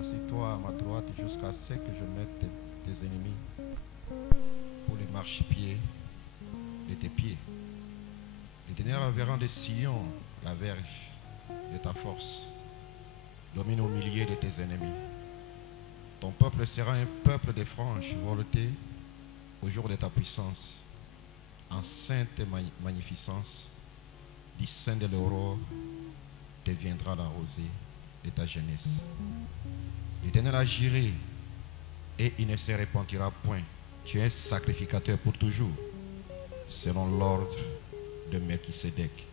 Assieds-toi à ma droite jusqu'à ce que je mette tes ennemis pour les marchepieds de tes pieds. L'Éternel enverra de Sion la verge de ta force. Domine au milieu de tes ennemis. Ton peuple sera un peuple de franche volonté au jour de ta puissance. En sainte magnificence, du sein de l'aurore, te viendra la rosée de ta jeunesse. L'Éternel agira et il ne se repentira point. Tu es sacrificateur pour toujours, selon l'ordre de Melchisédek.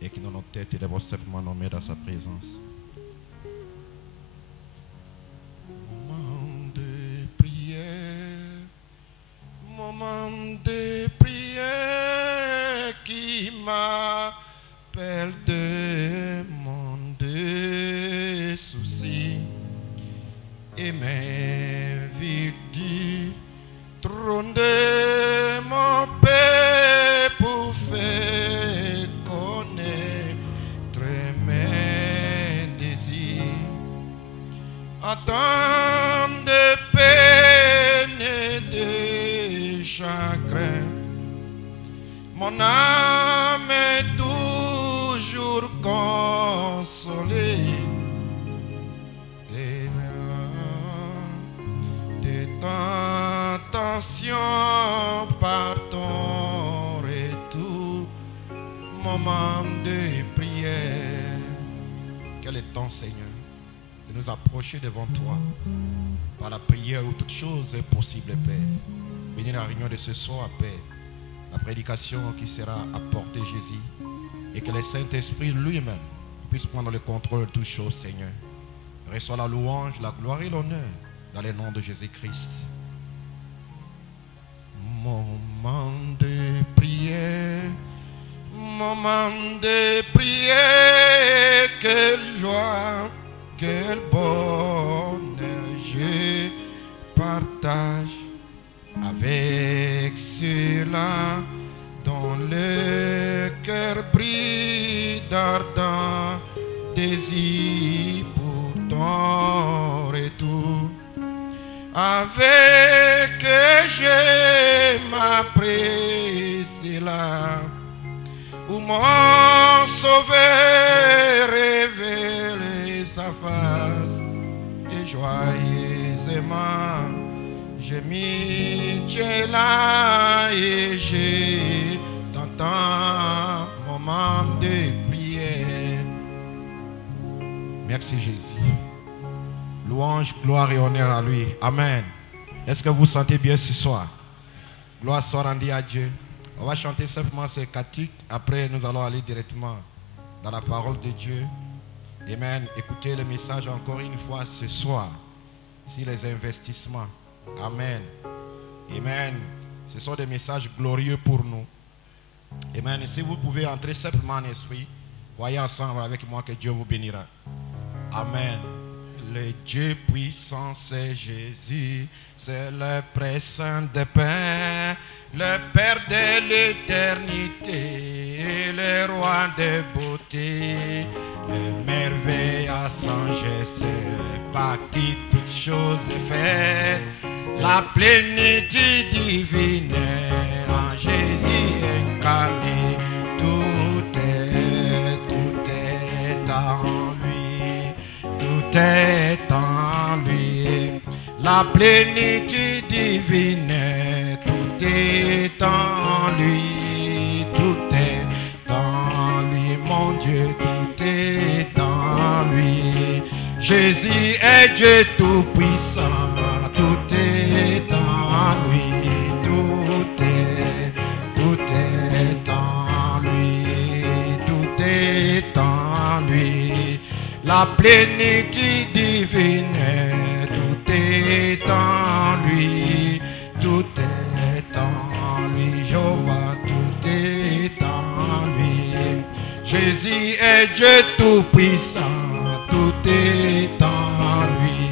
Et que nos têtes devons simplement nommer dans sa présence. Moment de prière qui m'appelle de mon souci et m'invite du trône de mon Père pour faire connaître mes désirs. En temps de peine et de chagrin, mon âme est toujours consolée. Des tentations par ton retour, moment de prière. Quel est ton Seigneur de nous approcher devant toi par la prière où toute chose est possible, Père. Bénis la réunion de ce soir, Père. La prédication qui sera apportée, Jésus, et que le Saint-Esprit lui-même puisse prendre le contrôle de toutes choses, Seigneur. Reçois la louange, la gloire et l'honneur dans le nom de Jésus-Christ. Moment de prière, moment de prière, quelle joie, quel bonheur je partage avec ceux-là dont le cœur brille d'ardent désir pour ton retour. Avec je m'apprécie là où mon Sauveur révèle sa face et joyeusement je m'y tiens là et j'ai t'entends moment de prière. Merci Jésus. Louange, gloire et honneur à lui. Amen. Est-ce que vous sentez bien ce soir? Gloire soit rendue à Dieu. On va chanter simplement ce cantique. Après, nous allons aller directement dans la parole de Dieu. Amen. Écoutez le message encore une fois ce soir sur les investissements. Amen. Amen. Ce sont des messages glorieux pour nous. Amen. Et si vous pouvez entrer simplement en esprit, voyez ensemble avec moi que Dieu vous bénira. Amen. Le Dieu puissant, c'est Jésus, c'est le pressant de pain, le Père de l'éternité, le Roi de beauté, le merveille à changer, c'est par qui toute chose est faite, la plénitude divine en Jésus incarné, tout est en lui, tout est en lui, la plénitude divine, tout est en lui, tout est en lui, mon Dieu, tout est en lui. Jésus est Dieu tout-puissant, tout est en lui, tout est en lui, tout est en lui, la plénitude divine, tout est en lui, tout est en lui, Jéhovah, tout est en lui. Jésus est Dieu tout-puissant, tout est en lui.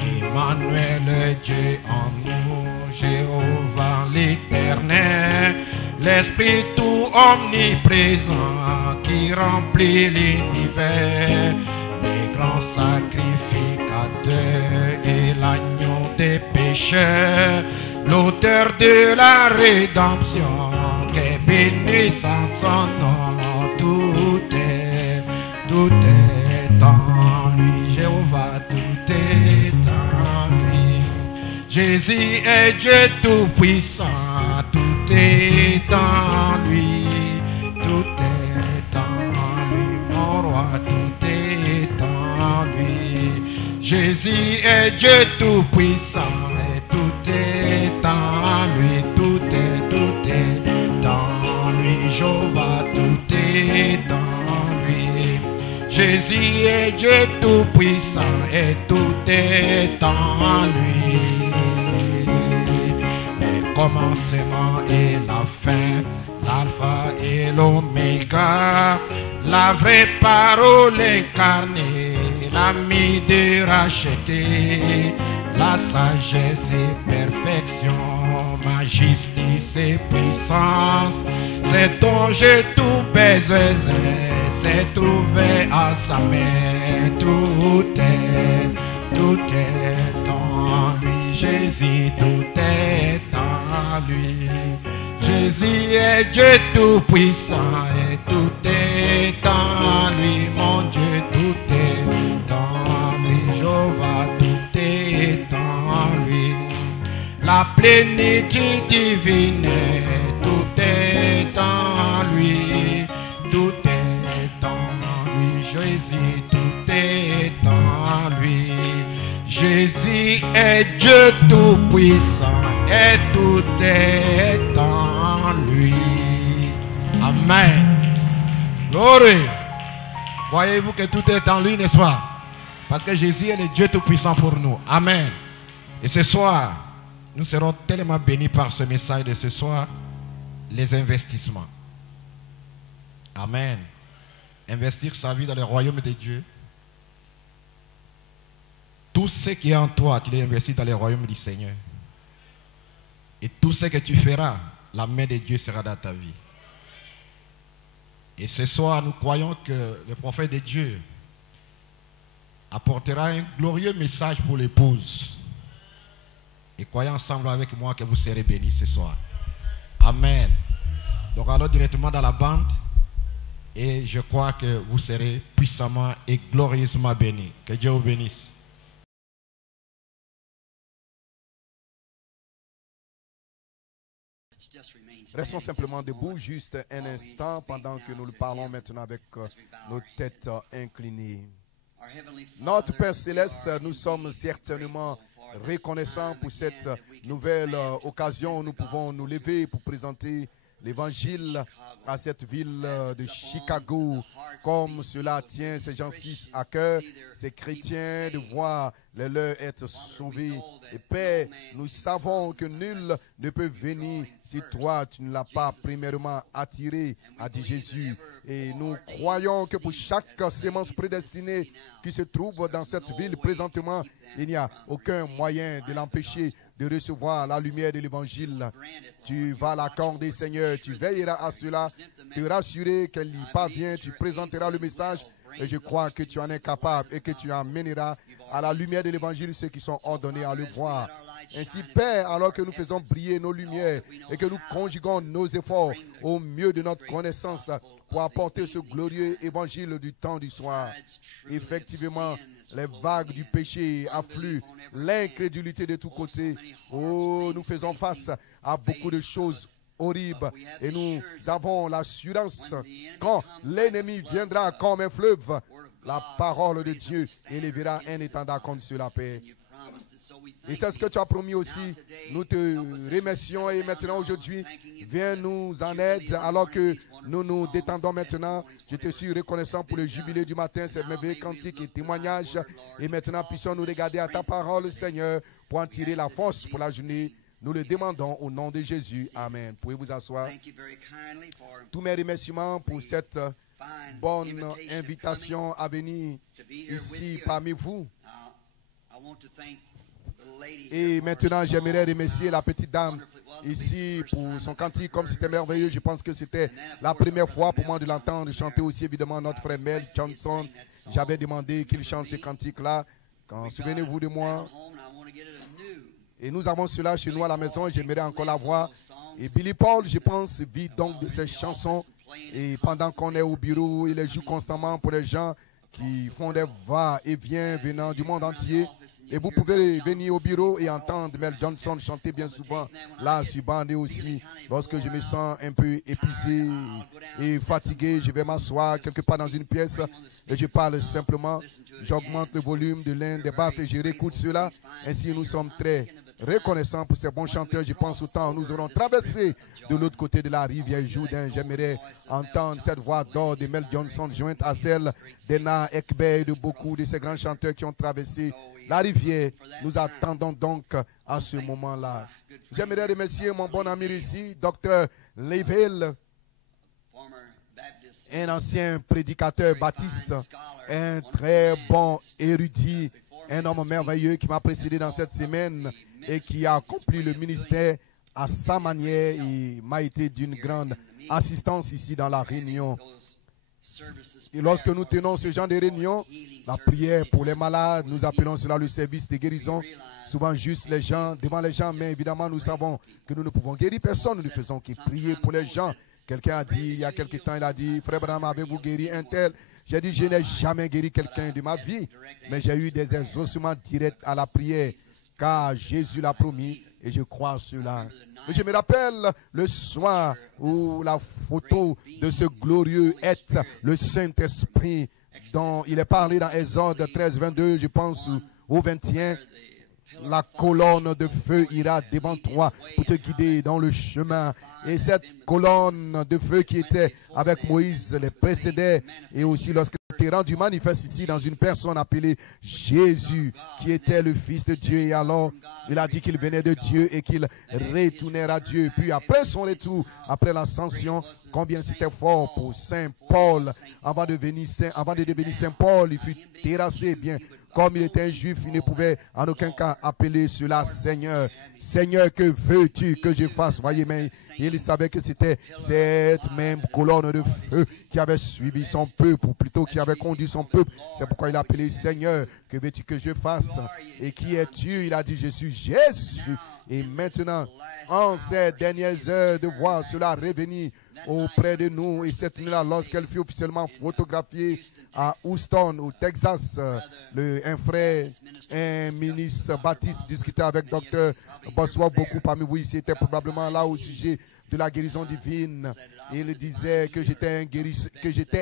Emmanuel, Dieu en nous, Jéhovah l'éternel, l'Esprit tout omniprésent qui remplit l'univers, les l'heure de la rédemption, qu'est béni sans son nom. Tout est en lui, Jéhovah, tout est en lui. Jésus est Dieu tout-puissant, tout est en lui, tout est en lui, mon roi, tout est en lui. Jésus est Dieu tout-puissant, et tout est en lui, tout est en lui, Jéhovah, tout est en lui. Jésus est Dieu tout-puissant, et tout est en lui. Le commencement et la fin, l'alpha et l'oméga, la vraie parole incarnée, l'ami de racheter, la sagesse et perfection, ma justice et puissance, c'est dont j'ai tout besoin, c'est trouvé à sa main, tout est en lui, Jésus, tout est en lui. Jésus est Dieu tout-puissant et tout est en lui, mon Dieu, tout est en lui, Jéhovah, tout est en lui. La plénitude divine, tout est en lui, tout est en lui, Jésus, tout est en lui. Jésus est Dieu tout-puissant et tout est en lui. Amen. Glory. Voyez-vous que tout est en lui, n'est-ce pas? Parce que Jésus est le Dieu tout-puissant pour nous. Amen. Et ce soir, nous serons tellement bénis par ce message de ce soir, les investissements. Amen. Investir sa vie dans le royaume de Dieu. Tout ce qui est en toi, tu l'as investi dans le royaume du Seigneur. Et tout ce que tu feras, la main de Dieu sera dans ta vie. Et ce soir, nous croyons que le prophète de Dieu apportera un glorieux message pour l'épouse. Et croyez ensemble avec moi que vous serez bénis ce soir. Amen. Donc allons directement dans la bande. Et je crois que vous serez puissamment et glorieusement bénis. Que Dieu vous bénisse. Restons simplement debout juste un instant pendant que nous le parlons maintenant avec nos têtes inclinées. Notre Père Céleste, nous sommes certainement reconnaissants pour cette nouvelle occasion où nous pouvons nous lever pour présenter l'évangile à cette ville de Chicago. Comme cela tient ces gens à cœur, ces chrétiens, de voir les leurs être sauvés. Et Père, nous savons que nul ne peut venir si toi, tu ne l'as pas premièrement attiré, a dit Jésus. Et nous croyons que pour chaque sémence prédestinée qui se trouve dans cette ville présentement, il n'y a aucun moyen de l'empêcher de recevoir la lumière de l'évangile. Tu vas l'accorder, Seigneur, tu veilleras à cela, te rassurer qu'elle y parvient, tu présenteras le message et je crois que tu en es capable et que tu amèneras à la lumière de l'évangile ceux qui sont ordonnés à le voir. Ainsi, Père, alors que nous faisons briller nos lumières et que nous conjuguons nos efforts au mieux de notre connaissance pour apporter ce glorieux évangile du temps du soir. Effectivement, les vagues du péché affluent, l'incrédulité de tous côtés. Oh, nous faisons face à beaucoup de choses horribles et nous avons l'assurance quand l'ennemi viendra comme un fleuve, la parole de Dieu élèvera un étendard contre cela, Père. Et c'est ce que tu as promis aussi. Nous te remercions et maintenant aujourd'hui, viens nous en aide alors que nous nous détendons maintenant. Je te suis reconnaissant pour le jubilé du matin, ces merveilleux cantiques et témoignages. Et maintenant, puissions-nous regarder à ta parole, Seigneur, pour en tirer la force pour la journée. Nous le demandons au nom de Jésus. Amen. Pouvez vous asseoir. Tous mes remerciements pour cette bonne invitation à venir ici parmi vous. Et maintenant, j'aimerais remercier la petite dame ici pour son cantique, comme c'était merveilleux. Je pense que c'était la première fois pour moi de l'entendre chanter aussi, évidemment, notre frère Mel Johnson. J'avais demandé qu'il chante ce cantique-là. Souvenez-vous de moi. Et nous avons cela chez nous à la maison. J'aimerais encore la voir. Et Billy Paul, je pense, vit donc de ces chansons. Et pendant qu'on est au bureau, il les joue constamment pour les gens qui font des va-et-vient venant du monde entier. Et vous pouvez venir au bureau et entendre Mel Johnson chanter bien souvent là sur bande aussi. Lorsque je me sens un peu épuisé et fatigué, je vais m'asseoir quelque part dans une pièce et je parle simplement. J'augmente le volume de l'un des baffes et je réécoute cela. Ainsi, nous sommes très reconnaissants pour ces bons chanteurs. Je pense au temps où nous aurons traversé de l'autre côté de la rivière Jourdain. J'aimerais entendre cette voix d'or de Mel Johnson jointe à celle d'Ena Ekbe et de beaucoup de ces grands chanteurs qui ont traversé la rivière. Nous attendons donc à ce moment-là. J'aimerais remercier mon bon ami ici, Dr. Leville, un ancien prédicateur baptiste, un très bon érudit, un homme merveilleux qui m'a précédé dans cette semaine et qui a accompli le ministère à sa manière. Il m'a été d'une grande assistance ici dans la réunion. Et lorsque nous tenons ce genre de réunion, la prière pour les malades, nous appelons cela le service de guérison. Souvent juste les gens, devant les gens, mais évidemment nous savons que nous ne pouvons guérir personne, nous ne faisons que prier pour les gens. Quelqu'un a dit, il y a quelque temps, il a dit, Frère Branham, avez-vous guéri un tel? J'ai dit, je n'ai jamais guéri quelqu'un de ma vie, mais j'ai eu des exaucements directs à la prière, car Jésus l'a promis, et je crois à cela. Je me rappelle le soir où la photo de ce glorieux être, le Saint-Esprit, dont il est parlé dans Exode 13, 22, je pense, au 21. La colonne de feu ira devant toi pour te guider dans le chemin. Et cette colonne de feu qui était avec Moïse les précédait. Et aussi lorsqu'il était rendu manifeste ici dans une personne appelée Jésus, qui était le Fils de Dieu. Et alors, il a dit qu'il venait de Dieu et qu'il retournait à Dieu. Puis après son retour, après l'ascension, combien c'était fort pour Saint Paul. Avant de devenir Saint Paul, il fut terrassé bien. Comme il était un juif, il ne pouvait en aucun cas appeler cela Seigneur. Seigneur, que veux-tu que je fasse? Voyez, mais il savait que c'était cette même colonne de feu qui avait suivi son peuple, ou plutôt qui avait conduit son peuple. C'est pourquoi il a appelé Seigneur, que veux-tu que je fasse? Et qui es-tu? Il a dit, je suis Jésus. Et maintenant, en ces dernières heures, de voir cela revenir auprès de nous. Et cette nuit-là, lorsqu'elle fut officiellement photographiée à Houston, au Texas, un frère, un ministre baptiste discutait avec Dr. Boswell. Beaucoup parmi vous ici étaient probablement là au sujet de la guérison divine. Il disait que j'étais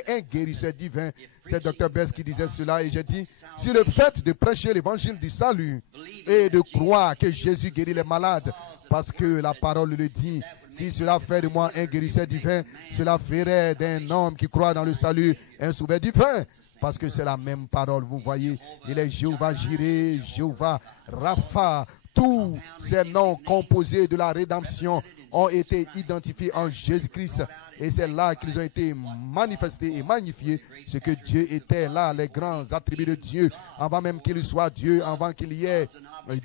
un guérisseur divin. C'est Dr. Bess qui disait cela. Et j'ai dit, sur le fait de prêcher l'évangile du salut et de croire que Jésus guérit les malades, parce que la parole le dit, si cela fait de moi un guérisseur divin, cela ferait d'un homme qui croit dans le salut un sauveur divin. Parce que c'est la même parole, vous voyez. Il est Jéhovah Jireh, Jéhovah Rapha. Tous ces noms composés de la rédemption ont été identifiés en Jésus-Christ. Et c'est là qu'ils ont été manifestés et magnifiés. Ce que Dieu était là, les grands attributs de Dieu. Avant même qu'il soit Dieu, avant qu'il y ait,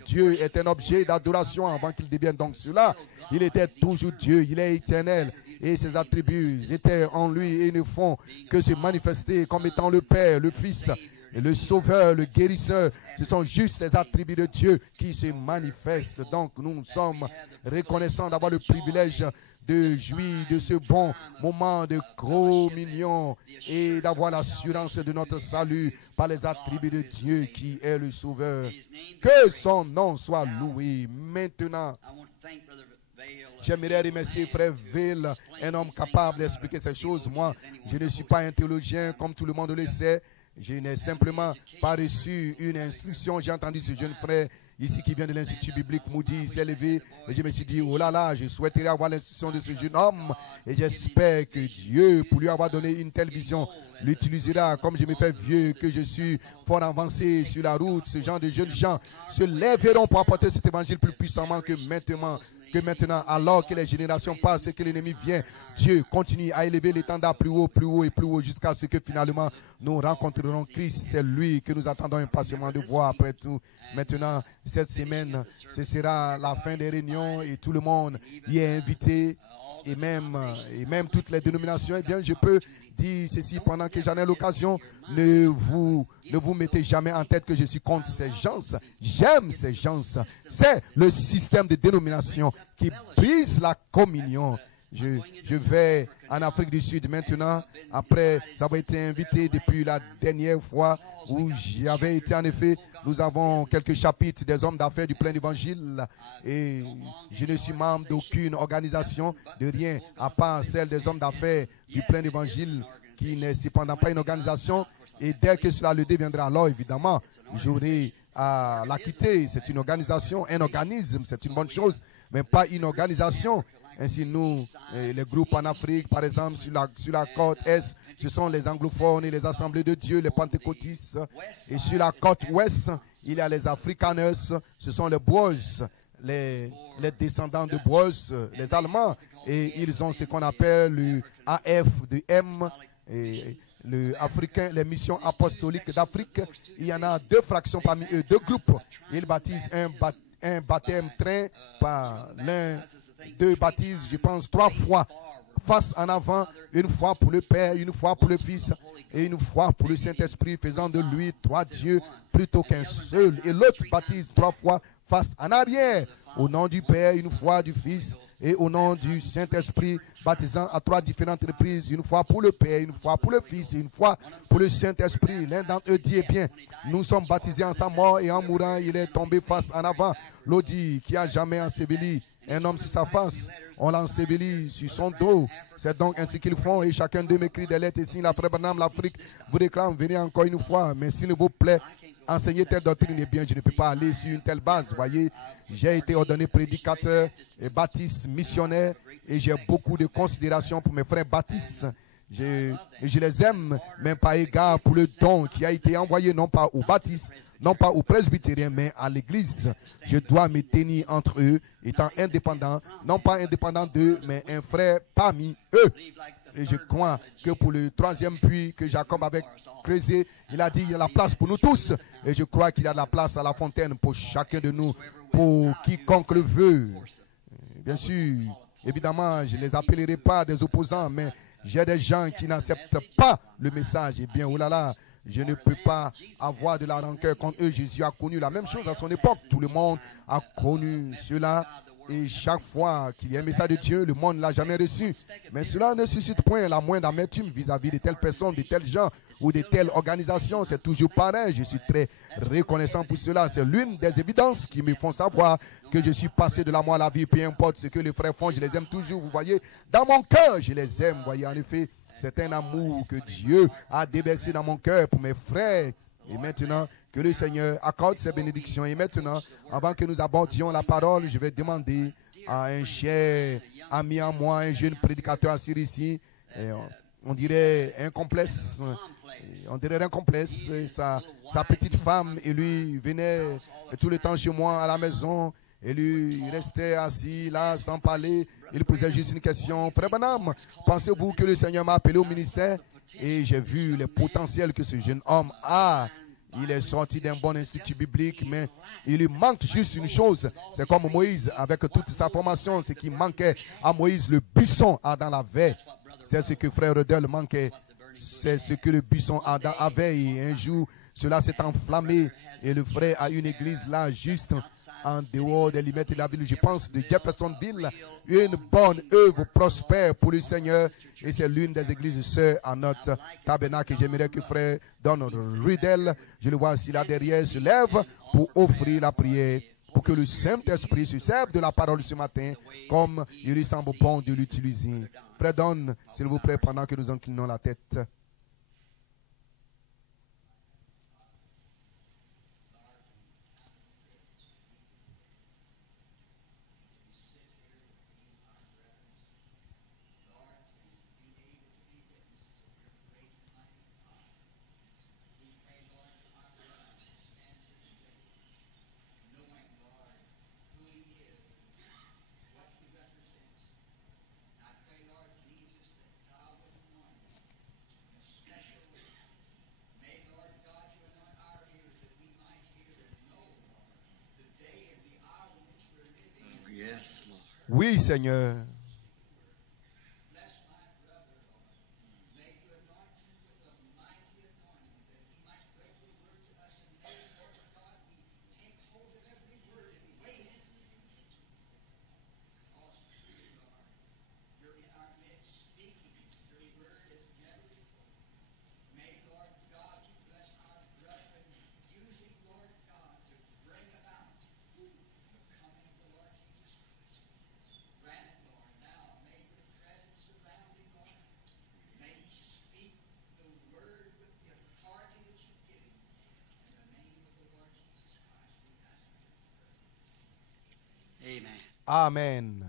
Dieu est un objet d'adoration avant qu'il devienne donc cela. Il était toujours Dieu, il est éternel. Et ses attributs étaient en lui et ne font que se manifester comme étant le Père, le Fils, et le Sauveur, le Guérisseur. Ce sont juste les attributs de Dieu qui se manifestent. Donc nous sommes reconnaissants d'avoir le privilège de jouir de ce bon moment de communion et d'avoir l'assurance de notre salut par les attributs de Dieu qui est le Sauveur. Que son nom soit loué maintenant. J'aimerais remercier Frère Veil, un homme capable d'expliquer ces choses. Moi, je ne suis pas un théologien comme tout le monde le sait. Je n'ai simplement pas reçu une instruction. J'ai entendu ce jeune frère ici qui vient de l'Institut biblique Moody s'est levé et je me suis dit, oh là là, je souhaiterais avoir l'instruction de ce jeune homme et j'espère que Dieu, pour lui avoir donné une telle vision, l'utilisera. Comme je me fais vieux, que je suis fort avancé sur la route, ce genre de jeunes gens se lèveront pour apporter cet évangile plus puissamment que maintenant, alors que les générations passent et que l'ennemi vient. Dieu continue à élever l'étendard plus haut et plus haut jusqu'à ce que finalement nous rencontrerons Christ. C'est lui que nous attendons impatiemment de voir après tout. Maintenant, cette semaine, ce sera la fin des réunions et tout le monde y est invité et même toutes les dénominations. Eh bien, je peux dis ceci pendant que j'en ai l'occasion. Ne vous mettez jamais en tête que je suis contre ces gens. J'aime ces gens. C'est le système de dénomination qui brise la communion. Je vais en Afrique du Sud maintenant, après avoir été invité depuis la dernière fois où j'avais été. En effet, nous avons quelques chapitres des hommes d'affaires du plein évangile et je ne suis membre d'aucune organisation, de rien, à part celle des hommes d'affaires du plein évangile, qui n'est cependant pas une organisation. Et dès que cela le deviendra, alors évidemment, j'aurai à la quitter. C'est une organisation, un organisme, c'est une bonne chose, mais pas une organisation. Ainsi, nous, les groupes en Afrique, par exemple, sur la côte Est, ce sont les anglophones et les assemblées de Dieu, les pentecôtistes. Et sur la côte Ouest, il y a les afrikaners, ce sont les Boers, les descendants de Boers, les Allemands. Et ils ont ce qu'on appelle le AF de M, et le africain, les missions apostoliques d'Afrique. Il y en a 2 fractions parmi eux, 2 groupes. Ils baptisent un baptême train par l'un. 2 baptises, je pense 3 fois, face en avant, une fois pour le Père, une fois pour le Fils et une fois pour le Saint-Esprit, faisant de lui 3 dieux plutôt qu'un seul. Et l'autre baptise 3 fois face en arrière, au nom du Père, une fois du Fils et au nom du Saint-Esprit, baptisant à 3 différentes reprises, une fois pour le Père, une fois pour le Fils et une fois pour le Saint-Esprit. L'un d'entre eux dit, eh bien, nous sommes baptisés en sa mort et en mourant, il est tombé face en avant. L'autre dit, qui a jamais enseveli un homme sur sa face, on l'ensevelit sur son dos. C'est donc ainsi qu'ils font et chacun d'eux m'écrit des lettres et signe. La frère Branham, l'Afrique vous réclame, venez encore une fois. Mais s'il vous plaît, enseigner telle doctrine, eh bien, je ne peux pas aller sur une telle base. Vous voyez, j'ai été ordonné prédicateur et baptiste missionnaire et j'ai beaucoup de considération pour mes frères baptistes. Je les aime, mais par égard pour le don qui a été envoyé non pas aux baptistes, non pas aux presbytériens, mais à l'église. Je dois me tenir entre eux, étant indépendant, non pas indépendant d'eux, mais un frère parmi eux. Et je crois que pour le 3e puits que Jacob avait creusé, il a dit il y a la place pour nous tous. Et je crois qu'il y a de la place à la fontaine pour chacun de nous, pour quiconque le veut. Bien sûr, évidemment, je ne les appellerai pas des opposants, mais j'ai des gens qui n'acceptent pas le message. Eh bien, oh là là, je ne peux pas avoir de la rancœur contre eux. Jésus a connu la même chose à son époque. Tout le monde a connu cela. Et chaque fois qu'il y a un message de Dieu, le monde ne l'a jamais reçu. Mais cela ne suscite point la moindre amertume vis-à-vis de telles personnes, de tels gens ou de telles organisations. C'est toujours pareil. Je suis très reconnaissant pour cela. C'est l'une des évidences qui me font savoir que je suis passé de la mort à la vie. Peu importe ce que les frères font, je les aime toujours. Vous voyez, dans mon cœur, je les aime. Vous voyez, en effet, c'est un amour que Dieu a déversé dans mon cœur pour mes frères. Et maintenant, que le Seigneur accorde ses bénédictions. Et maintenant, avant que nous abordions la parole, je vais demander à un cher ami à moi, un jeune prédicateur assis ici, on dirait un complexe, sa petite femme, et lui venait tout le temps chez moi à la maison, et lui il restait assis là sans parler, il posait juste une question. Frère Branham, pensez-vous que le Seigneur m'a appelé au ministère? Et j'ai vu les potentiels que ce jeune homme a. Il est sorti d'un bon institut biblique, mais il lui manque juste une chose. C'est comme Moïse, avec toute sa formation, ce qui manquait à Moïse, le buisson Adam avait. C'est ce que frère Redel manquait. C'est ce que le buisson Adam avait. Et un jour, cela s'est enflammé. Et le frère a une église là, juste en dehors des limites de la ville, je pense, de Jeffersonville. Une bonne œuvre prospère pour le Seigneur. Et c'est l'une des églises sœurs à notre tabernacle. J'aimerais que frère Donald Riddell, je le vois aussi là derrière, se lève pour offrir la prière, pour que le Saint-Esprit se serve de la parole ce matin, comme il lui semble bon de l'utiliser. Frère Don, s'il vous plaît, pendant que nous inclinons la tête. Oui, Seigneur. Amen.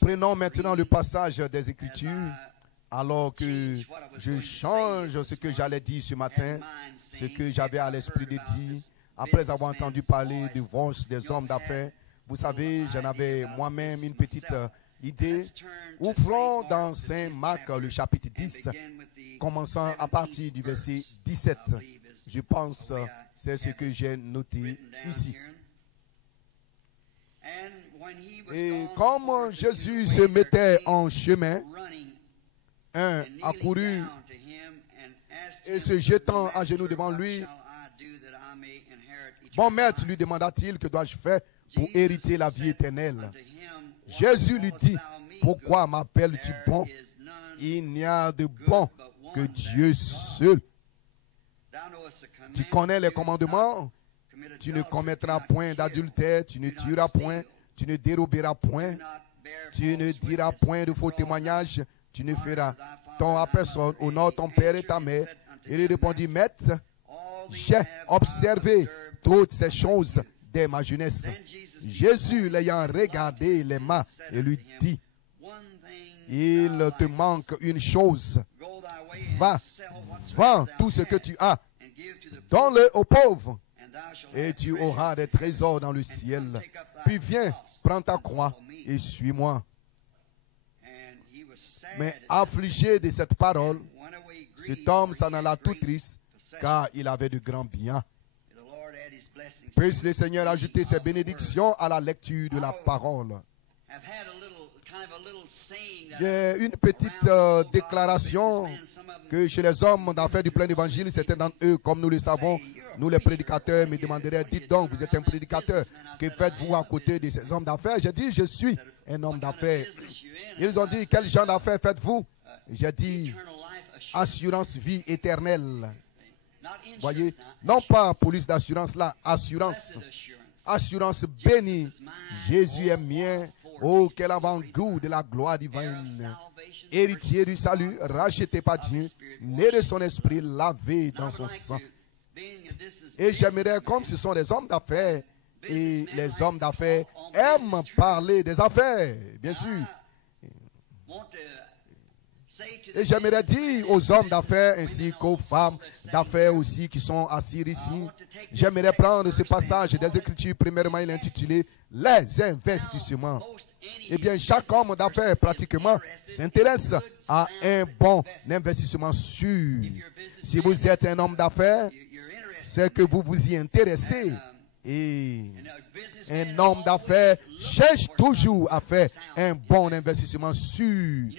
Prenons maintenant le passage des Écritures, alors que je change ce que j'allais dire ce matin, ce que j'avais à l'esprit de dire, après avoir entendu parler du divorce des hommes d'affaires. Vous savez, j'en avais moi-même une petite idée. Ouvrons dans Saint Marc le chapitre 10, commençant à partir du verset 17. Je pense que c'est ce que j'ai noté ici. Et comme Jésus se mettait en chemin, un accourut et se jetant à genoux devant lui, « Bon maître, lui demanda-t-il, que dois-je faire pour hériter la vie éternelle ?» Jésus lui dit, « Pourquoi m'appelles-tu bon? Il n'y a de bon que Dieu seul. Tu connais les commandements? Tu ne commettras point d'adultère, tu ne tueras point, tu ne déroberas point, tu ne diras point de faux témoignages, tu ne feras tort à personne, honore ton père et ta mère. » Il lui répondit, « Maître, j'ai observé toutes ces choses dès ma jeunesse. » Jésus, l'ayant regardé les mains, et lui dit, « Il te manque une chose. Va, vends tout ce que tu as, donne-le aux pauvres, et tu auras des trésors dans le ciel. Puis viens, prends ta croix et suis-moi. » Mais affligé de cette parole, cet homme s'en alla tout triste, car il avait de grands biens. Puisse le Seigneur ajouter ses bénédictions à la lecture de la parole. J'ai une petite déclaration que chez les hommes d'affaires du plein évangile, certains d'entre eux, comme nous le savons, nous les prédicateurs me demanderaient, dites donc, vous êtes un prédicateur, que faites-vous à côté de ces hommes d'affaires? J'ai dit, je suis un homme d'affaires. Ils ont dit, quel genre d'affaires faites-vous? J'ai dit, assurance vie éternelle. Voyez, non pas police d'assurance là, assurance. Assurance bénie. Jésus est mien. Oh, quel avant-goût de la gloire divine. Héritier du salut, racheté par Dieu, né de son esprit, lavé dans son sang. Et j'aimerais, comme ce sont des hommes d'affaires, et les hommes d'affaires aiment parler des affaires, bien sûr. Et j'aimerais dire aux hommes d'affaires ainsi qu'aux femmes d'affaires aussi qui sont assis ici, j'aimerais prendre ce passage des Écritures, premièrement il est intitulé « Les investissements ». Eh bien, chaque homme d'affaires pratiquement s'intéresse à un bon investissement sûr. Si vous êtes un homme d'affaires, c'est que vous vous y intéressez. Et un homme d'affaires cherche toujours à faire un bon investissement sûr.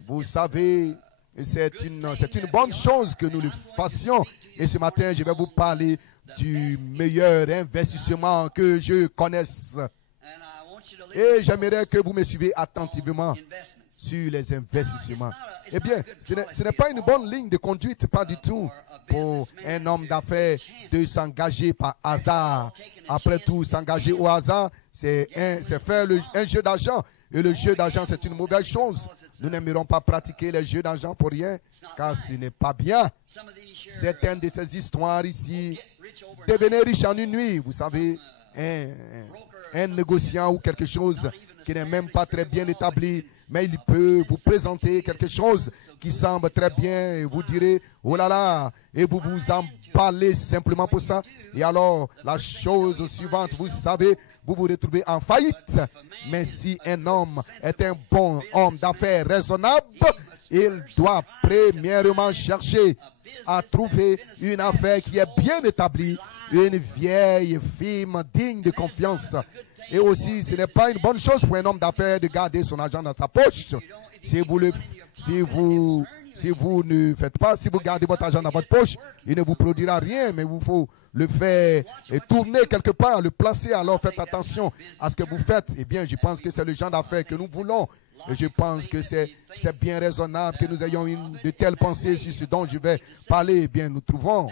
Vous savez, c'est une bonne chose que nous le fassions. Et ce matin, je vais vous parler du meilleur investissement que je connaisse. Et j'aimerais que vous me suivez attentivement sur les investissements. Eh bien, ce n'est pas une bonne ligne de conduite, pas du tout, pour un homme d'affaires de s'engager par hasard. Après tout, s'engager au hasard, c'est faire un jeu d'argent. Et le jeu d'argent, c'est une mauvaise chose. Nous n'aimerons pas pratiquer les jeux d'argent pour rien, car ce n'est pas bien. Certaines de ces histoires ici, devenez riche en une nuit, vous savez, un négociant ou quelque chose qui n'est même pas très bien établi, mais il peut vous présenter quelque chose qui semble très bien et vous direz, oh là là, et vous vous emballez simplement pour ça. Et alors, la chose suivante, vous savez, vous vous retrouvez en faillite. Mais si un homme est un bon homme d'affaires raisonnable, il doit premièrement chercher à trouver une affaire qui est bien établie, une vieille firme digne de confiance. Et aussi, ce n'est pas une bonne chose pour un homme d'affaires de garder son argent dans sa poche. Si vous ne faites pas, si vous gardez votre argent dans votre poche, il ne vous produira rien, mais il faut le faire et tourner quelque part, le placer. Alors faites attention à ce que vous faites. Eh bien, je pense que c'est le genre d'affaires que nous voulons. Et je pense que c'est bien raisonnable que nous ayons de telles pensées sur ce dont je vais parler. Eh bien, nous trouvons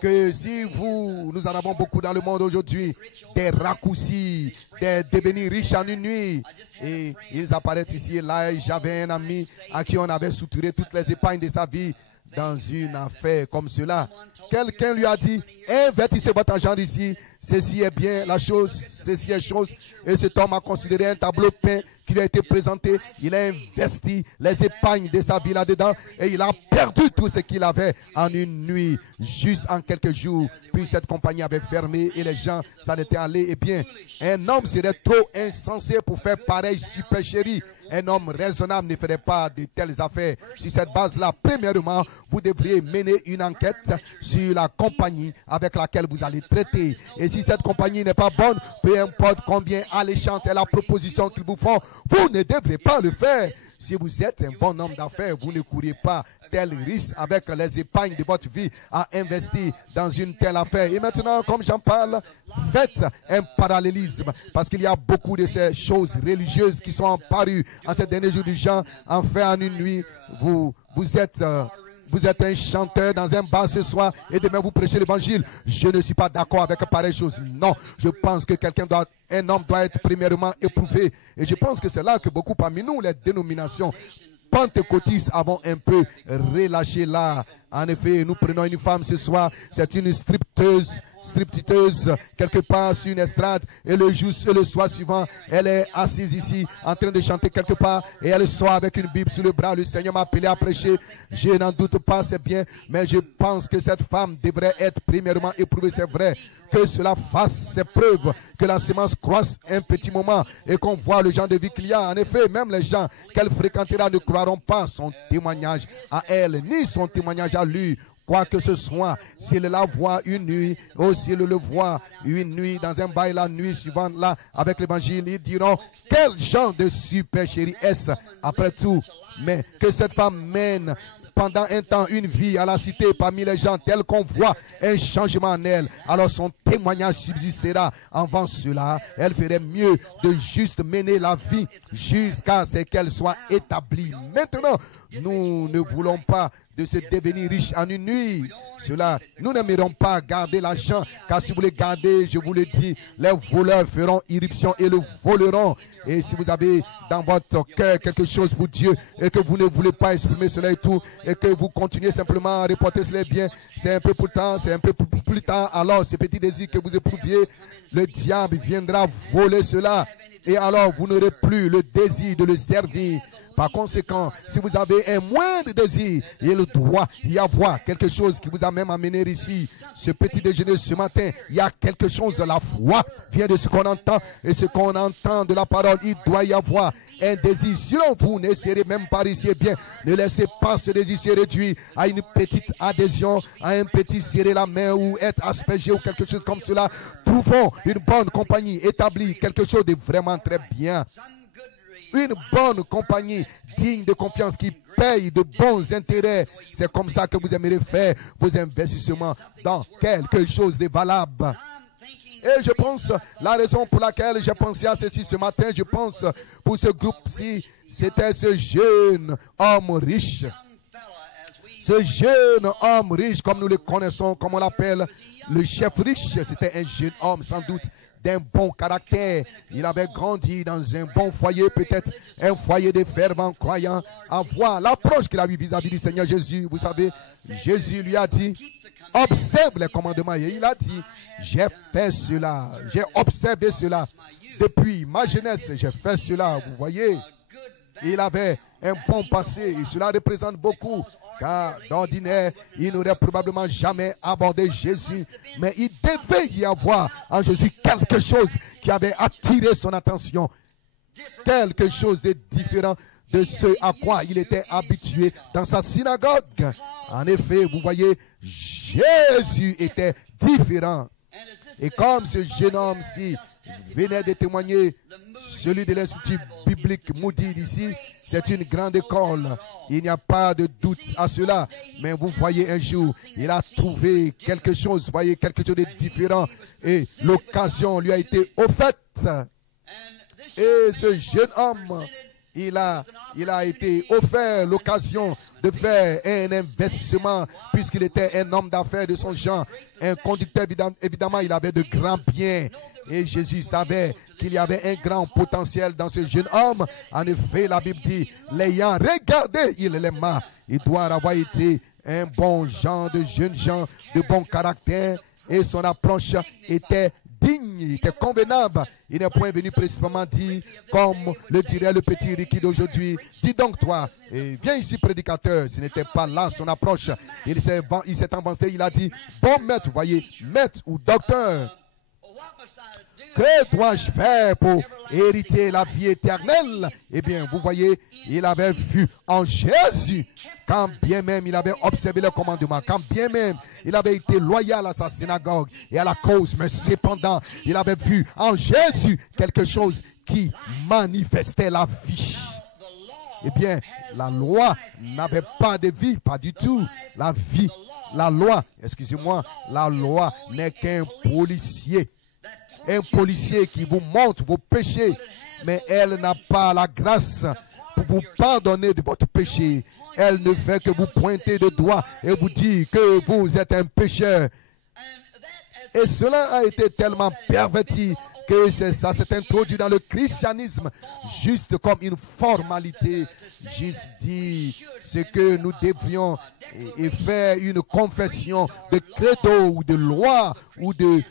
que si nous en avons beaucoup dans le monde aujourd'hui, des raccourcis, des devenir riches en une nuit, et ils apparaissent ici et là. J'avais un ami à qui on avait souturé toutes les épargnes de sa vie dans une affaire comme cela. Quelqu'un lui a dit, investissez votre argent ici, ceci est bien la chose, ceci est chose. Et cet homme a considéré un tableau peint qui lui a été présenté. Il a investi les épargnes de sa vie là-dedans et il a perdu tout ce qu'il avait en une nuit, juste en quelques jours. Puis cette compagnie avait fermé et les gens s'en étaient allés. Eh bien, un homme serait trop insensé pour faire pareille supercherie. Un homme raisonnable ne ferait pas de telles affaires. Sur cette base-là, premièrement, vous devriez mener une enquête sur la compagnie avec laquelle vous allez traiter. Et si cette compagnie n'est pas bonne, peu importe combien alléchante est la proposition qu'ils vous font, vous ne devrez pas le faire. Si vous êtes un bon homme d'affaires, vous ne courez pas tel risque avec les épargnes de votre vie à investir dans une telle affaire. Et maintenant, comme j'en parle, faites un parallélisme parce qu'il y a beaucoup de ces choses religieuses qui sont apparues en ces derniers jours du genre. En fait, en une nuit, vous êtes un chanteur dans un bar ce soir et demain vous prêchez l'évangile. Je ne suis pas d'accord avec pareille chose. Non, je pense que un homme doit être premièrement éprouvé. Et je pense que c'est là que beaucoup parmi nous, les dénominations pentecôtistes, avons un peu relâché là. En effet, nous prenons une femme ce soir, c'est une stripteuse quelque part sur une estrade et le soir suivant, elle est assise ici en train de chanter quelque part et elle sort avec une Bible sur le bras. Le Seigneur m'a appelé à prêcher. Je n'en doute pas, c'est bien, mais je pense que cette femme devrait être premièrement éprouvée, c'est vrai. Que cela fasse ses preuves, que la semence croisse un petit moment et qu'on voit le genre de vie qu'il y a. En effet, même les gens qu'elle fréquentera ne croiront pas son témoignage à elle, ni son témoignage à lui. Quoi que ce soit, s'il la voit une nuit, ou s'il le voit une nuit dans un bail la nuit suivante là avec l'évangile, ils diront quel genre de supercherie est-ce après tout. Mais que cette femme mène pendant un temps une vie à la cité parmi les gens tels qu'on voit un changement en elle, alors son témoignage subsistera. Avant cela, elle ferait mieux de juste mener la vie jusqu'à ce qu'elle soit établie. Maintenant, nous ne voulons pas de se devenir riche en une nuit. Cela, nous n'aimerons pas garder l'argent, car si vous le gardez, je vous le dis, les voleurs feront irruption et le voleront. Et si vous avez dans votre cœur quelque chose pour Dieu et que vous ne voulez pas exprimer cela et tout, et que vous continuez simplement à reporter cela bien, c'est un peu pour temps, c'est un peu plus tard, alors ce petit désir que vous éprouviez, le diable viendra voler cela. Et alors vous n'aurez plus le désir de le servir. Par conséquent, si vous avez un moindre désir, il doit y avoir quelque chose qui vous a même amené ici. Ce petit déjeuner ce matin, il y a quelque chose, la foi vient de ce qu'on entend et ce qu'on entend de la parole, il doit y avoir un désir. Sinon, vous n'essayerez même pas ici. Eh bien, ne laissez pas ce désir se réduire à une petite adhésion, à un petit serrer la main ou être aspergé ou quelque chose comme cela. Trouvons une bonne compagnie établie, quelque chose de vraiment très bien. Une bonne compagnie digne de confiance qui paye de bons intérêts. C'est comme ça que vous aimeriez faire vos investissements dans quelque chose de valable. Et je pense, la raison pour laquelle j'ai pensé à ceci ce matin, je pense pour ce groupe-ci, c'était ce jeune homme riche. Ce jeune homme riche, comme nous le connaissons, comme on l'appelle, le chef riche, c'était un jeune homme sans doute d'un bon caractère. Il avait grandi dans un bon foyer, peut-être un foyer de fervents croyants, à voir l'approche qu'il a eu vis-à-vis du Seigneur Jésus. Vous savez, Jésus lui a dit, observe les commandements. Et il a dit, j'ai fait cela, j'ai observé cela. Depuis ma jeunesse, j'ai fait cela. Vous voyez, il avait un bon passé et cela représente beaucoup. Car d'ordinaire, il n'aurait probablement jamais abordé Jésus. Mais il devait y avoir en Jésus quelque chose qui avait attiré son attention. Quelque chose de différent de ce à quoi il était habitué dans sa synagogue. En effet, vous voyez, Jésus était différent. Et comme ce jeune homme-ci venait de témoigner, celui de l'Institut biblique Moody ici, c'est une grande école. Il n'y a pas de doute à cela. Mais vous voyez un jour, il a trouvé quelque chose, vous voyez, quelque chose de différent. Et l'occasion lui a été offerte. Et ce jeune homme, il a été offert l'occasion de faire un investissement puisqu'il était un homme d'affaires de son genre, un conducteur, évidemment, il avait de grands biens. Et Jésus savait qu'il y avait un grand potentiel dans ce jeune homme. En effet, la Bible dit, l'ayant regardé, il l'aima. Il doit avoir été un bon genre de jeune gens de bon caractère et son approche était digne, était convenable. Il n'est point venu précisément dire, comme le dirait le petit Ricky d'aujourd'hui, dis donc toi, viens ici prédicateur. Ce n'était pas là son approche. Il s'est avancé, il a dit, bon maître, voyez, maître ou docteur, que dois-je faire pour hériter la vie éternelle? Eh bien, vous voyez, il avait vu en Jésus, quand bien même il avait observé le commandement, quand bien même il avait été loyal à sa synagogue et à la cause, mais cependant, il avait vu en Jésus quelque chose qui manifestait la vie. Eh bien, la loi n'avait pas de vie, pas du tout. La vie, la loi, excusez-moi, la loi n'est qu'un policier. Un policier qui vous montre vos péchés, mais elle n'a pas la grâce pour vous pardonner de votre péché. Elle ne fait que vous pointer de doigt et vous dire que vous êtes un pécheur. Et cela a été tellement perverti que ça s'est introduit dans le christianisme juste comme une formalité. Juste dire ce que nous devrions et faire une confession de credo ou de loi ou de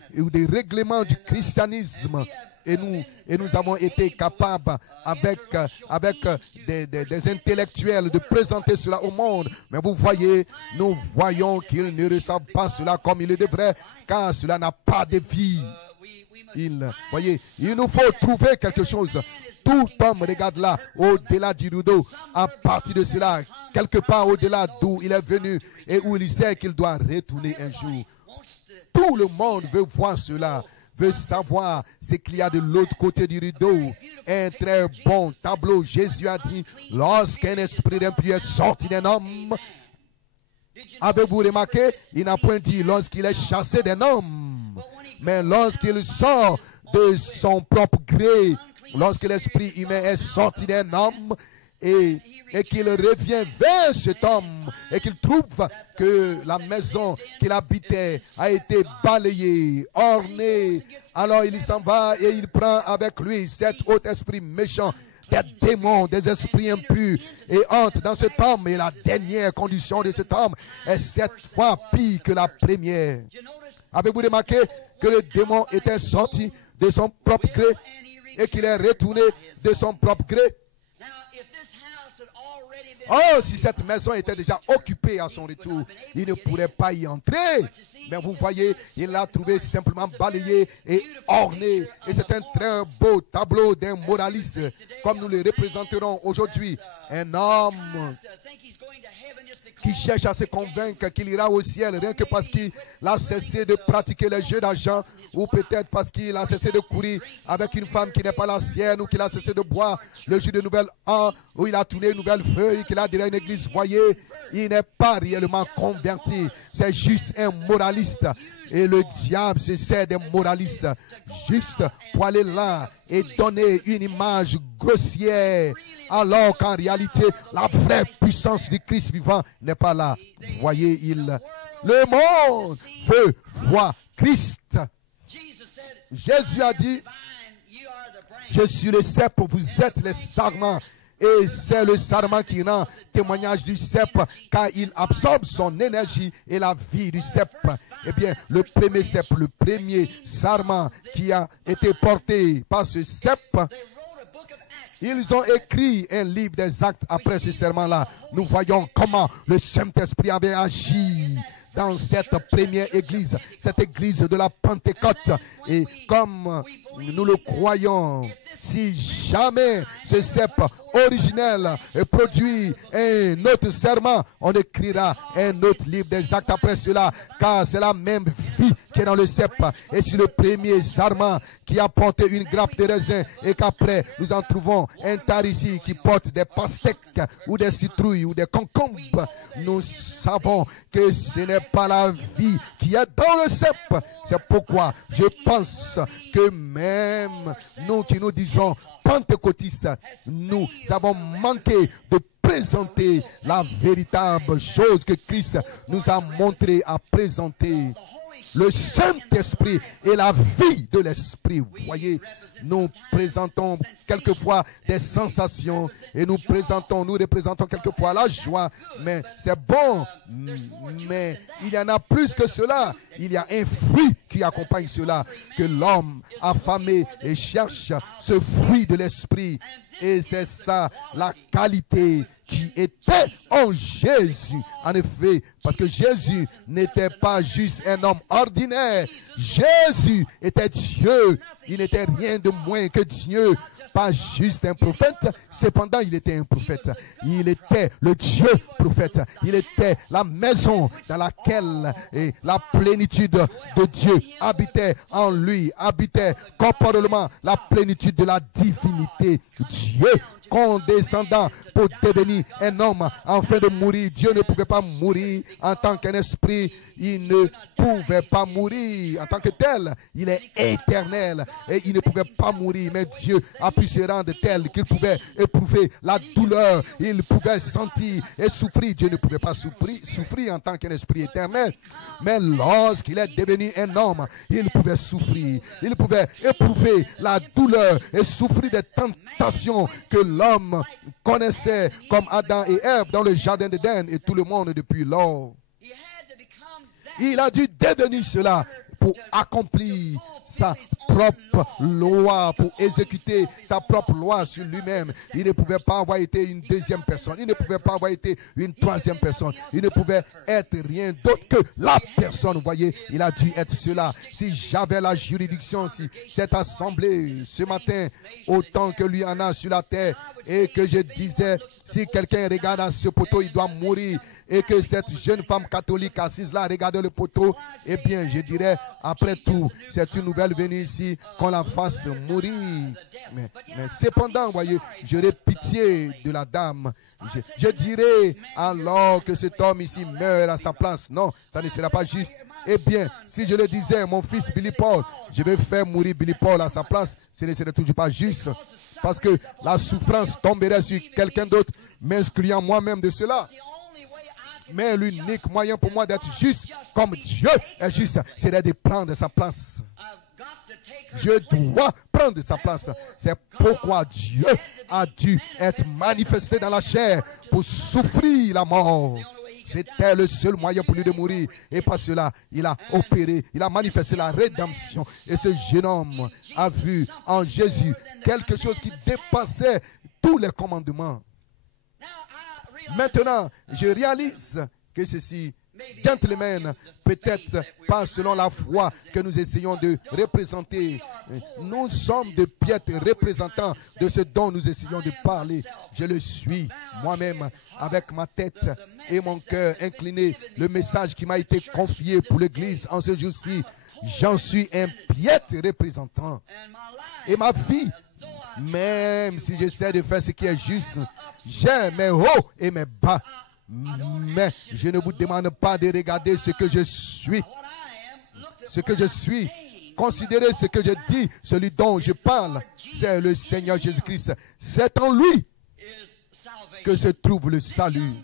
règlement du christianisme. Et nous avons été capables, avec des intellectuels, de présenter cela au monde. Mais vous voyez, nous voyons qu'ils ne reçoivent pas cela comme ils le devraient, car cela n'a pas de vie. Voyez, il nous faut trouver quelque chose. Tout homme regarde là, au-delà du rideau, à partir de cela, quelque part au-delà d'où il est venu et où il sait qu'il doit retourner un jour. Tout le monde veut voir cela, veut savoir ce qu'il y a de l'autre côté du rideau. Un très bon tableau. Jésus a dit, lorsqu'un esprit d'impie est sorti d'un homme, avez-vous remarqué, il n'a point dit lorsqu'il est chassé d'un homme, mais lorsqu'il sort de son propre gré, lorsque l'esprit humain est sorti d'un homme et qu'il revient vers cet homme et qu'il trouve que la maison qu'il habitait a été balayée, ornée, alors il s'en va et il prend avec lui cet autre esprit méchant, des démons, des esprits impurs, et entre dans cet homme. Et la dernière condition de cet homme est 7 fois pire que la première. Avez-vous remarqué que le démon était sorti de son propre gré et qu'il est retourné de son propre gré? Oh, si cette maison était déjà occupée à son retour, il ne pourrait pas y entrer. Mais vous voyez, il l'a trouvé simplement balayé et orné. Et c'est un très beau tableau d'un moraliste, comme nous le représenterons aujourd'hui. Un homme qui cherche à se convaincre qu'il ira au ciel rien que parce qu'il a cessé de pratiquer les jeux d'argent, ou peut-être parce qu'il a cessé de courir avec une femme qui n'est pas la sienne, ou qu'il a cessé de boire le jus de nouvelle an, ou il a tourné une nouvelle feuille, qu'il a dirigé une église. Voyez, il n'est pas réellement converti, c'est juste un moraliste. Et le diable se sert des moralistes juste pour aller là et donner une image grossière, alors qu'en réalité, la vraie puissance du Christ vivant n'est pas là. Voyez, le monde veut voir Christ. Jésus a dit, je suis le cep, vous êtes les sarments. Et c'est le sarment qui rend témoignage du cep, car il absorbe son énergie et la vie du cep. Eh bien, le premier cep, le premier sarment qui a été porté par ce cep, ils ont écrit un livre des actes après ce serment-là. Nous voyons comment le Saint-Esprit avait agi dans cette première église, cette église de la Pentecôte. Et comme nous le croyons, si jamais ce cep originel produit un autre serment, on écrira un autre livre des actes après cela, car c'est la même vie qui est dans le cep. Et si le premier sarment qui a porté une grappe de raisin, et qu'après nous en trouvons un tarici qui porte des pastèques ou des citrouilles ou des concombres, nous savons que ce n'est pas la vie qui est dans le cep. C'est pourquoi je pense que même nous qui nous disons pentecôtistes, nous avons manqué de présenter la véritable chose que Christ nous a montré à présenter. Le Saint-Esprit et la vie de l'Esprit. Vous voyez, nous présentons quelquefois des sensations et nous représentons quelquefois la joie, mais c'est bon, mais il y en a plus que cela. Il y a un fruit qui accompagne cela, que l'homme affamé et cherche ce fruit de l'esprit. Et c'est ça la qualité qui était en Jésus. En effet, parce que Jésus n'était pas juste un homme ordinaire. Jésus était Dieu. Il n'était rien de moins que Dieu. Pas juste un prophète, cependant il était un prophète. Il était le Dieu prophète. Il était la maison dans laquelle la plénitude de Dieu habitait en lui, habitait corporellement la plénitude de la divinité. Dieu condescendant pour devenir un homme afin de mourir. Dieu ne pouvait pas mourir en tant qu'un esprit. Il ne pouvait pas mourir en tant que tel. Il est éternel et il ne pouvait pas mourir. Mais Dieu a pu se rendre tel qu'il pouvait éprouver la douleur. Il pouvait sentir et souffrir. Dieu ne pouvait pas souffrir en tant qu'un esprit éternel. Mais lorsqu'il est devenu un homme, il pouvait souffrir. Il pouvait éprouver la douleur et souffrir des tentations que l'homme connaissait comme Adam et Ève dans le jardin d'Éden et tout le monde depuis lors. Il a dû devenir cela pour accomplir sa propre loi, pour exécuter sa propre loi sur lui-même. Il ne pouvait pas avoir été une deuxième personne. Il ne pouvait pas avoir été une troisième personne. Il ne pouvait être rien d'autre que la personne. Vous voyez, il a dû être cela. Si j'avais la juridiction, si cette assemblée ce matin, autant que lui en a sur la terre, et que je disais, si quelqu'un regarde à ce poteau, il doit mourir, et que cette jeune femme catholique assise là regarde le poteau, eh bien, je dirais, après tout, c'est une nouvelle venue ici, qu'on la fasse mourir. Mais cependant, vous voyez, j'aurais pitié de la dame. Je dirais, alors que cet homme ici meurt à sa place. Non, ça ne sera pas juste. Eh bien, si je le disais, mon fils Billy Paul, je vais faire mourir Billy Paul à sa place, ce ne serait toujours pas juste. Parce que la souffrance tomberait sur quelqu'un d'autre, m'excluant moi-même de cela. Mais l'unique moyen pour moi d'être juste, comme Dieu est juste, c'est de prendre sa place. Je dois prendre sa place. C'est pourquoi Dieu a dû être manifesté dans la chair pour souffrir la mort. C'était le seul moyen pour lui de mourir. Et par cela, il a opéré, il a manifesté la rédemption. Et ce jeune homme a vu en Jésus quelque chose qui dépassait tous les commandements. Maintenant, je réalise que ceci, gentlemen, peut-être pas selon la foi que nous essayons de représenter. Nous sommes de piètres représentants de ce dont nous essayons de parler. Je le suis moi-même avec ma tête et mon cœur incliné. Le message qui m'a été confié pour l'Église en ce jour-ci, j'en suis un piètre représentant. Et ma vie, même si j'essaie de faire ce qui est juste, j'ai mes hauts et mes bas. Mais je ne vous demande pas de regarder ce que je suis. Ce que je suis. Considérez ce que je dis, celui dont je parle. C'est le Seigneur Jésus-Christ. C'est en lui que se trouve le salut.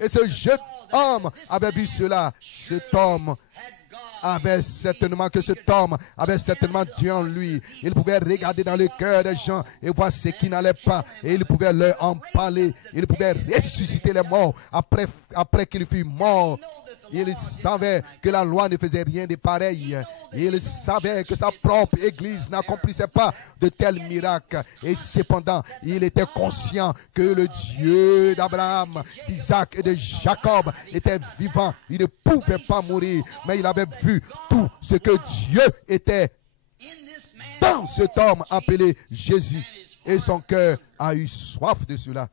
Et ce jeune homme avait vu cela. Cet homme avait certainement Dieu en lui. Il pouvait regarder dans le cœur des gens et voir ce qui n'allait pas. Et il pouvait leur en parler. Il pouvait ressusciter les morts après qu'il fut mort. Il savait que la loi ne faisait rien de pareil. Il savait que sa propre Église n'accomplissait pas de tels miracles. Et cependant, il était conscient que le Dieu d'Abraham, d'Isaac et de Jacob était vivant. Il ne pouvait pas mourir, mais il avait vu tout ce que Dieu était dans cet homme appelé Jésus. Et son cœur a eu soif de cela.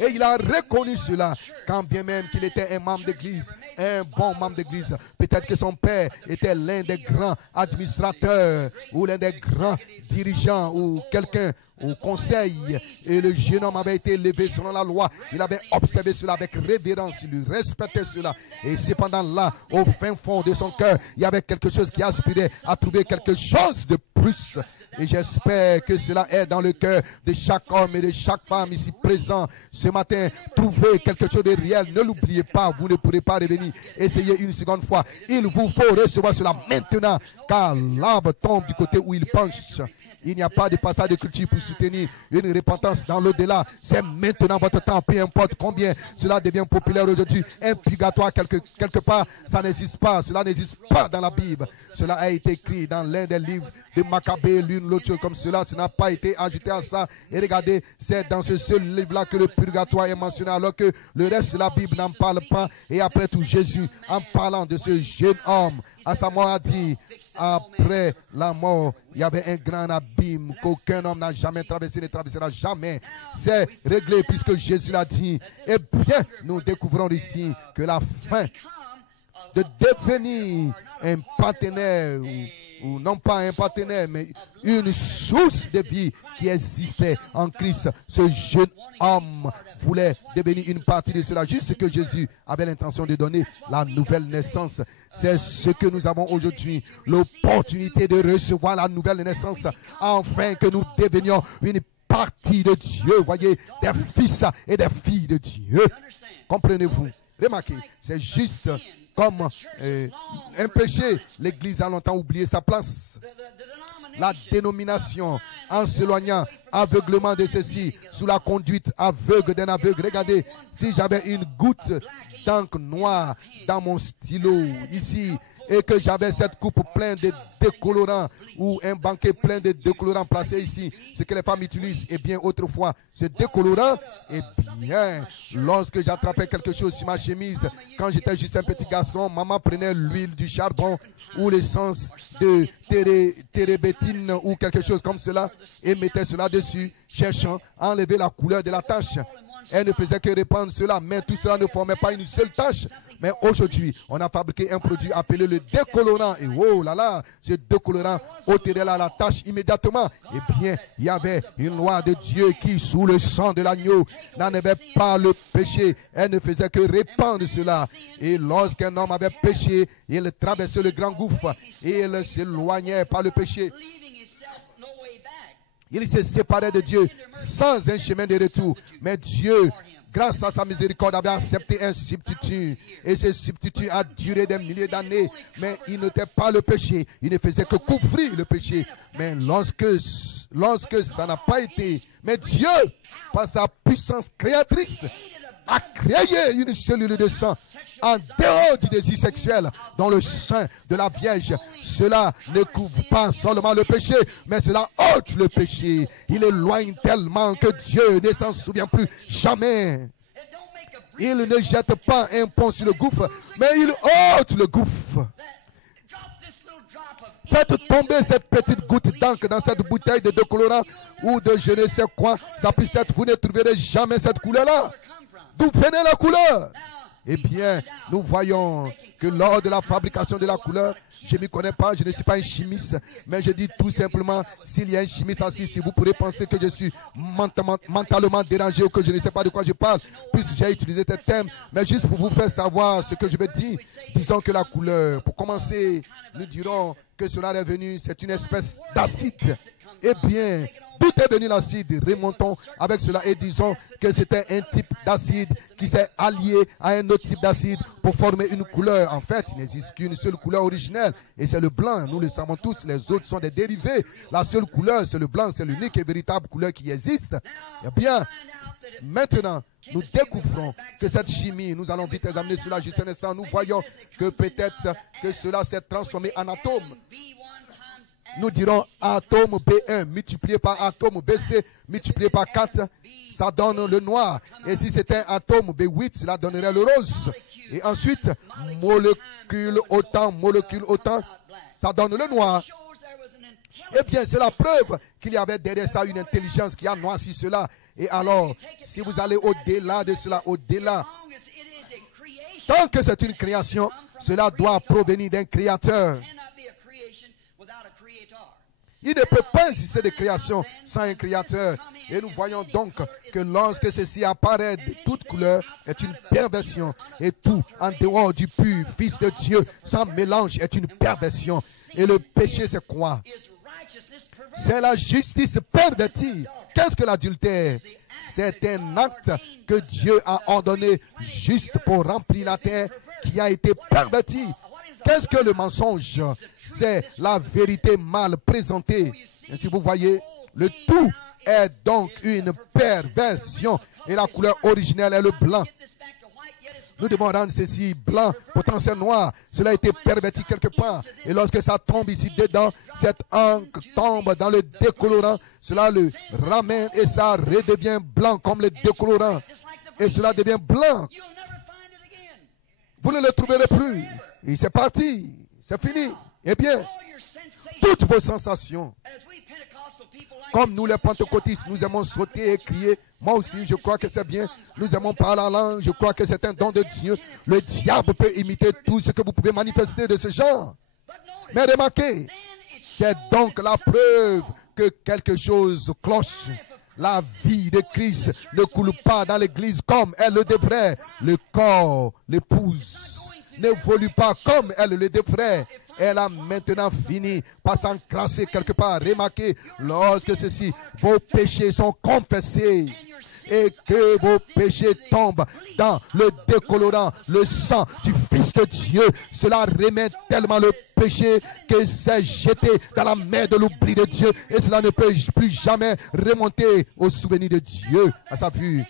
Et il a reconnu cela, quand bien même qu'il était un membre d'église, un bon membre d'église. Peut-être que son père était l'un des grands administrateurs ou l'un des grands dirigeants ou quelqu'un au conseil. Et le jeune homme avait été élevé selon la loi. Il avait observé cela avec révérence. Il lui respectait cela. Et cependant là, au fin fond de son cœur, il y avait quelque chose qui aspirait à trouver quelque chose de plus plus. Et j'espère que cela est dans le cœur de chaque homme et de chaque femme ici présent ce matin. Trouvez quelque chose de réel. Ne l'oubliez pas, vous ne pourrez pas revenir. Essayez une seconde fois. Il vous faut recevoir cela maintenant, car l'arbre tombe du côté où il penche. Il n'y a pas de passage de culture pour soutenir une repentance dans l'au-delà. C'est maintenant votre temps, peu importe combien cela devient populaire aujourd'hui. Un purgatoire quelque part, ça n'existe pas. Cela n'existe pas dans la Bible. Cela a été écrit dans l'un des livres de Maccabée, l'une l'autre chose comme cela. Ça n'a pas été ajouté à ça. Et regardez, c'est dans ce seul livre-là que le purgatoire est mentionné, alors que le reste de la Bible n'en parle pas. Et après tout, Jésus, en parlant de ce jeune homme, à sa mort a dit, après la mort, il y avait un grand abîme qu'aucun homme n'a jamais traversé, ne traversera jamais. C'est réglé puisque Jésus l'a dit. Et bien, nous découvrons ici que la fin de devenir un partenaire, ou non pas un partenaire, mais une source de vie qui existait en Christ. Ce jeune homme voulait devenir une partie de cela, juste ce que Jésus avait l'intention de donner, la nouvelle naissance. C'est ce que nous avons aujourd'hui, l'opportunité de recevoir la nouvelle naissance, afin que nous devenions une partie de Dieu, voyez, des fils et des filles de Dieu. Comprenez-vous? Remarquez, c'est juste comme un péché. L'Église a longtemps oublié sa place. La dénomination, en s'éloignant aveuglement de ceci, sous la conduite aveugle d'un aveugle. Regardez, si j'avais une goutte d'encre noire dans mon stylo ici, et que j'avais cette coupe pleine de décolorants ou un banquet plein de décolorants placés ici, ce que les femmes utilisent, et bien autrefois, ce décolorant, et bien, lorsque j'attrapais quelque chose sur ma chemise, quand j'étais juste un petit garçon, maman prenait l'huile du charbon ou l'essence de térébétine ou quelque chose comme cela et mettait cela dessus, cherchant à enlever la couleur de la tache. Elle ne faisait que répandre cela, mais tout cela ne formait pas une seule tache. Mais aujourd'hui, on a fabriqué un produit appelé le décolorant. Et oh là là, ce décolorant ôterait la tache immédiatement. Eh bien, il y avait une loi de Dieu qui, sous le sang de l'agneau, n'enlevait pas le péché. Elle ne faisait que répandre cela. Et lorsqu'un homme avait péché, il traversait le grand gouffre et il s'éloignait par le péché. Il se séparait de Dieu sans un chemin de retour. Mais Dieu, grâce à sa miséricorde, avait accepté un substitut. Et ce substitut a duré des milliers d'années. Mais il n'était pas le péché. Il ne faisait que couvrir le péché. Mais lorsque ça n'a pas été, mais Dieu, par sa puissance créatrice, a créé une cellule de sang en dehors du désir sexuel dans le sein de la Vierge. Cela ne couvre pas seulement le péché, mais cela ôte le péché. Il éloigne tellement que Dieu ne s'en souvient plus jamais. Il ne jette pas un pont sur le gouffre, mais il ôte le gouffre. Faites tomber cette petite goutte d'encre dans cette bouteille de décolorant ou de je ne sais quoi. Ça puisse être, vous ne trouverez jamais cette couleur-là. D'où venait la couleur? Eh bien, nous voyons que lors de la fabrication de la couleur, je ne m'y connais pas, je ne suis pas un chimiste, mais je dis tout simplement, s'il y a un chimiste assis, si vous pourrez penser que je suis mentalement dérangé ou que je ne sais pas de quoi je parle, puisque j'ai utilisé tes thèmes, mais juste pour vous faire savoir ce que je veux dire, disons que la couleur, pour commencer, nous dirons que cela est venu, c'est une espèce d'acide. Eh bien, d'où est venu l'acide? Remontons avec cela et disons que c'était un type d'acide qui s'est allié à un autre type d'acide pour former une couleur. En fait, il n'existe qu'une seule couleur originelle et c'est le blanc. Nous le savons tous, les autres sont des dérivés. La seule couleur, c'est le blanc, c'est l'unique et véritable couleur qui existe. Eh bien, maintenant, nous découvrons que cette chimie, nous allons vite examiner cela juste un instant, nous voyons que peut-être que cela s'est transformé en atome. Nous dirons atome B1 multiplié par atome BC multiplié par 4, ça donne le noir. Et si c'était un atome B8, cela donnerait le rose. Et ensuite, molécule autant, ça donne le noir. Eh bien, c'est la preuve qu'il y avait derrière ça une intelligence qui a noirci cela. Et alors, si vous allez au-delà de cela, au-delà, tant que c'est une création, cela doit provenir d'un créateur. Il ne peut pas exister de création sans un créateur. Et nous voyons donc que lorsque ceci apparaît de toute couleur, est une perversion. Et tout en dehors du pur Fils de Dieu, sans mélange, est une perversion. Et le péché, c'est quoi? C'est la justice pervertie. Qu'est-ce que l'adultère? C'est un acte que Dieu a ordonné juste pour remplir la terre qui a été pervertie. Qu'est-ce que le mensonge? C'est la vérité mal présentée. Et si vous voyez, le tout est donc une perversion. Et la couleur originelle est le blanc. Nous devons rendre ceci blanc, potentiel noir. Cela a été perverti quelque part. Et lorsque ça tombe ici dedans, cette encre tombe dans le décolorant. Cela le ramène et ça redevient blanc comme le décolorant. Et cela devient blanc. Vous ne le trouverez plus. Et c'est parti. C'est fini. Eh bien, toutes vos sensations, comme nous les pentecôtistes, nous aimons sauter et crier. Moi aussi, je crois que c'est bien. Nous aimons parler en langue. Je crois que c'est un don de Dieu. Le diable peut imiter tout ce que vous pouvez manifester de ce genre. Mais remarquez, c'est donc la preuve que quelque chose cloche. La vie de Christ ne coule pas dans l'église comme elle le devrait. Le corps, l'épouse, n'évolue pas comme elle le devrait. Elle a maintenant fini par s'encrasser quelque part. Remarquez, lorsque vos péchés sont confessés et que vos péchés tombent dans le décolorant, le sang du Fils de Dieu, cela remet tellement le péché que c'est jeté dans la mer de l'oubli de Dieu et cela ne peut plus jamais remonter au souvenir de Dieu, à sa vue.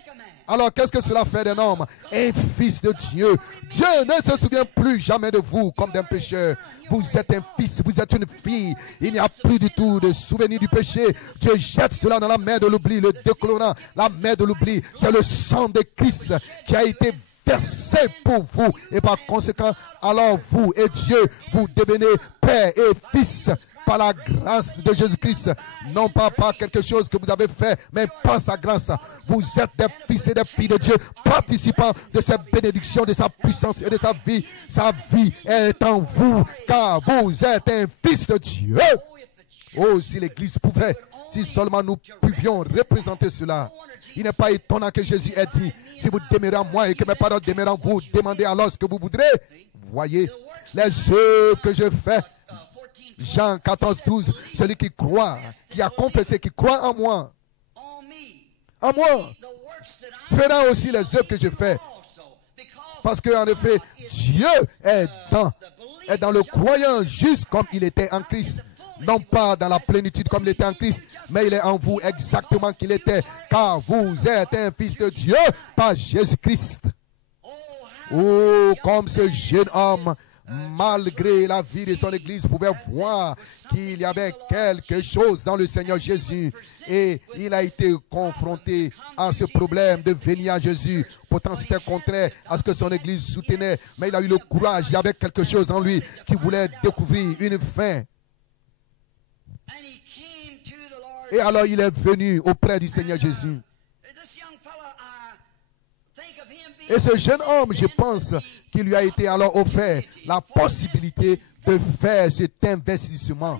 Alors, qu'est-ce que cela fait d'un homme? Un fils de Dieu. Dieu ne se souvient plus jamais de vous comme d'un pécheur. Vous êtes un fils, vous êtes une fille. Il n'y a plus du tout de souvenir du péché. Dieu jette cela dans la mer de l'oubli, le décolorant. La mer de l'oubli, c'est le sang de Christ qui a été versé pour vous. Et par conséquent, alors vous et Dieu, vous devenez père et fils. Par la grâce de Jésus-Christ, non pas par quelque chose que vous avez fait, mais par sa grâce. Vous êtes des fils et des filles de Dieu, participants de cette bénédiction, de sa puissance et de sa vie. Sa vie est en vous, car vous êtes un fils de Dieu. Oh, si l'Église pouvait, si seulement nous pouvions représenter cela. Il n'est pas étonnant que Jésus ait dit, si vous demeurez en moi et que mes paroles demeurent en vous, demandez alors ce que vous voudrez. Voyez, les œuvres que je fais, Jean 14, 12, celui qui croit, qui a confessé, qui croit en moi, fera aussi les œuvres que je fais. Parce qu'en effet, Dieu est dans le croyant juste comme il était en Christ. Non pas dans la plénitude comme il était en Christ, mais il est en vous exactement qu'il était. Car vous êtes un fils de Dieu par Jésus-Christ. Oh, comme ce jeune homme, malgré la vie de son église, pouvait voir qu'il y avait quelque chose dans le Seigneur Jésus. Et il a été confronté à ce problème de venir à Jésus. Pourtant, c'était contraire à ce que son église soutenait. Mais il a eu le courage, il y avait quelque chose en lui qui voulait découvrir une fin. Et alors, il est venu auprès du Seigneur Jésus. Et ce jeune homme, je pense qu'il lui a été alors offert la possibilité de faire cet investissement.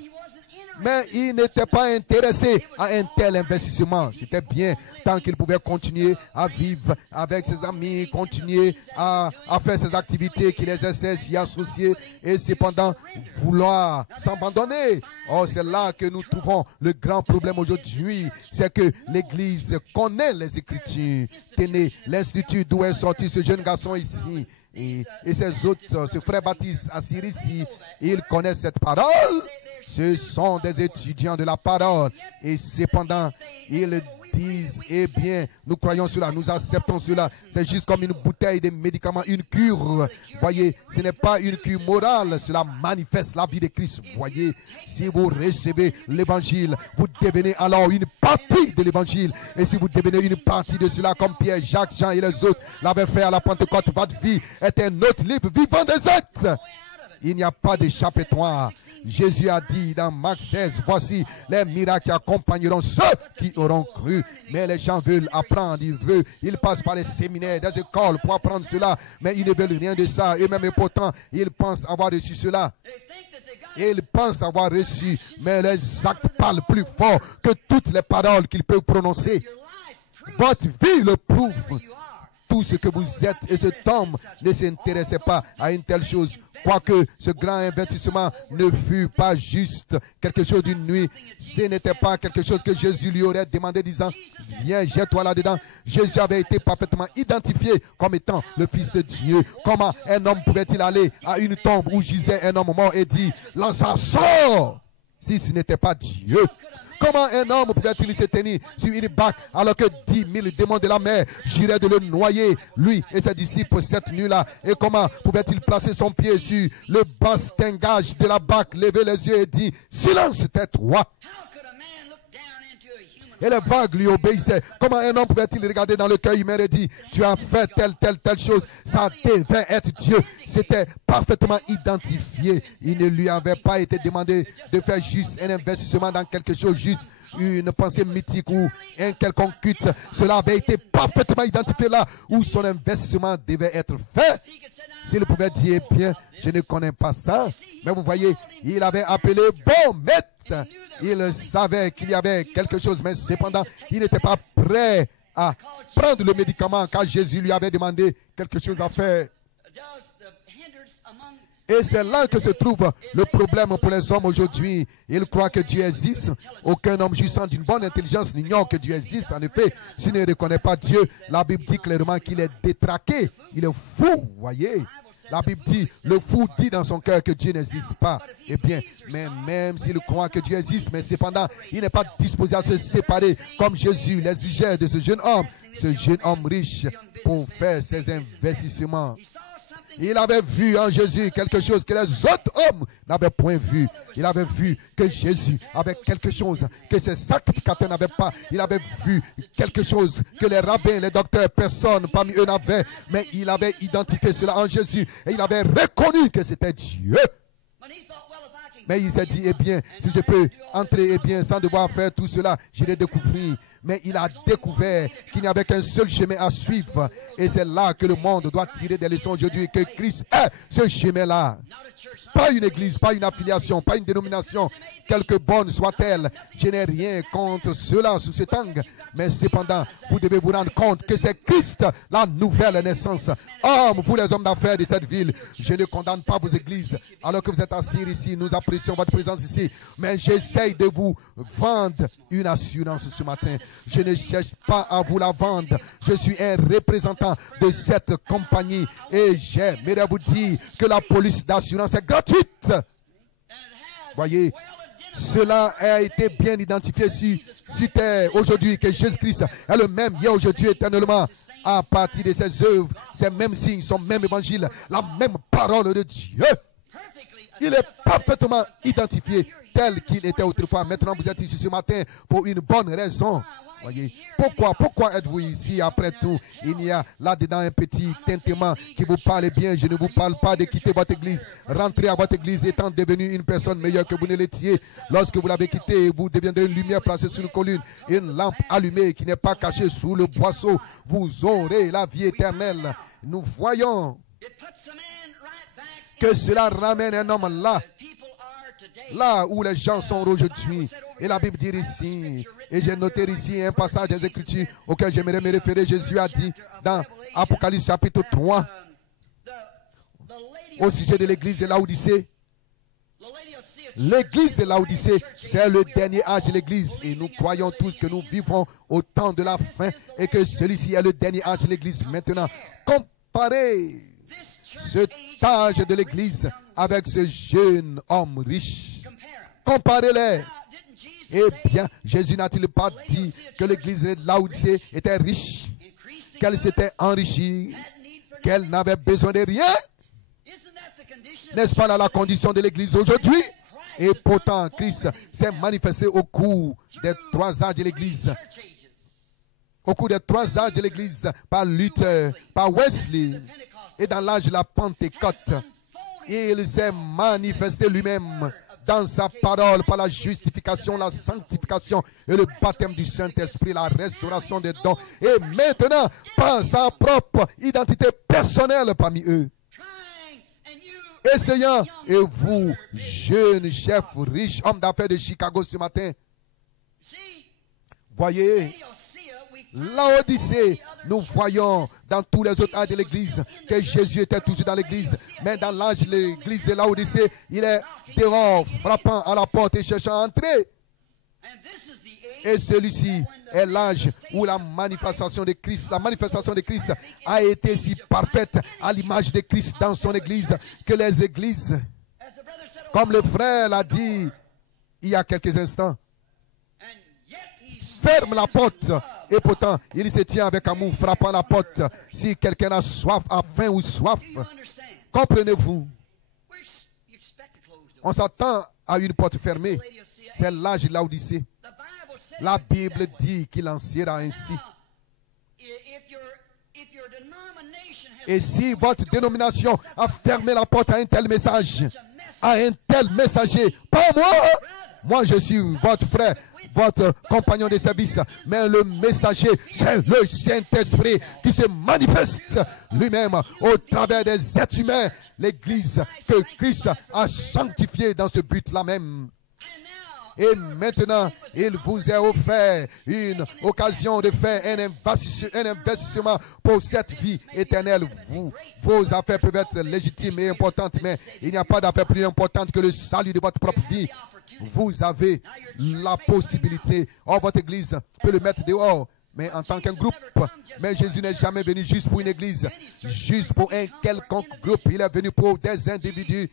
Mais il n'était pas intéressé à un tel investissement. C'était bien tant qu'il pouvait continuer à vivre avec ses amis, continuer à faire ses activités, qu'il essaie s'y associer et cependant vouloir s'abandonner. Oh, c'est là que nous trouvons le grand problème aujourd'hui. C'est que l'Église connaît les Écritures. Tenez, l'institut d'où est sorti ce jeune garçon ici et ses autres, ce frère Baptiste assis ici, ils connaissent cette parole. Ce sont des étudiants de la parole. Et cependant, ils disent, eh bien, nous croyons cela, nous acceptons cela. C'est juste comme une bouteille de médicaments, une cure. Voyez, ce n'est pas une cure morale, cela manifeste la vie de Christ. Voyez, si vous recevez l'évangile, vous devenez alors une partie de l'évangile. Et si vous devenez une partie de cela, comme Pierre, Jacques, Jean et les autres l'avaient fait à la Pentecôte, votre vie est un autre livre vivant des actes. Il n'y a pas d'échappatoire. Jésus a dit dans Marc 16, voici les miracles qui accompagneront ceux qui auront cru. Mais les gens veulent apprendre, ils passent par les séminaires, des écoles pour apprendre cela, mais ils ne veulent rien de ça. Eux-mêmes, et pourtant, ils pensent avoir reçu cela. Ils pensent avoir reçu, mais les actes parlent plus fort que toutes les paroles qu'ils peuvent prononcer. Votre vie le prouve. Tout ce que vous êtes et cet homme ne s'intéressait pas à une telle chose. quoique ce grand investissement ne fut pas juste quelque chose d'une nuit, ce n'était pas quelque chose que Jésus lui aurait demandé disant, viens, jette-toi là-dedans. Jésus avait été parfaitement identifié comme étant le Fils de Dieu. Comment un homme pouvait-il aller à une tombe où gisait un homme mort et dire, l'encens sort, si ce n'était pas Dieu? Comment un homme pouvait-il se tenir sur une barque alors que 10 000 démons de la mer juraient de le noyer, lui et ses disciples, cette nuit-là? Et comment pouvait-il placer son pied sur le bastingage de la barque, lever les yeux et dire, silence, tais-toi? Et les vagues lui obéissaient. Comment un homme pouvait-il regarder dans le cœur humain et dire, tu as fait telle chose? Ça devait être Dieu. C'était parfaitement identifié. Il ne lui avait pas été demandé de faire juste un investissement dans quelque chose, juste une pensée mythique ou un quelconque culte. Cela avait été parfaitement identifié là où son investissement devait être fait. S'il pouvait dire, bien, je ne connais pas ça. Mais vous voyez, il avait appelé bon maître. Il savait qu'il y avait quelque chose, mais cependant, il n'était pas prêt à prendre le médicament quand Jésus lui avait demandé quelque chose à faire. Et c'est là que se trouve le problème pour les hommes aujourd'hui. Ils croient que Dieu existe. Aucun homme jouissant d'une bonne intelligence n'ignore que Dieu existe. En effet, s'il ne reconnaît pas Dieu, la Bible dit clairement qu'il est détraqué. Il est fou, voyez. La Bible dit, le fou dit dans son cœur que Dieu n'existe pas. Eh bien, mais même s'il croit que Dieu existe, mais cependant, il n'est pas disposé à se séparer comme Jésus l'exigeait de ce jeune homme riche pour faire ses investissements. Il avait vu en Jésus quelque chose que les autres hommes n'avaient point vu. Il avait vu que Jésus avait quelque chose que ses sacrificateurs n'avaient pas. Il avait vu quelque chose que les rabbins, les docteurs, personne parmi eux n'avaient. Mais il avait identifié cela en Jésus et il avait reconnu que c'était Dieu. Mais il s'est dit, eh bien, si je peux entrer, eh bien, sans devoir faire tout cela, je l'ai découvert. Mais il a découvert qu'il n'y avait qu'un seul chemin à suivre. Et c'est là que le monde doit tirer des leçons aujourd'hui, que Christ est ce chemin-là. Pas une église, pas une affiliation, pas une dénomination, quelque bonne soit-elle. Je n'ai rien contre cela sous cet angle. Mais cependant, vous devez vous rendre compte que c'est Christ, la nouvelle naissance. Hommes, vous les hommes d'affaires de cette ville, je ne condamne pas vos églises. Alors que vous êtes assis ici, nous apprécions votre présence ici. Mais j'essaye de vous vendre une assurance ce matin. Je ne cherche pas à vous la vendre. Je suis un représentant de cette compagnie. Et j'aimerais vous dire que la police d'assurance est gratuite. Voyez, cela a été bien identifié si c'était aujourd'hui que Jésus-Christ est le même hier, aujourd'hui, éternellement. À partir de ses œuvres, ses mêmes signes, son même évangile, la même parole de Dieu. Il est parfaitement identifié tel qu'il était autrefois. Maintenant, vous êtes ici ce matin pour une bonne raison. Voyez, pourquoi êtes-vous ici après tout? Il y a là-dedans un petit tintement qui vous parle bien. Je ne vous parle pas de quitter votre église. Rentrez à votre église étant devenu une personne meilleure que vous ne l'étiez. Lorsque vous l'avez quitté, vous deviendrez une lumière placée sur une colline, une lampe allumée qui n'est pas cachée sous le boisseau. Vous aurez la vie éternelle. Nous voyons que cela ramène un homme là où les gens sont aujourd'hui. Et la Bible dit ici, et j'ai noté ici un passage des Écritures auquel j'aimerais me référer. Jésus a dit dans Apocalypse chapitre 3, au sujet de l'église de Laodicée. L'église de Laodicée, c'est le dernier âge de l'église. Et nous croyons tous que nous vivons au temps de la fin et que celui-ci est le dernier âge de l'église. Maintenant, comparez cet âge de l'église avec ce jeune homme riche. Comparez-les. Eh bien, Jésus n'a-t-il pas dit que l'église de Laodicée était riche, qu'elle s'était enrichie, qu'elle n'avait besoin de rien? N'est-ce pas là la condition de l'église aujourd'hui? Et pourtant, Christ s'est manifesté au cours des 3 âges de l'église. Au cours des 3 âges de l'église, par Luther, par Wesley, et dans l'âge de la Pentecôte, il s'est manifesté lui-même dans sa parole, par la justification, la sanctification et le baptême du Saint-Esprit, la restauration des dons. Et maintenant, par sa propre identité personnelle parmi eux. Essayant, et vous, jeune chef riche, homme d'affaires de Chicago ce matin, voyez, Laodicée, nous voyons dans tous les autres âges de l'église que Jésus était toujours dans l'église. Mais dans l'âge de l'église de Laodicée, il est dehors, frappant à la porte et cherchant à entrer. Et celui-ci est l'âge où la manifestation de Christ a été si parfaite à l'image de Christ dans son église que les églises, comme le frère l'a dit il y a quelques instants, ferment la porte. Et pourtant, il se tient avec amour, frappant la porte. Si quelqu'un a soif, a faim ou soif, comprenez-vous? On s'attend à une porte fermée. C'est l'âge de Laodicée. La Bible dit qu'il en sera ainsi. Et si votre dénomination a fermé la porte à un tel message, à un tel messager, pas moi je suis votre frère, votre compagnon de service, mais le messager, c'est le Saint-Esprit qui se manifeste lui-même au travers des êtres humains, l'Église que Christ a sanctifiée dans ce but-là même. Et maintenant, il vous est offert une occasion de faire un investissement pour cette vie éternelle. Vos affaires peuvent être légitimes et importantes, mais il n'y a pas d'affaire plus importante que le salut de votre propre vie. Vous avez la possibilité. Or, votre église peut le mettre dehors, mais en tant qu'un groupe. Mais Jésus n'est jamais venu juste pour une église, juste pour un quelconque groupe. Il est venu pour des individus.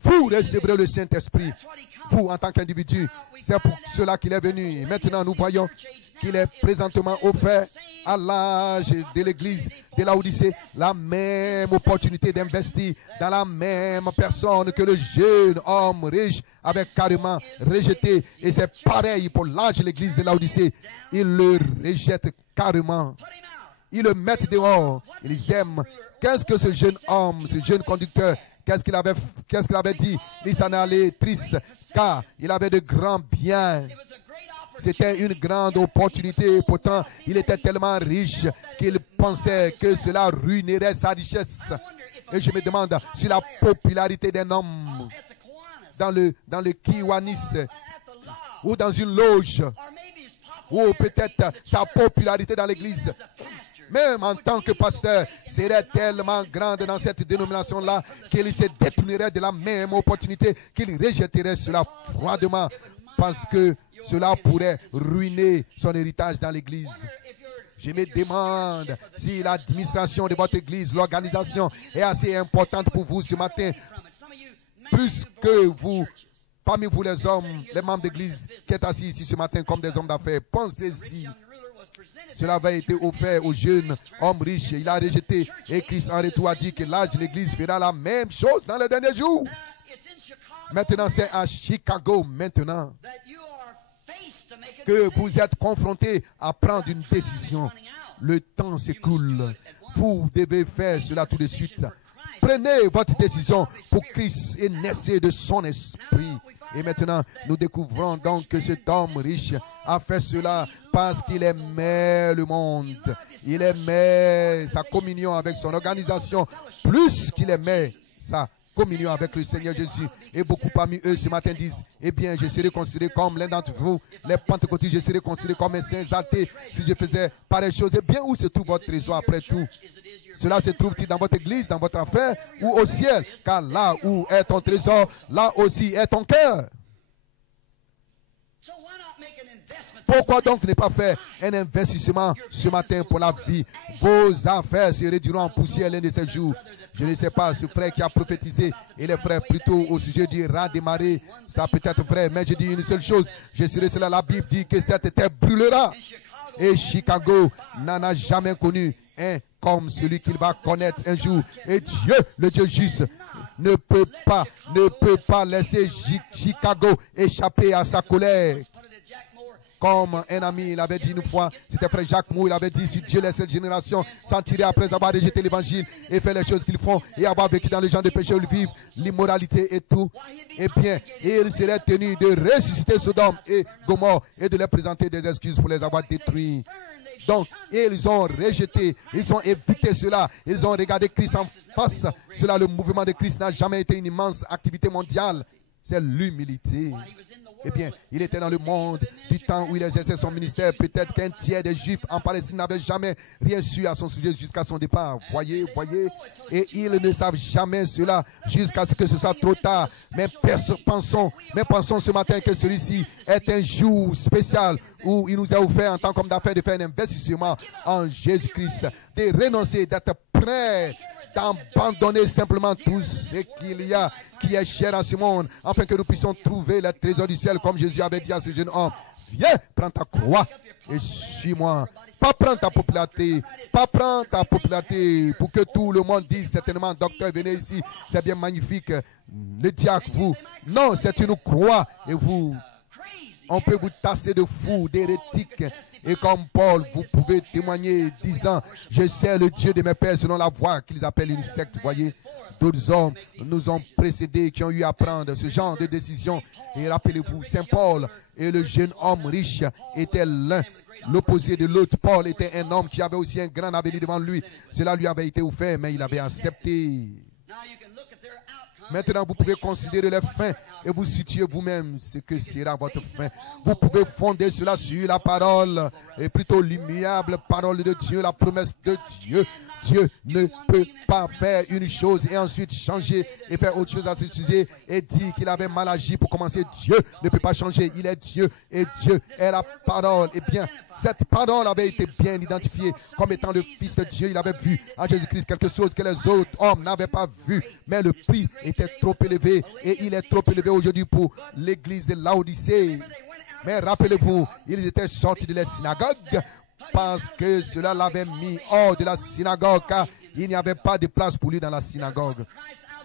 Vous recevrez le Saint-Esprit, vous en tant qu'individu. C'est pour cela qu'il est venu. Maintenant, nous voyons qu'il est présentement offert à l'âge de l'église de Laodicée la même opportunité d'investir dans la même personne que le jeune homme riche avait carrément rejeté. Et c'est pareil pour l'âge de l'église de Laodicée. Ils le rejettent carrément. Ils le mettent dehors. Ils aiment. Qu'est-ce que ce jeune homme, ce jeune conducteur, qu'est-ce qu'il avait dit? Il s'en allait triste, car il avait de grands biens. C'était une grande opportunité. Pourtant, il était tellement riche qu'il pensait que cela ruinerait sa richesse. Et je me demande si la popularité d'un homme dans le Kiwanis ou dans une loge, ou peut-être sa popularité dans l'église, même en tant que pasteur, serait tellement grande dans cette dénomination-là qu'il se détournerait de la même opportunité, qu'il rejetterait cela froidement parce que cela pourrait ruiner son héritage dans l'église. Je me demande si l'administration de votre église, l'organisation est assez importante pour vous ce matin, plus que vous, parmi vous les hommes, les membres d'église qui êtes assis ici ce matin comme des hommes d'affaires. Pensez-y. Cela avait été offert au jeune homme riche. Il a rejeté. Et Christ en retour a dit que l'âge de l'église fera la même chose dans les derniers jours. Maintenant, c'est à Chicago, maintenant, que vous êtes confrontés à prendre une décision. Le temps s'écoule. Vous devez faire cela tout de suite. Prenez votre décision pour Christ et naissez de son esprit. Et maintenant, nous découvrons donc que cet homme riche a fait cela parce qu'il aimait le monde. Il aimait sa communion avec son organisation plus qu'il aimait sa communion avec le Seigneur Jésus. Et beaucoup parmi eux ce matin disent, eh bien, je serais considéré comme l'un d'entre vous, les pentecôtistes, je serais considéré comme un saint athée si je faisais pareille chose. Eh bien, où se trouve votre trésor après tout? Cela se trouve-t-il dans votre église, dans votre affaire ou au ciel? Car là où est ton trésor, là aussi est ton cœur. Pourquoi donc ne pas faire un investissement ce matin pour la vie? Vos affaires se réduiront en poussière l'un de ces jours. Je ne sais pas, ce frère qui a prophétisé, et les frères plutôt au sujet du raz des marées, ça peut être vrai, mais je dis une seule chose, je serai cela, la Bible dit que cette terre brûlera. Et Chicago n'en a jamais connu un comme celui qu'il va connaître un jour. Et Dieu, le Dieu juste, ne peut pas laisser Chicago échapper à sa colère. Comme un ami l'avait dit une fois, c'était frère Jacques Moore, il avait dit, si Dieu laisse cette génération s'en tirer après avoir rejeté l'évangile et fait les choses qu'ils font et avoir vécu dans les gens de péché où ils vivent, l'immoralité et tout, eh bien, il serait tenu de ressusciter Sodome et Gomorrhe et de leur présenter des excuses pour les avoir détruits. Donc, ils ont rejeté, ils ont évité cela, ils ont regardé Christ en face. Cela, le mouvement de Christ n'a jamais été une immense activité mondiale. C'est l'humilité. Eh bien, il était dans le monde du temps où il exerçait son ministère. Peut-être qu'un tiers des Juifs en Palestine n'avaient jamais rien su à son sujet jusqu'à son départ. Voyez. Et ils ne savent jamais cela jusqu'à ce que ce soit trop tard. Mais pensons ce matin que celui-ci est un jour spécial où il nous a offert en tant qu'homme d'affaires de faire un investissement en Jésus-Christ, de renoncer, d'être prêt, d'abandonner simplement tout ce qu'il y a qui est cher à ce monde, afin que nous puissions trouver le trésor du ciel, comme Jésus avait dit à ce jeune homme. Viens, prends ta croix et suis-moi. Pas prendre ta popularité, pour que tout le monde dise certainement, docteur, venez ici, c'est bien magnifique, le diacre, vous. Non, c'est une croix et vous, on peut vous tasser de fous, d'hérétiques. Et comme Paul, vous pouvez témoigner disant, je sais le Dieu de mes pères selon la voie qu'ils appellent une secte, voyez. D'autres hommes nous ont précédés qui ont eu à prendre ce genre de décision. Et rappelez-vous, Saint Paul et le jeune homme riche étaient l'un, l'opposé de l'autre. Paul était un homme qui avait aussi un grand avenir devant lui. Cela lui avait été offert, mais il avait accepté. Maintenant, vous pouvez considérer les fins et vous situer vous-même ce que sera votre fin. Vous pouvez fonder cela sur la parole, et plutôt l'immuable parole de Dieu, la promesse de Dieu. Dieu ne peut pas faire une chose et ensuite changer et faire autre chose à ce sujet et dire qu'il avait mal agi pour commencer. Dieu ne peut pas changer. Il est Dieu et Dieu est la parole. Eh bien, cette parole avait été bien identifiée comme étant le Fils de Dieu. Il avait vu en Jésus-Christ quelque chose que les autres hommes n'avaient pas vu. Mais le prix était trop élevé et il est trop élevé aujourd'hui pour l'église de Laodicée. Mais rappelez-vous, ils étaient sortis de la synagogue parce que cela l'avait mis hors de la synagogue, car il n'y avait pas de place pour lui dans la synagogue.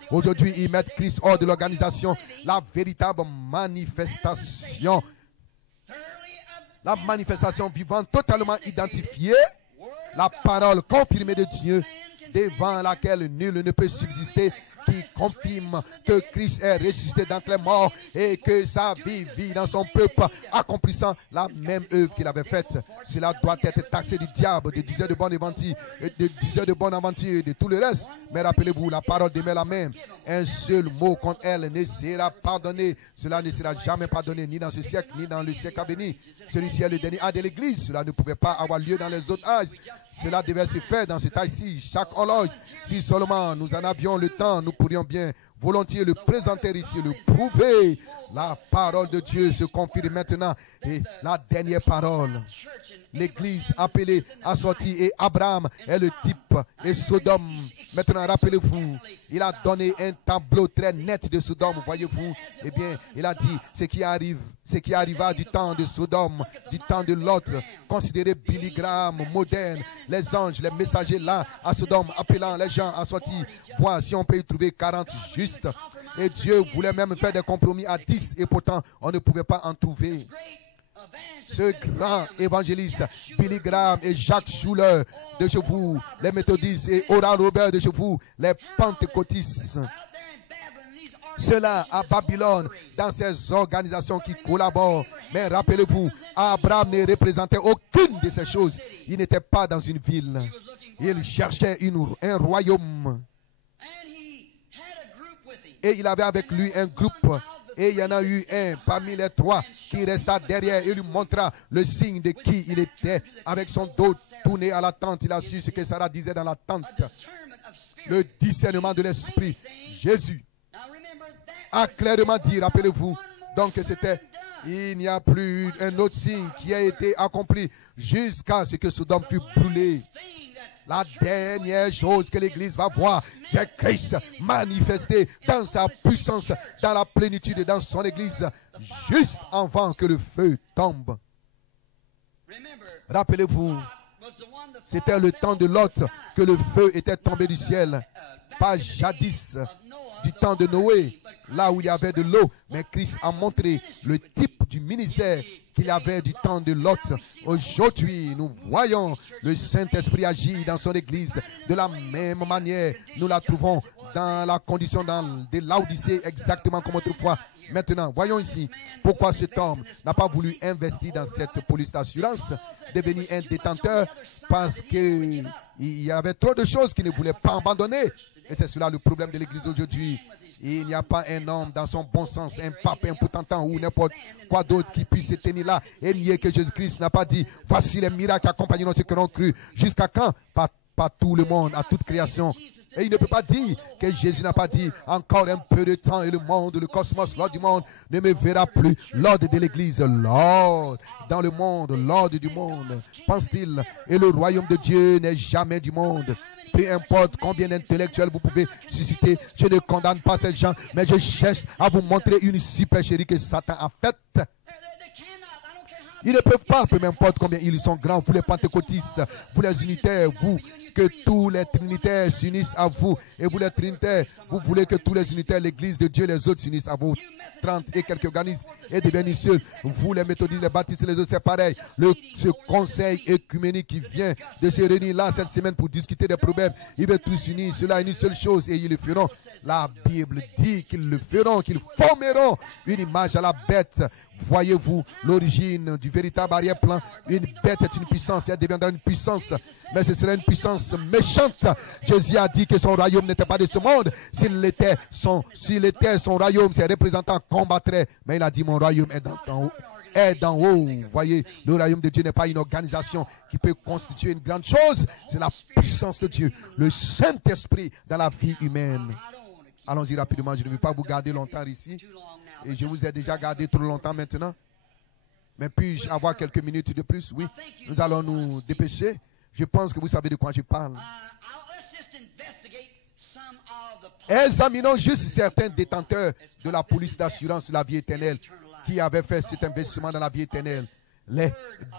Aujourd'hui, ils mettent Christ hors de l'organisation. La véritable manifestation, la manifestation vivante, totalement identifiée, la parole confirmée de Dieu, devant laquelle nul ne peut subsister, qui confirme que Christ est ressuscité d'entre les morts et que sa vie vit dans son peuple, accomplissant la même œuvre qu'il avait faite. Cela doit être taxé du diable, de 10 heures de bonne aventure, de 10 heures de bonne aventure et de tout le reste. Mais rappelez-vous, la parole demeure la même. Un seul mot contre elle ne sera pardonné. Cela ne sera jamais pardonné, ni dans ce siècle, ni dans le siècle à venir. Celui-ci est le dernier âge de l'Église. Cela ne pouvait pas avoir lieu dans les autres âges. Cela devait se faire dans cet âge-ci, chaque horloge. Si seulement nous en avions le temps, nous pourrions bien volontiers le présenter ici, le prouver. La parole de Dieu se confirme maintenant. Et la dernière parole, l'Église appelée à sortir, et Abraham est le type, et Sodome. Maintenant, rappelez-vous, il a donné un tableau très net de Sodome, voyez-vous. Eh bien, il a dit ce qui arriva du temps de Sodome, du temps de Lot. Considérez Billy Graham moderne, les anges, les messagers là à Sodome, appelant les gens à sortir, voir si on peut y trouver 40 justes. Et Dieu voulait même faire des compromis à 10, et pourtant, on ne pouvait pas en trouver. Ce grand évangéliste, Billy Graham et Jacques Schuller de chez vous, les méthodistes, et Oral Robert de chez vous, les pentecôtistes. Cela à Babylone, dans ces organisations qui collaborent. Mais rappelez-vous, Abraham ne représentait aucune de ces choses. Il n'était pas dans une ville. Il cherchait un royaume. Et il avait avec lui un groupe. Et il y en a eu un parmi les trois qui resta derrière et lui montra le signe de qui il était. Avec son dos tourné à la tente, il a su ce que Sarah disait dans la tente. Le discernement de l'esprit. Jésus a clairement dit, rappelez-vous, donc c'était, il n'y a plus un autre signe qui a été accompli jusqu'à ce que Sodome fût brûlé. La dernière chose que l'Église va voir, c'est Christ manifesté dans sa puissance, dans la plénitude et dans son Église, juste avant que le feu tombe. Rappelez-vous, c'était le temps de Lot que le feu était tombé du ciel. Pas jadis, du temps de Noé, là où il y avait de l'eau. Mais Christ a montré le type du ministère qu'il y avait du temps de Lot. Aujourd'hui, nous voyons le Saint-Esprit agir dans son Église. De la même manière, nous la trouvons dans la condition de Laodicée, exactement comme autrefois. Maintenant, voyons ici pourquoi cet homme n'a pas voulu investir dans cette police d'assurance, devenir un détenteur, parce qu'il y avait trop de choses qu'il ne voulait pas abandonner. Et c'est cela le problème de l'Église aujourd'hui. Il n'y a pas un homme dans son bon sens, un pape, un potentat ou n'importe quoi d'autre qui puisse se tenir là et nier que Jésus-Christ n'a pas dit « Voici les miracles accompagnant ceux qui ont cru. » Jusqu'à quand? Pas tout le monde, à toute création. Et il ne peut pas dire que Jésus n'a pas dit « Encore un peu de temps et le monde, le cosmos, l'ordre du monde ne me verra plus. » L'ordre de l'Église, l'ordre dans le monde, l'ordre du monde, pense-t-il. Et le royaume de Dieu n'est jamais du monde. Peu importe combien d'intellectuels vous pouvez susciter, je ne condamne pas ces gens, mais je cherche à vous montrer une supercherie que Satan a faite. Ils ne peuvent pas, peu importe combien ils sont grands, vous les pentecôtistes, vous les unitaires, vous, que tous les trinitaires s'unissent à vous. Et vous les trinitaires, vous voulez que tous les unitaires, l'église de Dieu, les autres s'unissent à vous. 30 et quelques organismes et deviennent une seule. Vous, les méthodistes, les baptistes, les autres, c'est pareil. Ce conseil œcuménique qui vient de se réunir là cette semaine pour discuter des problèmes, ils veulent tous s'unir. Cela est une seule chose et ils le feront. La Bible dit qu'ils le feront, qu'ils formeront une image à la bête. Voyez-vous l'origine du véritable arrière-plan. Une bête est une puissance, elle deviendra une puissance, mais ce serait une puissance méchante. Jésus a dit que son royaume n'était pas de ce monde. S'il était son royaume, ses représentants combattraient. Mais il a dit, mon royaume est d'en haut. Vous voyez, le royaume de Dieu n'est pas une organisation qui peut constituer une grande chose. C'est la puissance de Dieu, le Saint-Esprit dans la vie humaine. Allons-y rapidement, je ne vais pas vous garder longtemps ici. Et je vous ai déjà gardé trop longtemps maintenant. Mais puis-je avoir quelques minutes de plus? Oui, nous allons nous dépêcher. Je pense que vous savez de quoi je parle. Examinons juste certains détenteurs de la police d'assurance de la vie éternelle qui avaient fait cet investissement dans la vie éternelle. Les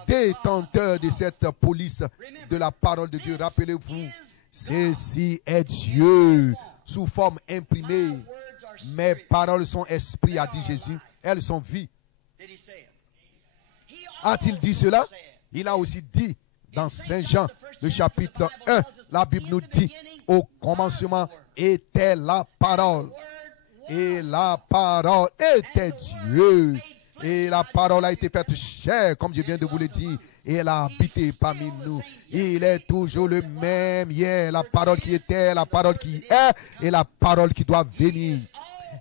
détenteurs de cette police de la parole de Dieu. Rappelez-vous, ceci est Dieu sous forme imprimée. Mes paroles sont esprit, a dit Jésus. Elles sont vie. A-t-il dit cela? Il a aussi dit dans Saint Jean, le chapitre 1, la Bible nous dit, au commencement était la parole. Et la parole était Dieu. Et la parole a été faite chair, comme je viens de vous le dire. Et elle a habité parmi nous. Il est toujours le même hier. La parole qui était, la parole qui est et la parole qui doit venir.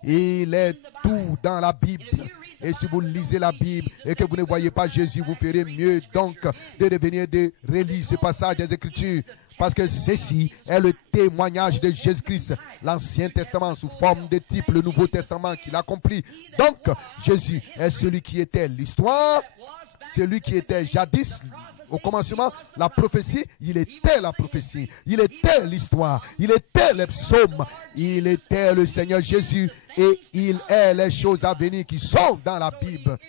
Il est tout dans la Bible. Et si vous lisez la Bible et que vous ne voyez pas Jésus, vous ferez mieux donc de revenir de relire ce passage des Écritures. Parce que ceci est le témoignage de Jésus-Christ, l'Ancien Testament sous forme de type, le Nouveau Testament qu'il accomplit. Donc, Jésus est celui qui était l'histoire, celui qui était jadis, au commencement, la prophétie, il était la prophétie, il était l'histoire, il était les psaumes, il était le Seigneur Jésus et il est les choses à venir qui sont dans la Bible.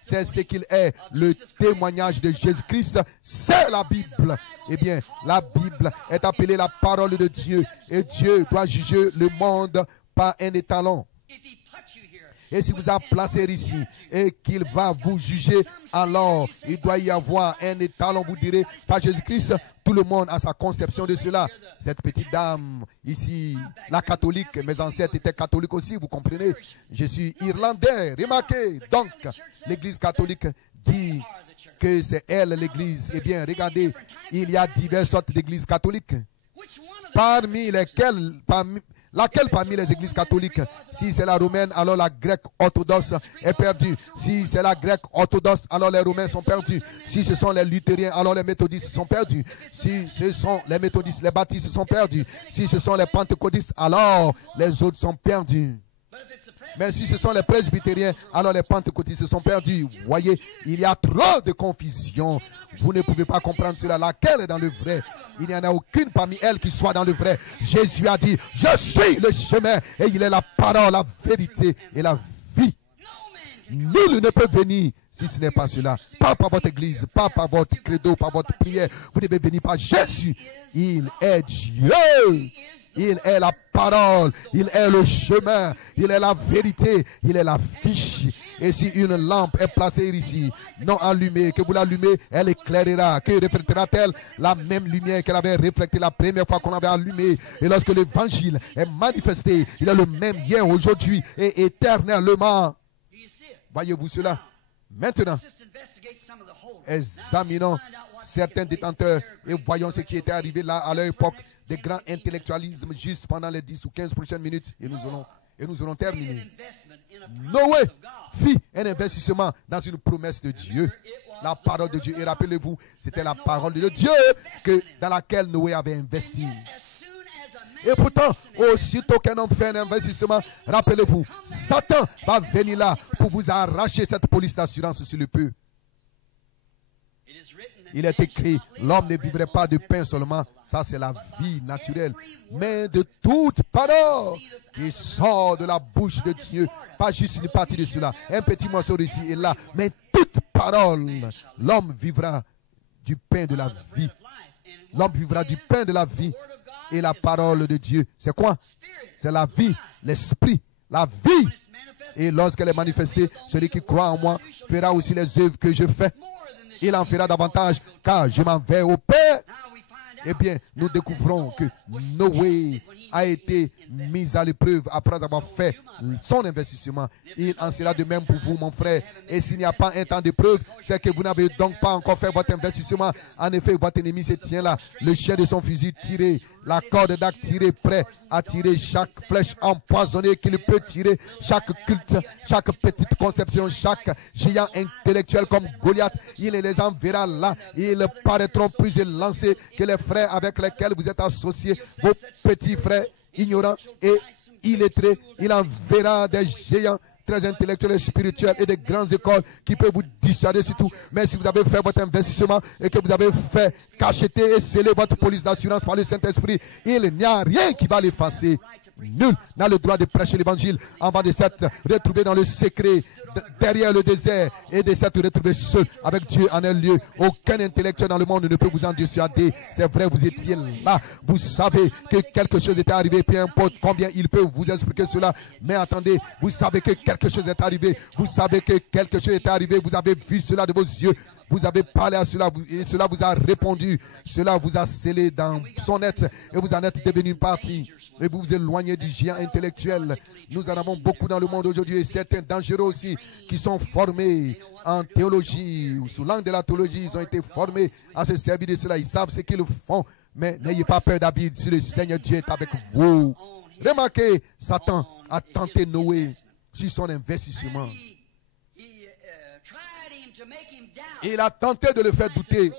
C'est ce qu'il est, le témoignage de Jésus-Christ, c'est la Bible. Eh bien, la Bible est appelée la parole de Dieu et Dieu doit juger le monde par un étalon. Et si vous a placé ici et qu'il va vous juger, alors il doit y avoir un étalon, vous direz, par Jésus-Christ, tout le monde a sa conception de cela. Cette petite dame ici, la catholique, mes ancêtres étaient catholiques aussi, vous comprenez. Je suis irlandais, remarquez. Donc, l'église catholique dit que c'est elle l'église. Eh bien, regardez, il y a diverses sortes d'églises catholiques. Parmi lesquelles, laquelle parmi les églises catholiques? Si c'est la romaine, alors la grecque orthodoxe est perdue. Si c'est la grecque orthodoxe, alors les romains sont perdus. Si ce sont les luthériens, alors les méthodistes sont perdus. Si ce sont les méthodistes, les baptistes sont perdus. Si ce sont les pentecôtistes, alors les autres sont perdus. Mais si ce sont les presbytériens, alors les pentecôtistes sont perdus. Vous voyez, il y a trop de confusion. Vous ne pouvez pas comprendre cela. Laquelle est dans le vrai? Il n'y en a aucune parmi elles qui soit dans le vrai. Jésus a dit, je suis le chemin et il est la parole, la vérité et la vie. Nul ne peut venir si ce n'est pas cela. Pas par votre église, pas par votre credo, par votre prière. Vous devez venir par Jésus. Il est Dieu. Il est la parole, il est le chemin, il est la vérité, il est la vie. Et si une lampe est placée ici, non allumée, que vous l'allumez, elle éclairera. Que reflétera-t-elle? La même lumière qu'elle avait reflétée la première fois qu'on avait allumé. Et lorsque l'évangile est manifesté, il est le même hier, aujourd'hui et éternellement. Voyez-vous cela? Maintenant, examinons certains détenteurs, et voyons ce qui était arrivé là à leur époque, des grands intellectualismes juste pendant les 10 ou 15 prochaines minutes, et nous allons terminer. Noé fit un investissement dans une promesse de Dieu, la parole de Dieu. Et rappelez-vous, c'était la parole de Dieu dans laquelle Noé avait investi. Et pourtant, aussitôt qu'un homme fait un investissement, rappelez-vous, Satan va venir là pour vous arracher cette police d'assurance sur le peu. Il est écrit, l'homme ne vivrait pas de pain seulement, ça c'est la vie naturelle, mais de toute parole qui sort de la bouche de Dieu, pas juste une partie de cela, un petit morceau ici et là, mais toute parole, l'homme vivra du pain de la vie. L'homme vivra du pain de la vie. Et la parole de Dieu, c'est quoi? C'est la vie, l'esprit, la vie. Et lorsqu'elle est manifestée, celui qui croit en moi fera aussi les œuvres que je fais. Il en fera davantage, car je m'en vais au Père. Eh bien, nous découvrons que Noé a été mis à l'épreuve après avoir fait son investissement. Il en sera de même pour vous, mon frère. Et s'il n'y a pas un temps d'épreuve, c'est que vous n'avez donc pas encore fait votre investissement. En effet, votre ennemi se tient là, le chien de son fusil tiré, la corde d'arc tirée, prêt à tirer chaque flèche empoisonnée qu'il peut tirer, chaque culte, chaque petite conception, chaque géant intellectuel comme Goliath. Il les enverra là. Ils paraîtront plus élancés que les frères avec lesquels vous êtes associés, vos petits frères ignorants et illettrés. Il enverra des géants très intellectuels et spirituels et des grandes écoles qui peuvent vous dissuader surtout. Mais si vous avez fait votre investissement et que vous avez fait cacheter et sceller votre police d'assurance par le Saint-Esprit, il n'y a rien qui va l'effacer. Nul n'a le droit de prêcher l'évangile avant de s'être retrouvé dans le secret derrière le désert et de s'être retrouvé seul avec Dieu en un lieu. Aucun intellectuel dans le monde ne peut vous en dissuader. C'est vrai, vous étiez là. Vous savez que quelque chose est arrivé, peu importe combien il peut vous expliquer cela. Mais attendez, vous savez que quelque chose est arrivé. Vous savez que quelque chose est arrivé. Vous avez vu cela de vos yeux. Vous avez parlé à cela et cela vous a répondu. Cela vous a scellé dans son être et vous en êtes devenu une partie. Et vous vous éloignez du géant intellectuel. Nous en avons beaucoup dans le monde aujourd'hui et certains dangereux aussi qui sont formés en théologie ou sous l'angle de la théologie. Ils ont été formés à se servir de cela. Ils savent ce qu'ils font. Mais n'ayez pas peur, David, si le Seigneur Dieu est avec vous. Remarquez, Satan a tenté Noé sur son investissement. Il a tenté de le faire douter.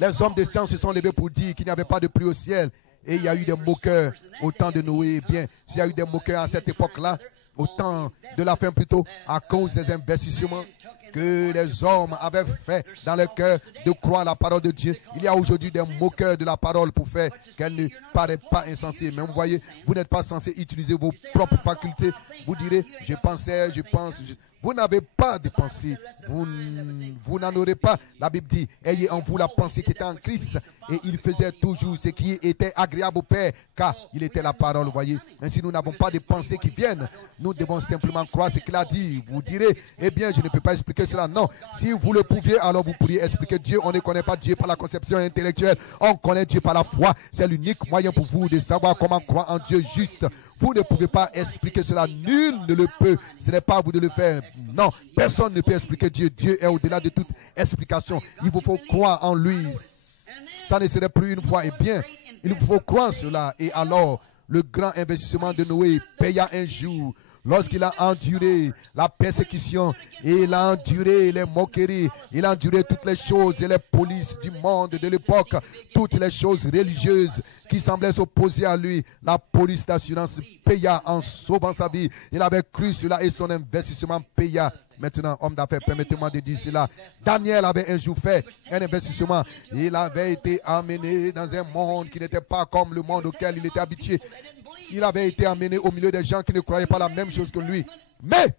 Les hommes de science se sont levés pour dire qu'il n'y avait pas de pluie au ciel. Et il y a eu des moqueurs au temps de Noé. Eh bien, s'il y a eu des moqueurs à cette époque-là, au temps de la fin plutôt, à cause des investissements que les hommes avaient fait dans leur cœur de croire la parole de Dieu. Il y a aujourd'hui des moqueurs de la parole pour faire qu'elle ne paraît pas insensée. Mais vous voyez, vous n'êtes pas censé utiliser vos propres facultés. Vous direz, je pensais, je pense. Vous n'avez pas de pensée. Vous n'en aurez pas. La Bible dit, ayez en vous la pensée qui était en Christ. Et il faisait toujours ce qui était agréable au Père, car il était la parole, vous voyez. Ainsi, nous n'avons pas de pensées qui viennent. Nous devons simplement croire ce qu'il a dit. Vous direz, eh bien, je ne peux pas expliquer cela. Non, si vous le pouviez, alors vous pourriez expliquer Dieu. On ne connaît pas Dieu par la conception intellectuelle. On connaît Dieu par la foi. C'est l'unique moyen pour vous de savoir comment croire en Dieu juste. Vous ne pouvez pas expliquer cela. Nul ne le peut. Ce n'est pas à vous de le faire. Non, personne ne peut expliquer Dieu. Dieu est au-delà de toute explication. Il vous faut croire en lui. Ça ne serait plus une fois. Eh bien, il vous faut croire cela. Et alors, le grand investissement de Noé paya un jour. Lorsqu'il a enduré la persécution, il a enduré les moqueries, il a enduré toutes les choses et les polices du monde de l'époque, toutes les choses religieuses qui semblaient s'opposer à lui. La police d'assurance paya en sauvant sa vie. Il avait cru cela et son investissement paya. Maintenant, homme d'affaires, permettez-moi de dire cela. Daniel avait un jour fait un investissement. Il avait été amené dans un monde qui n'était pas comme le monde auquel il était habitué. Il avait été amené au milieu des gens qui ne croyaient pas la même chose que lui. Mais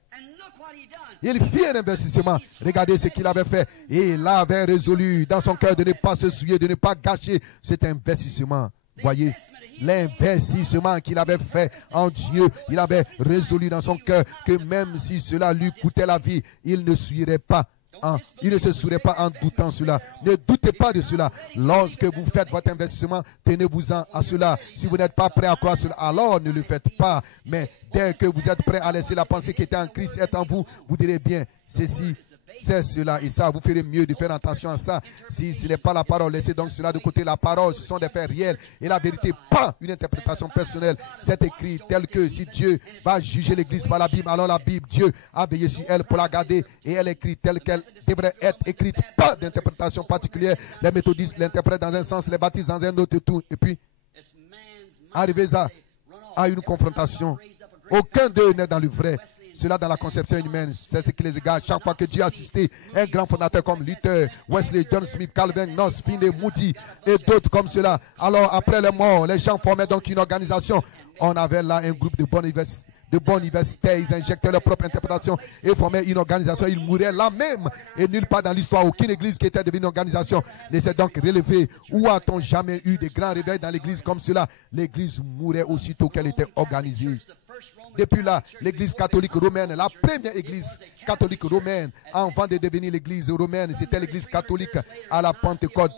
il fit un investissement. Regardez ce qu'il avait fait. Et il avait résolu dans son cœur de ne pas se souiller, de ne pas gâcher cet investissement. Voyez, l'investissement qu'il avait fait en Dieu, il avait résolu dans son cœur que même si cela lui coûtait la vie, il ne souillerait pas. Il ne se souillerait pas en doutant cela. Ne doutez pas de cela. Lorsque vous faites votre investissement, tenez-vous-en à cela. Si vous n'êtes pas prêt à croire cela, alors ne le faites pas. Mais dès que vous êtes prêt à laisser la pensée qui était en Christ être en vous, vous direz bien, ceci c'est cela et ça. Vous ferez mieux de faire attention à ça. Si ce n'est pas la parole, laissez donc cela de côté. La parole, ce sont des faits réels et la vérité, pas une interprétation personnelle. C'est écrit tel que si Dieu va juger l'Église par la Bible, alors la Bible, Dieu a veillé sur elle pour la garder et elle est écrite telle qu'elle devrait être écrite. Pas d'interprétation particulière. Les méthodistes l'interprètent dans un sens, les baptistes dans un autre, et tout. Et puis, arrivez à une confrontation. Aucun d'eux n'est dans le vrai. Cela dans la conception humaine, c'est ce qui les égare. Chaque fois que Dieu a suscité un grand fondateur comme Luther, Wesley, John Smith, Calvin, Knox, Finney, Moody et d'autres comme cela. Alors après les morts, les gens formaient donc une organisation. On avait là un groupe de bons universitaires, ils injectaient leur propre interprétation et formaient une organisation. Ils mouraient là même. Et nulle part dans l'histoire, aucune église qui était devenue une organisation ne s'est donc relevée. Où a-t-on jamais eu de grands réveils dans l'église comme cela? L'église mourait aussitôt qu'elle était organisée. Depuis là, l'église catholique romaine, la première église catholique romaine, avant de devenir l'église romaine, c'était l'église catholique à la Pentecôte.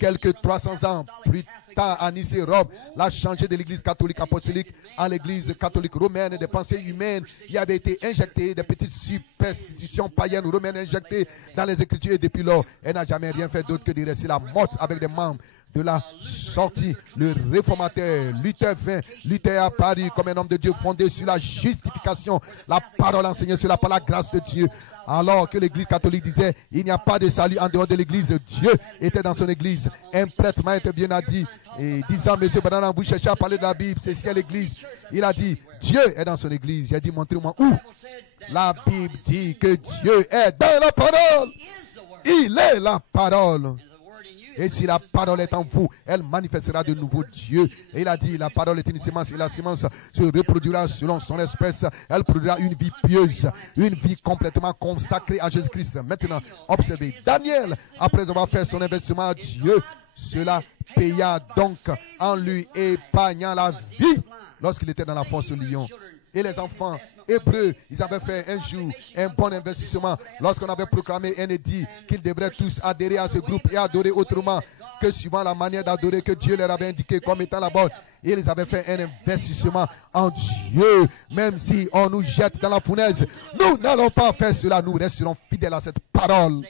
Quelques 300 ans plus tard, à Nice et Rome, l'a changé de l'église catholique apostolique à l'église catholique romaine. Des pensées humaines y avaient été injectées, des petites superstitions païennes romaines injectées dans les Écritures. Et depuis lors, elle n'a jamais rien fait d'autre que de rester la morte avec des membres. De la sortie, le réformateur Luther vint, Luther à Paris comme un homme de Dieu fondé sur la justification, la parole enseignée sur par la grâce de Dieu. Alors que l'église catholique disait, il n'y a pas de salut en dehors de l'église. Dieu était dans son église. Un prêtre m'a intervenu a dit, et disant, monsieur Branham, vous cherchez à parler de la Bible, c'est ce qu'est l'église. Il a dit, Dieu est dans son église. J'ai dit, montrez-moi où. La Bible dit que Dieu est dans la parole. Il est la parole. Et si la parole est en vous, elle manifestera de nouveau Dieu. Et il a dit, la parole est une semence et la semence se reproduira selon son espèce. Elle produira une vie pieuse, une vie complètement consacrée à Jésus-Christ. Maintenant, observez, Daniel, après avoir fait son investissement à Dieu, cela paya donc en lui épargnant la vie lorsqu'il était dans la fosse au lion. Et les enfants hébreux, ils avaient fait un jour un bon investissement lorsqu'on avait proclamé un édit qu'ils devraient tous adhérer à ce groupe et adorer autrement que suivant la manière d'adorer que Dieu leur avait indiqué comme étant la bonne. Et ils avaient fait un investissement en Dieu. Même si on nous jette dans la fournaise, nous n'allons pas faire cela. Nous resterons fidèles à cette parole.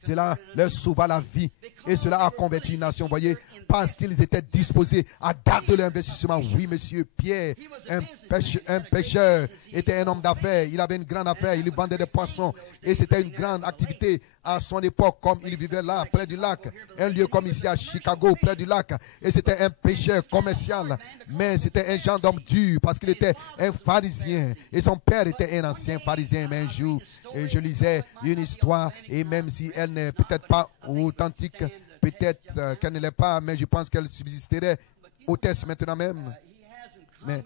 Cela leur sauva la vie. Et cela a converti une nation, voyez, parce qu'ils étaient disposés à garder leur investissement. Oui, monsieur, Pierre, un pêcheur, était un homme d'affaires. Il avait une grande affaire, il vendait des poissons. Et c'était une grande activité à son époque, comme il vivait là, près du lac. Un lieu comme ici à Chicago, près du lac. Et c'était un pêcheur commercial. Mais c'était un genre d'homme dur, parce qu'il était un pharisien. Et son père était un ancien pharisien. Mais un jour, je lisais une histoire, et même si elle n'est peut-être pas authentique, peut-être qu'elle ne l'est pas, mais je pense qu'elle subsisterait au test maintenant même. Mais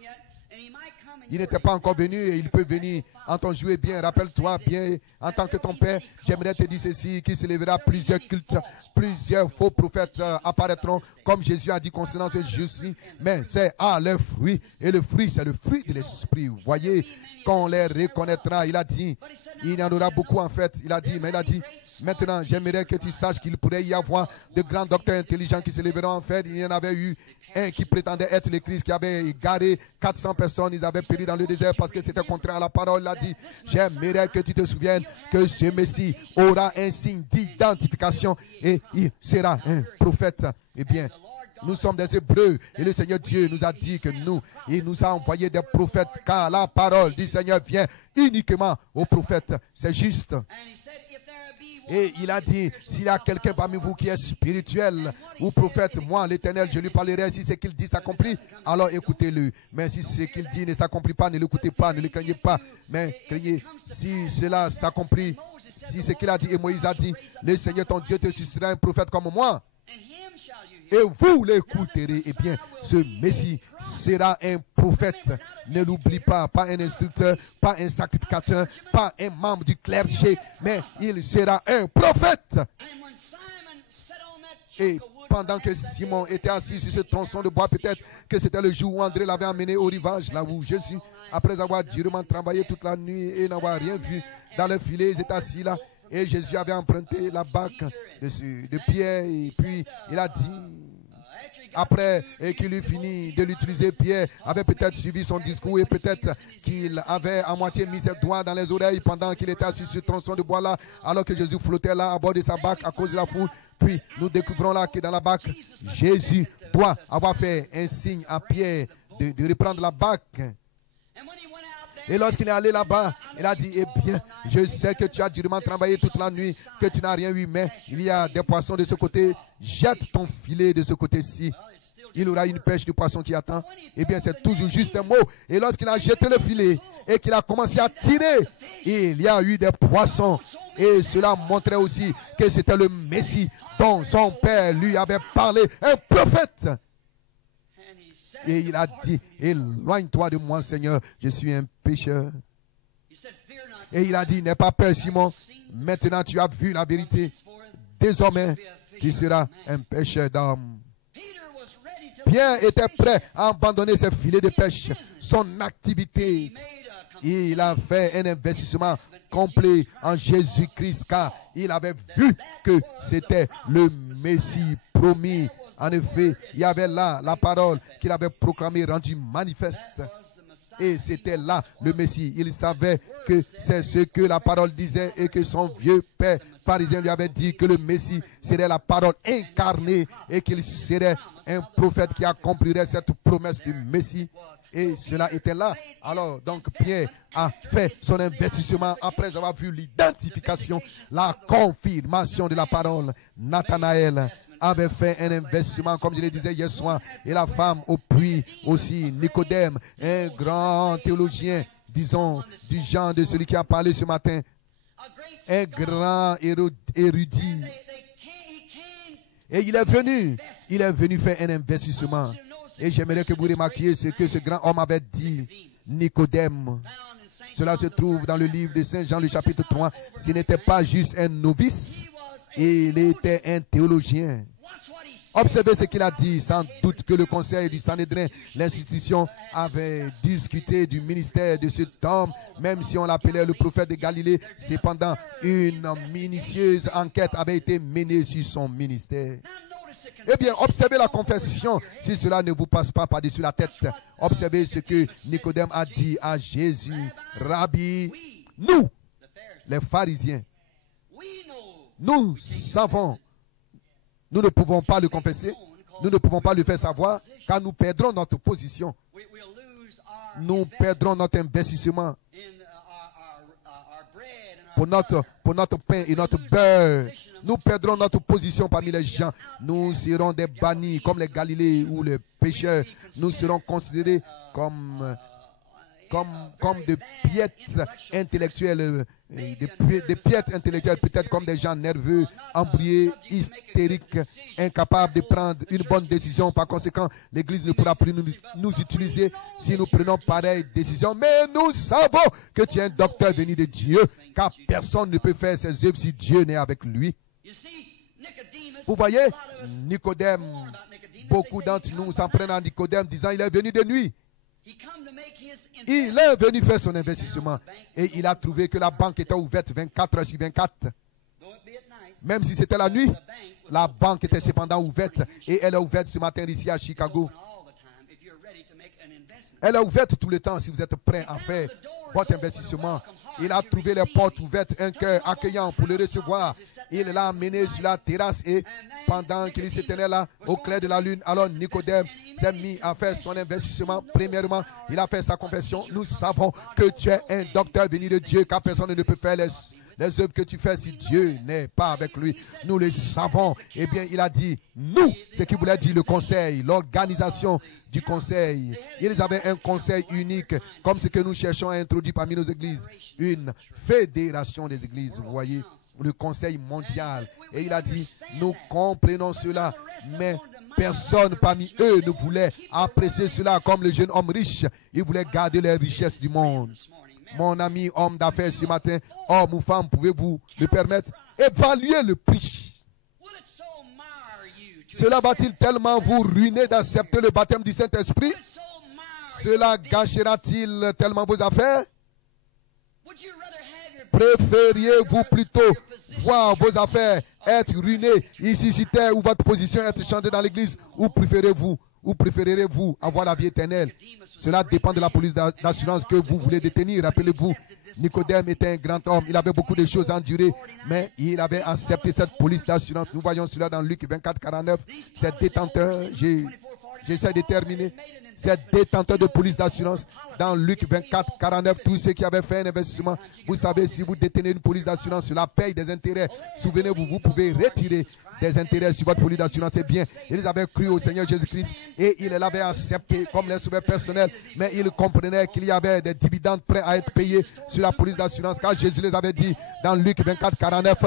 il n'était pas encore venu et il peut venir. Entends jouer bien, rappelle-toi bien, en tant que ton père, j'aimerais te dire ceci, qu'il se lèvera plusieurs cultes, plusieurs faux prophètes apparaîtront, comme Jésus a dit concernant ce jour-ci, mais c'est à leur fruit, et le fruit, c'est le fruit de l'esprit. Vous voyez, quand on les reconnaîtra, il a dit, il y en aura beaucoup en fait, il a dit, maintenant, j'aimerais que tu saches qu'il pourrait y avoir de grands docteurs intelligents qui se lèveront en fait. Il y en avait eu un qui prétendait être le Christ, qui avait égaré 400 personnes. Ils avaient péri dans le désert parce que c'était contraire à la parole. Il a dit, j'aimerais que tu te souviennes que ce Messie aura un signe d'identification et il sera un prophète. Eh bien, nous sommes des Hébreux et le Seigneur Dieu nous a dit que il nous a envoyé des prophètes car la parole du Seigneur vient uniquement aux prophètes. C'est juste. Et il a dit, s'il y a quelqu'un parmi vous qui est spirituel ou prophète, moi, l'Éternel, je lui parlerai. Si ce qu'il dit s'accomplit, alors écoutez-le. Mais si ce qu'il dit ne s'accomplit pas, ne l'écoutez pas, ne le craignez pas. Mais craignez, si cela s'accomplit, si ce qu'il a dit et Moïse a dit, le Seigneur ton Dieu te suscitera un prophète comme moi. Et vous l'écouterez. Eh bien, ce Messie sera un prophète. Ne l'oublie pas, pas un instructeur, pas un sacrificateur, pas un membre du clergé, mais il sera un prophète. Et pendant que Simon était assis sur ce tronçon de bois, peut-être que c'était le jour où André l'avait emmené au rivage, là où Jésus, après avoir durement travaillé toute la nuit et n'avoir rien vu dans le filet, ils étaient assis là. Et Jésus avait emprunté la barque de Pierre et puis il a dit, après qu'il eut fini de l'utiliser, Pierre avait peut-être suivi son discours et peut-être qu'il avait à moitié mis ses doigts dans les oreilles pendant qu'il était assis sur ce tronçon de bois là, alors que Jésus flottait là à bord de sa barque à cause de la foule. Puis nous découvrons là que dans la barque, Jésus doit avoir fait un signe à Pierre de reprendre la barque. Et lorsqu'il est allé là-bas, il a dit, eh bien, je sais que tu as durement travaillé toute la nuit, que tu n'as rien eu, mais il y a des poissons de ce côté, jette ton filet de ce côté-ci. Il y aura une pêche de poissons qui attend. Eh bien, c'est toujours juste un mot. Et lorsqu'il a jeté le filet et qu'il a commencé à tirer, il y a eu des poissons. Et cela montrait aussi que c'était le Messie dont son père lui avait parlé, un prophète. Et il a dit, éloigne-toi de moi, Seigneur, je suis un pécheur. Et il a dit, n'aie pas peur, Simon, maintenant tu as vu la vérité. Désormais, tu seras un pêcheur d'hommes. Pierre était prêt à abandonner ses filets de pêche, son activité. Il a fait un investissement complet en Jésus-Christ, car il avait vu que c'était le Messie promis. En effet, il y avait là la parole qu'il avait proclamée, rendue manifeste. Et c'était là le Messie. Il savait que c'est ce que la parole disait et que son vieux père pharisien lui avait dit, que le Messie serait la parole incarnée et qu'il serait un prophète qui accomplirait cette promesse du Messie. Et cela était là. Alors, donc, Pierre a fait son investissement après avoir vu l'identification, la confirmation de la parole. Nathanaël avait fait un investissement, comme je le disais hier soir. Et la femme au puits aussi, Nicodème, un grand théologien, disons, du genre de celui qui a parlé ce matin. Un grand érudit. Et il est venu faire un investissement. Et j'aimerais que vous remarquiez ce que ce grand homme avait dit, Nicodème. Cela se trouve dans le livre de Saint Jean, le chapitre 3. Ce n'était pas juste un novice, il était un théologien. Observez ce qu'il a dit. Sans doute que le conseil du Sanhédrin, l'institution, avait discuté du ministère de cet homme, même si on l'appelait le prophète de Galilée. Cependant, une minutieuse enquête avait été menée sur son ministère. Eh bien, observez la confession, si cela ne vous passe pas par-dessus la tête. Observez ce que Nicodème a dit à Jésus. Rabbi, nous, les pharisiens, nous savons, nous ne pouvons pas le confesser, nous ne pouvons pas le faire savoir, car nous perdrons notre position. Nous perdrons notre investissement pour notre pain et notre beurre. Nous perdrons notre position parmi les gens. Nous serons des bannis comme les Galilées ou les pécheurs. Nous serons considérés comme de piètres intellectuels, des piètres intellectuels, peut-être comme des gens nerveux, embrouillés, hystériques, incapables de prendre une bonne décision. Par conséquent, l'Église ne pourra plus nous utiliser si nous prenons pareille décision. Mais nous savons que tu es un docteur venu de Dieu, car personne ne peut faire ses œuvres si Dieu n'est avec lui. Vous voyez, Nicodème, beaucoup d'entre nous s'en prennent à Nicodème disant il est venu de nuit. Il est venu faire son investissement et il a trouvé que la banque était ouverte 24 heures sur 24. Même si c'était la nuit, la banque était cependant ouverte et elle est ouverte ce matin ici à Chicago. Elle est ouverte tout le temps si vous êtes prêt à faire votre investissement. Il a trouvé les portes ouvertes, un cœur accueillant pour le recevoir. Il l'a amené sur la terrasse et pendant qu'il se tenait là au clair de la lune, alors Nicodème s'est mis à faire son investissement. Premièrement, il a fait sa confession. Nous savons que tu es un docteur venu de Dieu, car personne ne peut faire les œuvres que tu fais si Dieu n'est pas avec lui. Nous le savons. Eh bien, il a dit, nous, ce qui voulait dire le conseil, l'organisation du conseil. Ils avaient un conseil unique, comme ce que nous cherchons à introduire parmi nos églises. Une fédération des églises, vous voyez, le conseil mondial. Et il a dit, nous comprenons cela, mais personne parmi eux ne voulait apprécier cela comme le jeune homme riche. Il voulait garder les richesses du monde. Mon ami homme d'affaires ce matin, homme ou femme, pouvez-vous le permettre? Évaluez le prix. Cela va-t-il tellement vous ruiner d'accepter le baptême du Saint-Esprit? Cela gâchera-t-il tellement vos affaires? Préfériez-vous plutôt voir vos affaires être ruiné ici sur terre ou votre position être changée dans l'église, ou préférerez-vous avoir la vie éternelle? Cela dépend de la police d'assurance que vous voulez détenir. Rappelez-vous, Nicodème était un grand homme. Il avait beaucoup de choses à endurer, mais il avait accepté cette police d'assurance. Nous voyons cela dans Luc 24, 49. Cet détenteur, j'essaie de terminer. Cet détenteur de police d'assurance, dans Luc 24, 49, tous ceux qui avaient fait un investissement, vous savez, si vous détenez une police d'assurance, cela paye des intérêts. Souvenez-vous, vous pouvez retirer des intérêts sur votre police d'assurance. C'est bien. Ils avaient cru au Seigneur Jésus-Christ et ils l'avaient accepté comme les sauveurs personnels, mais ils comprenaient qu'il y avait des dividendes prêts à être payés sur la police d'assurance, car Jésus les avait dit dans Luc 24, 49,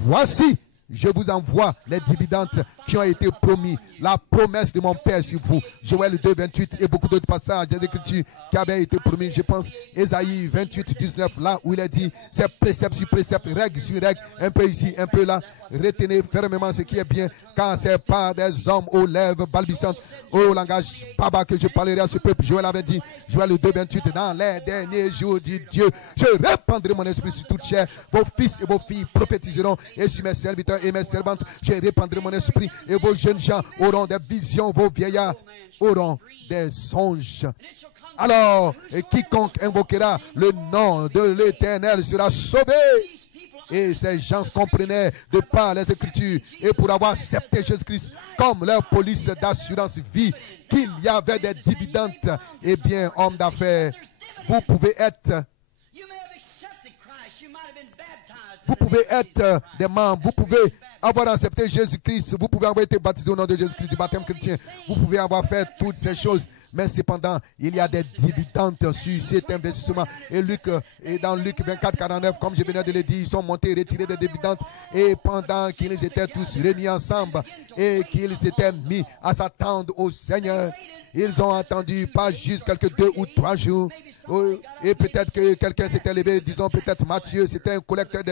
voici, je vous envoie les dividendes qui ont été promis. La promesse de mon Père sur vous. Joël 2, 28 et beaucoup d'autres passages des Écritures qui avaient été promis. Je pense Ésaïe 28, 19, là où il est dit, c'est précepte sur précepte, règle sur règle, un peu ici, un peu là. Retenez fermement ce qui est bien, car c'est pas des hommes aux lèvres balbutissantes, au langage baba que je parlerai à ce peuple. Joël avait dit, Joël 2, 28, dans les derniers jours, dit Dieu, je répandrai mon esprit sur toute chair. Vos fils et vos filles prophétiseront, et sur mes serviteurs et mes servantes, je répandrai mon esprit, et vos jeunes gens auront des visions, vos vieillards auront des songes. Alors, quiconque invoquera le nom de l'Éternel sera sauvé. Et ces gens comprenaient de par les Écritures et pour avoir accepté Jésus-Christ comme leur police d'assurance vie qu'il y avait des dividendes. Eh bien, hommes d'affaires, vous pouvez être des membres, vous pouvez avoir accepté Jésus-Christ, vous pouvez avoir été baptisé au nom de Jésus-Christ du baptême chrétien, vous pouvez avoir fait toutes ces choses, mais cependant, il y a des dividendes sur cet investissement. Et dans Luc 24, 49, comme je venais de le dire, ils sont montés et retirés des dividendes, et pendant qu'ils étaient tous réunis ensemble, et qu'ils s'étaient mis à s'attendre au Seigneur, ils ont attendu pas juste quelques 2 ou 3 jours, et peut-être que quelqu'un s'était levé, disons peut-être Matthieu, c'était un collecteur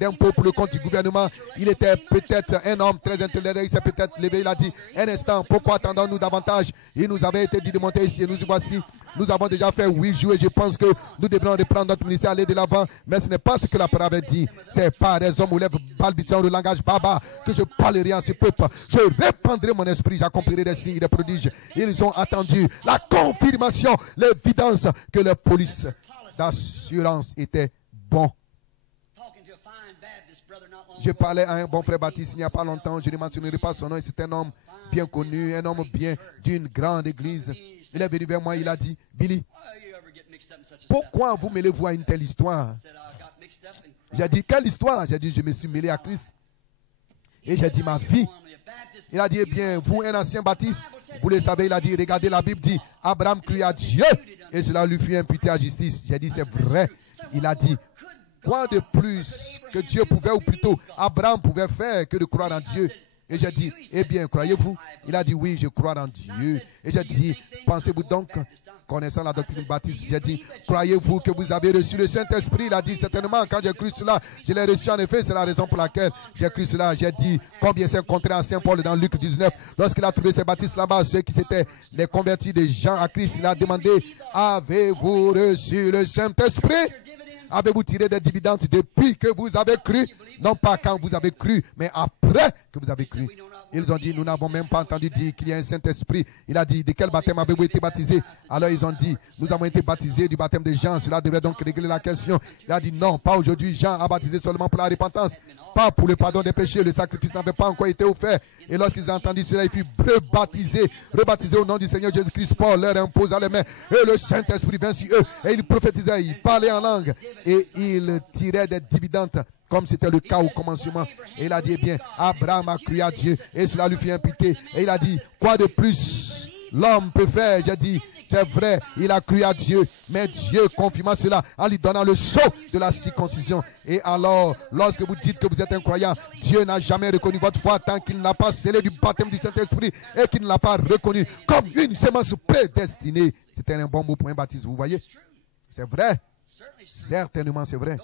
d'impôts pour le compte du gouvernement. Il était peut-être un homme très intelligent, il s'est peut-être levé, il a dit, un instant, pourquoi attendons-nous davantage? Il nous avait été dit de monter ici et nous y voici. Nous avons déjà fait 8 jours et je pense que nous devrons reprendre notre ministère, aller de l'avant. Mais ce n'est pas ce que la parole avait dit. C'est pas des hommes aux lèvres balbutiant le langage baba que je parlerai à ce peuple. Je répandrai mon esprit, j'accomplirai des signes, des prodiges. Ils ont attendu la confirmation, l'évidence que leur police d'assurance était bon. Je parlais à un bon frère Baptiste il n'y a pas longtemps, je ne mentionnerai pas son nom, c'est un homme bien connu, un homme bien d'une grande église. Il est venu vers moi, il a dit, Billy, pourquoi vous mêlez-vous à une telle histoire? J'ai dit, quelle histoire? J'ai dit, je me suis mêlé à Christ. Et j'ai dit, ma vie. Il a dit, eh bien, vous, un ancien baptiste, vous le savez, il a dit, regardez, la Bible dit, Abraham crut à Dieu et cela lui fut imputé à justice. J'ai dit, c'est vrai. Il a dit, quoi de plus que Dieu pouvait, ou plutôt Abraham pouvait faire que de croire en Dieu? Et j'ai dit, eh bien, croyez-vous? Il a dit, oui, je crois en Dieu. Et j'ai dit, pensez-vous donc, connaissant la doctrine baptiste, j'ai dit, croyez-vous que vous avez reçu le Saint-Esprit? Il a dit, certainement, quand j'ai cru cela, je l'ai reçu en effet, c'est la raison pour laquelle j'ai cru cela. J'ai dit, combien c'est rencontré à Saint-Paul dans Luc 19, lorsqu'il a trouvé ces baptistes là-bas, ceux qui s'étaient les convertis de Jean à Christ, il a demandé, avez-vous reçu le Saint-Esprit? Avez-vous tiré des dividendes depuis que vous avez cru? Non pas quand vous avez cru, mais après que vous avez cru. Ils ont dit, nous n'avons même pas entendu dire qu'il y a un Saint-Esprit. Il a dit, de quel baptême avez-vous été baptisé? Alors ils ont dit, nous avons été baptisés du baptême de Jean. Cela devrait donc régler la question. Il a dit, non, pas aujourd'hui. Jean a baptisé seulement pour la repentance, pas pour le pardon des péchés. Le sacrifice n'avait pas encore été offert. Et lorsqu'ils ont entendu cela, il fut rebaptisé au nom du Seigneur Jésus-Christ. Paul leur imposa les mains. Et le Saint-Esprit vint sur eux. Et ils prophétisaient, ils parlaient en langue. Et ils tiraient des dividendes, comme c'était le cas au commencement. Et il a dit, eh bien, Abraham a cru à Dieu et cela lui fit imputer. Et il a dit, quoi de plus l'homme peut faire? J'ai dit, c'est vrai, il a cru à Dieu, mais Dieu confirma cela en lui donnant le sceau de la circoncision. Et alors, lorsque vous dites que vous êtes un croyant, Dieu n'a jamais reconnu votre foi tant qu'il n'a pas scellé du baptême du Saint-Esprit et qu'il ne l'a pas reconnu comme une semence prédestinée. C'était un bon mot pour un baptiste, vous voyez? C'est vrai. Certainement, c'est vrai.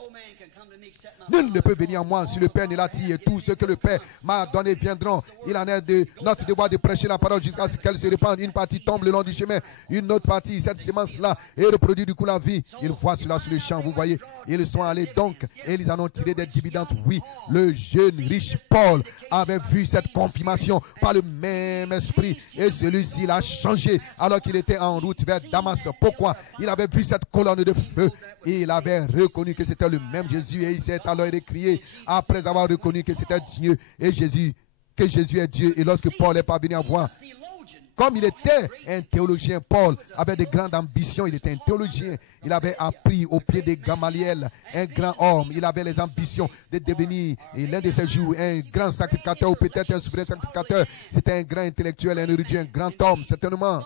Nul ne peut venir à moi si le Père ne l'attire. Et tout ce que le Père m'a donné viendront. Il en est de notre devoir de prêcher la parole jusqu'à ce qu'elle se répande. Une partie tombe le long du chemin. Une autre partie, cette semence-là, et reproduit du coup la vie. Ils voient cela sur le champ, vous voyez. Ils sont allés donc et ils en ont tiré des dividendes. Oui, le jeune riche Paul avait vu cette confirmation par le même esprit. Et celui-ci l'a changé alors qu'il était en route vers Damas. Pourquoi? Il avait vu cette colonne de feu. Et il avait reconnu que c'était le même Jésus. Et il s'est alors récrié après avoir reconnu que c'était Dieu. Et Jésus, que Jésus est Dieu. Et lorsque Paul est parvenu à voir, comme il était un théologien, Paul avait de grandes ambitions. Il était un théologien. Il avait appris au pied de Gamaliel, un grand homme. Il avait les ambitions de devenir l'un de ses jours un grand sacrificateur ou peut-être un souverain sacrificateur. C'était un grand intellectuel, un érudit, un grand homme, certainement.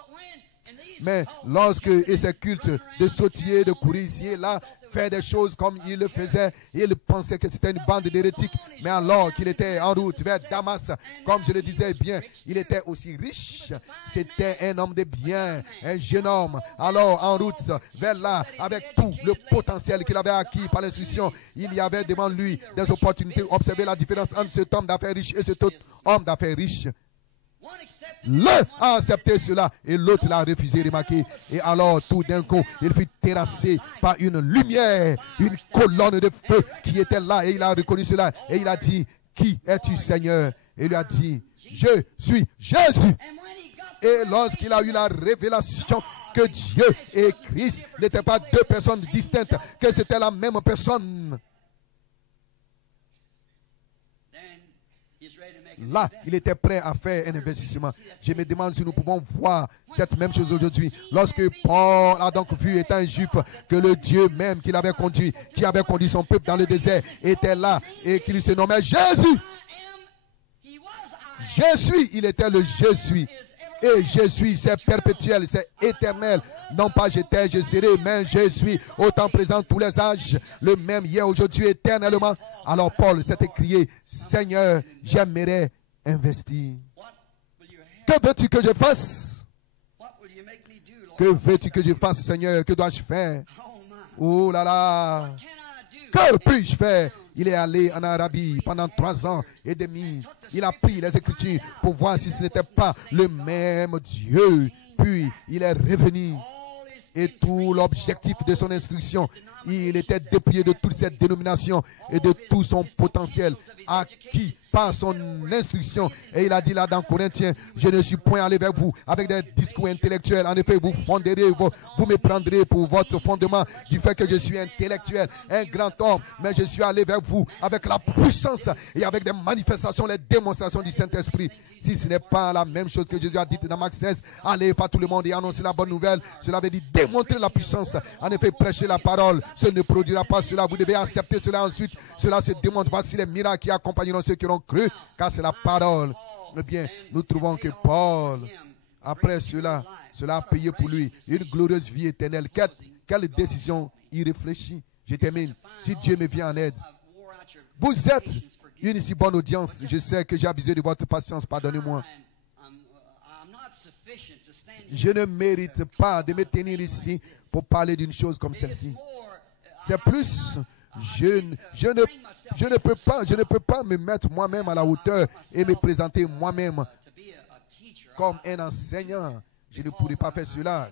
Mais lorsque il s'est culte de sautiller, de courir ici et là, faire des choses comme il le faisait, il pensait que c'était une bande d'hérétiques. Mais alors qu'il était en route vers Damas, comme je le disais bien, il était aussi riche. C'était un homme de bien, un jeune homme. Alors en route vers là, avec tout le potentiel qu'il avait acquis par l'instruction, il y avait devant lui des opportunités. Observez la différence entre cet homme d'affaires riche et cet autre homme d'affaires riche. L'un a accepté cela et l'autre l'a refusé, remarquez. Et alors tout d'un coup, il fut terrassé par une lumière, une colonne de feu qui était là. Et il a reconnu cela. Et il a dit, qui es-tu, Seigneur? Et il lui a dit, je suis Jésus. Et lorsqu'il a eu la révélation que Dieu et Christ n'étaient pas deux personnes distinctes, que c'était la même personne, là, il était prêt à faire un investissement. Je me demande si nous pouvons voir cette même chose aujourd'hui. Lorsque Paul a donc vu, étant un juif, que le Dieu même qu'il avait conduit, qui avait conduit son peuple dans le désert, était là et qu'il se nommait Jésus. Je suis, il était le je suis. Et je suis, c'est perpétuel, c'est éternel. Non pas j'étais, je serai, mais je suis. Autant présent tous les âges, le même hier, aujourd'hui, éternellement. Alors Paul s'est écrié, Seigneur, j'aimerais investir. Que veux-tu que je fasse? Que veux-tu que je fasse, Seigneur? Que dois-je faire? Oh là là! Que puis-je faire? Il est allé en Arabie pendant 3 ans et demi. Il a pris les Écritures pour voir si ce n'était pas le même Dieu. Puis il est revenu. Et tout l'objectif de son instruction, il était dépouillé de toute cette dénomination et de tout son potentiel acquis par son instruction. Et il a dit là dans Corinthiens, je ne suis point allé vers vous avec des discours intellectuels. En effet, vous fonderez, vous me prendrez pour votre fondement du fait que je suis intellectuel, un grand homme. Mais je suis allé vers vous avec la puissance et avec des manifestations, les démonstrations du Saint-Esprit. Si ce n'est pas la même chose que Jésus a dit dans Marc 16, allez par tout le monde et annoncez la bonne nouvelle. Cela veut dire démontrer la puissance. En effet, prêcher la parole, ce ne produira pas cela. Vous devez accepter cela ensuite. Cela se démontre. Voici les miracles qui accompagneront ceux qui auront cru, car c'est la parole. Eh bien, nous trouvons que Paul, après cela a payé pour lui une glorieuse vie éternelle. Quelle décision il réfléchit. Je termine. Si Dieu me vient en aide. Vous êtes une si bonne audience. Je sais que j'ai abusé de votre patience. Pardonnez-moi. Je ne mérite pas de me tenir ici pour parler d'une chose comme celle-ci. C'est plus, je ne peux pas me mettre moi-même à la hauteur et me présenter moi-même comme un enseignant. Je ne pourrais pas faire cela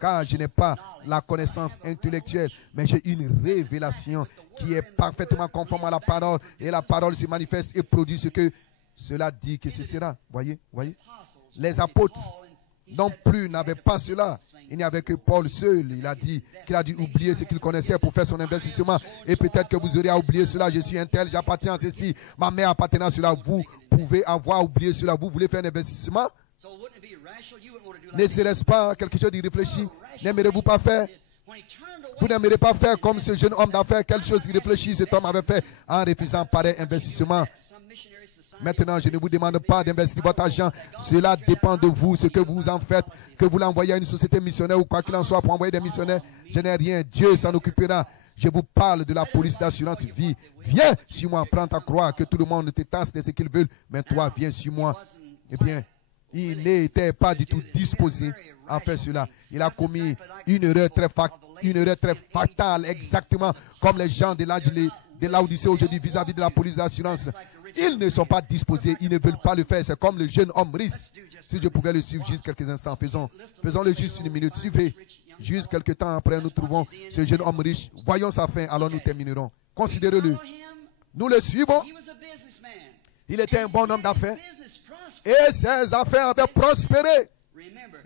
car je n'ai pas la connaissance intellectuelle, mais j'ai une révélation qui est parfaitement conforme à la parole et la parole se manifeste et produit ce que cela dit que ce sera. Voyez? Les apôtres non plus n'avaient pas cela. Il n'y avait que Paul seul. Il a dit qu'il a dû oublier ce qu'il connaissait pour faire son investissement. Et peut-être que vous aurez à oublier cela. Je suis un tel, j'appartiens à ceci. Ma mère appartenant à cela. Vous pouvez avoir oublié cela. Vous voulez faire un investissement? Ne serait-ce pas quelque chose d'irréfléchi? N'aimerez-vous pas faire? Vous n'aimerez pas faire comme ce jeune homme d'affaires, quelque chose d'irréfléchi cet homme avait fait en refusant pareil investissement. Maintenant, je ne vous demande pas d'investir votre argent. Cela dépend de vous, ce que vous en faites, que vous l'envoyez à une société missionnaire ou quoi qu'il en soit pour envoyer des missionnaires. Je n'ai rien. Dieu s'en occupera. Je vous parle de la police d'assurance vie. Viens sur moi, prends ta croix, que tout le monde te tasse de ce qu'ils veulent. Mais toi, viens sur moi. Eh bien, il n'était pas du tout disposé à faire cela. Il a commis une erreur très fatale, exactement comme les gens de de Laodicée aujourd'hui vis-à-vis de la police d'assurance. Ils ne sont pas disposés, ils ne veulent pas le faire. C'est comme le jeune homme riche. Si je pouvais le suivre juste quelques instants, faisons-le juste une minute. Suivez. Juste quelques temps après, nous trouvons ce jeune homme riche. Voyons sa fin, alors nous terminerons. Considérez-le. Nous le suivons. Il était un bon homme d'affaires. Et ses affaires avaient prospéré.